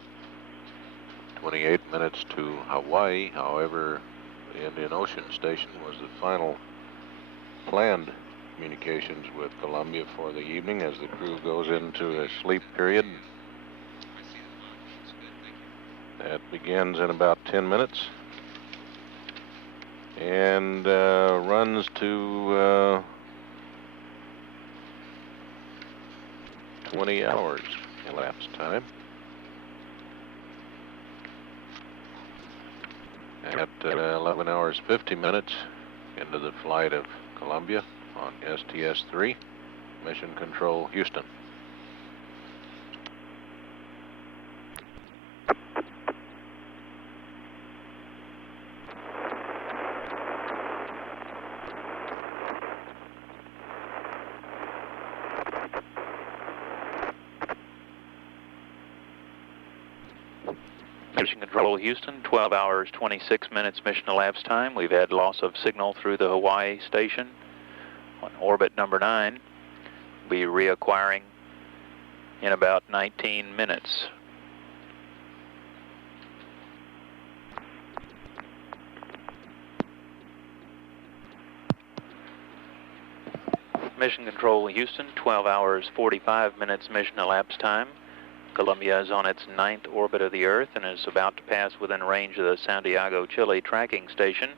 28 minutes to Hawaii. However, the Indian Ocean Station was the final planned communications with Columbia for the evening as the crew goes into a sleep period. That begins in about 10 minutes and runs to 20 hours elapsed time. At 11 hours 50 minutes into the flight of Columbia on STS-3, Mission Control, Houston. Mission Control Houston, 12 hours 26 minutes mission elapsed time. We've had loss of signal through the Hawaii station on orbit number 9. We'll be reacquiring in about 19 minutes. Mission Control Houston, 12 hours 45 minutes mission elapsed time. Columbia is on its 9th orbit of the Earth and is about to pass within range of the Santiago, Chile tracking station.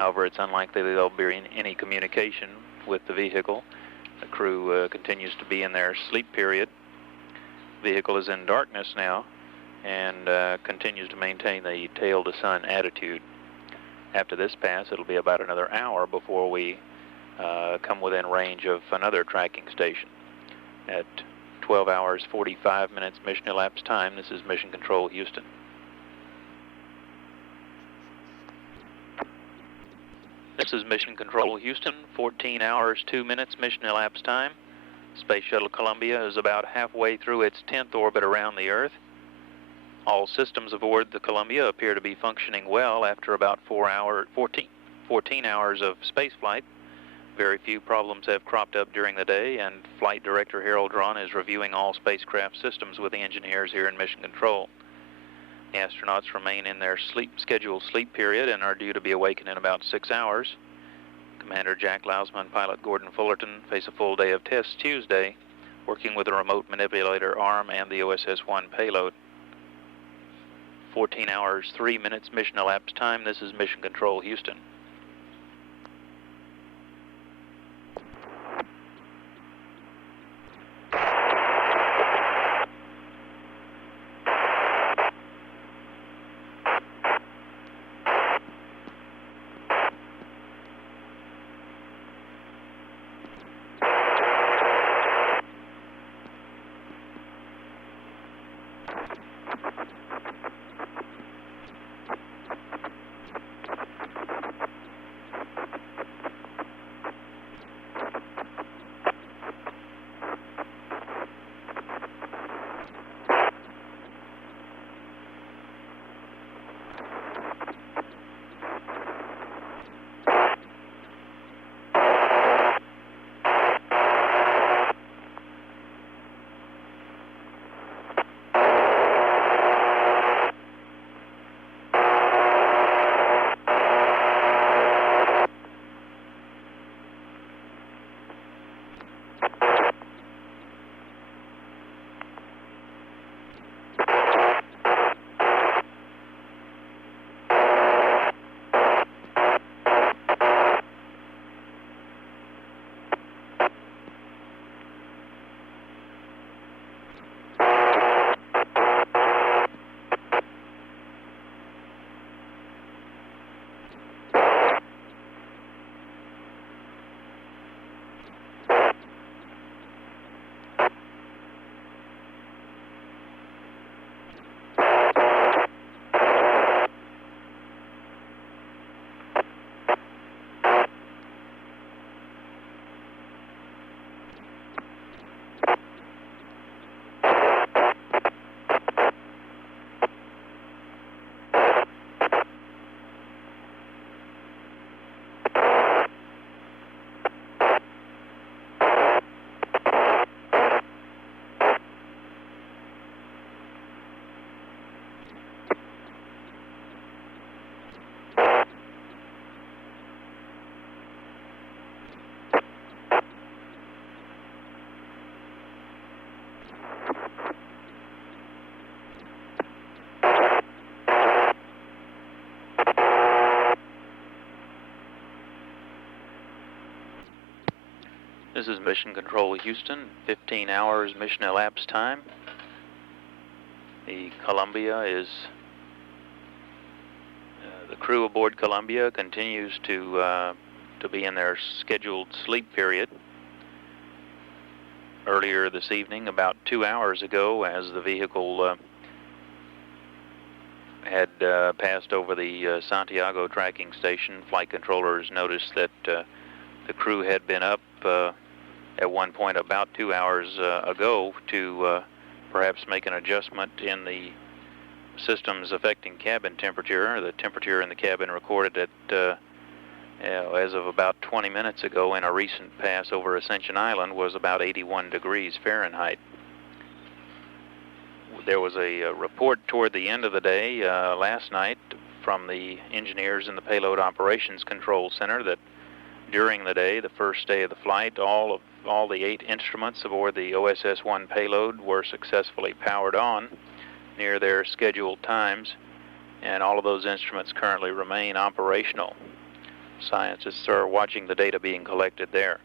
However, it's unlikely that there'll be any communication with the vehicle. The crew continues to be in their sleep period. The vehicle is in darkness now and continues to maintain the tail to sun attitude. After this pass, it'll be about another hour before we come within range of another tracking station. At 12 hours 45 minutes mission elapsed time, this is Mission Control Houston. This is Mission Control Houston, 14 hours 2 minutes mission elapsed time. Space Shuttle Columbia is about halfway through its 10th orbit around the Earth. All systems aboard the Columbia appear to be functioning well after about 14 hours of spaceflight. Very few problems have cropped up during the day, and Flight Director Harold Drawn is reviewing all spacecraft systems with the engineers here in Mission Control. The astronauts remain in their scheduled sleep period and are due to be awakened in about 6 hours. Commander Jack Lousma and pilot Gordon Fullerton face a full day of tests Tuesday, working with the remote manipulator arm and the OSS-1 payload. 14 hours 3 minutes mission elapsed time. This is Mission Control Houston. This is Mission Control Houston, 15 hours mission elapsed time. The Columbia is, the crew aboard Columbia continues to be in their scheduled sleep period. Earlier this evening, about 2 hours ago, as the vehicle had passed over the Santiago tracking station, flight controllers noticed that the crew had been up at one point about 2 hours ago to perhaps make an adjustment in the systems affecting cabin temperature. The temperature in the cabin recorded at as of about 20 minutes ago in a recent pass over Ascension Island was about 81 degrees Fahrenheit. There was a report toward the end of the day last night from the engineers in the Payload Operations Control Center that during the day, the first day of the flight, all the 8 instruments aboard the OSS-1 payload were successfully powered on near their scheduled times, and all of those instruments currently remain operational. Scientists are watching the data being collected there.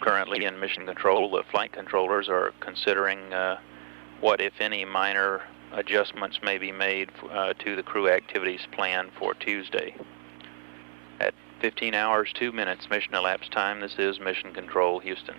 Currently in mission control, the flight controllers are considering what, if any, minor adjustments may be made to the crew activities plan for Tuesday. At 15 hours, 2 minutes mission elapsed time, this is Mission Control, Houston.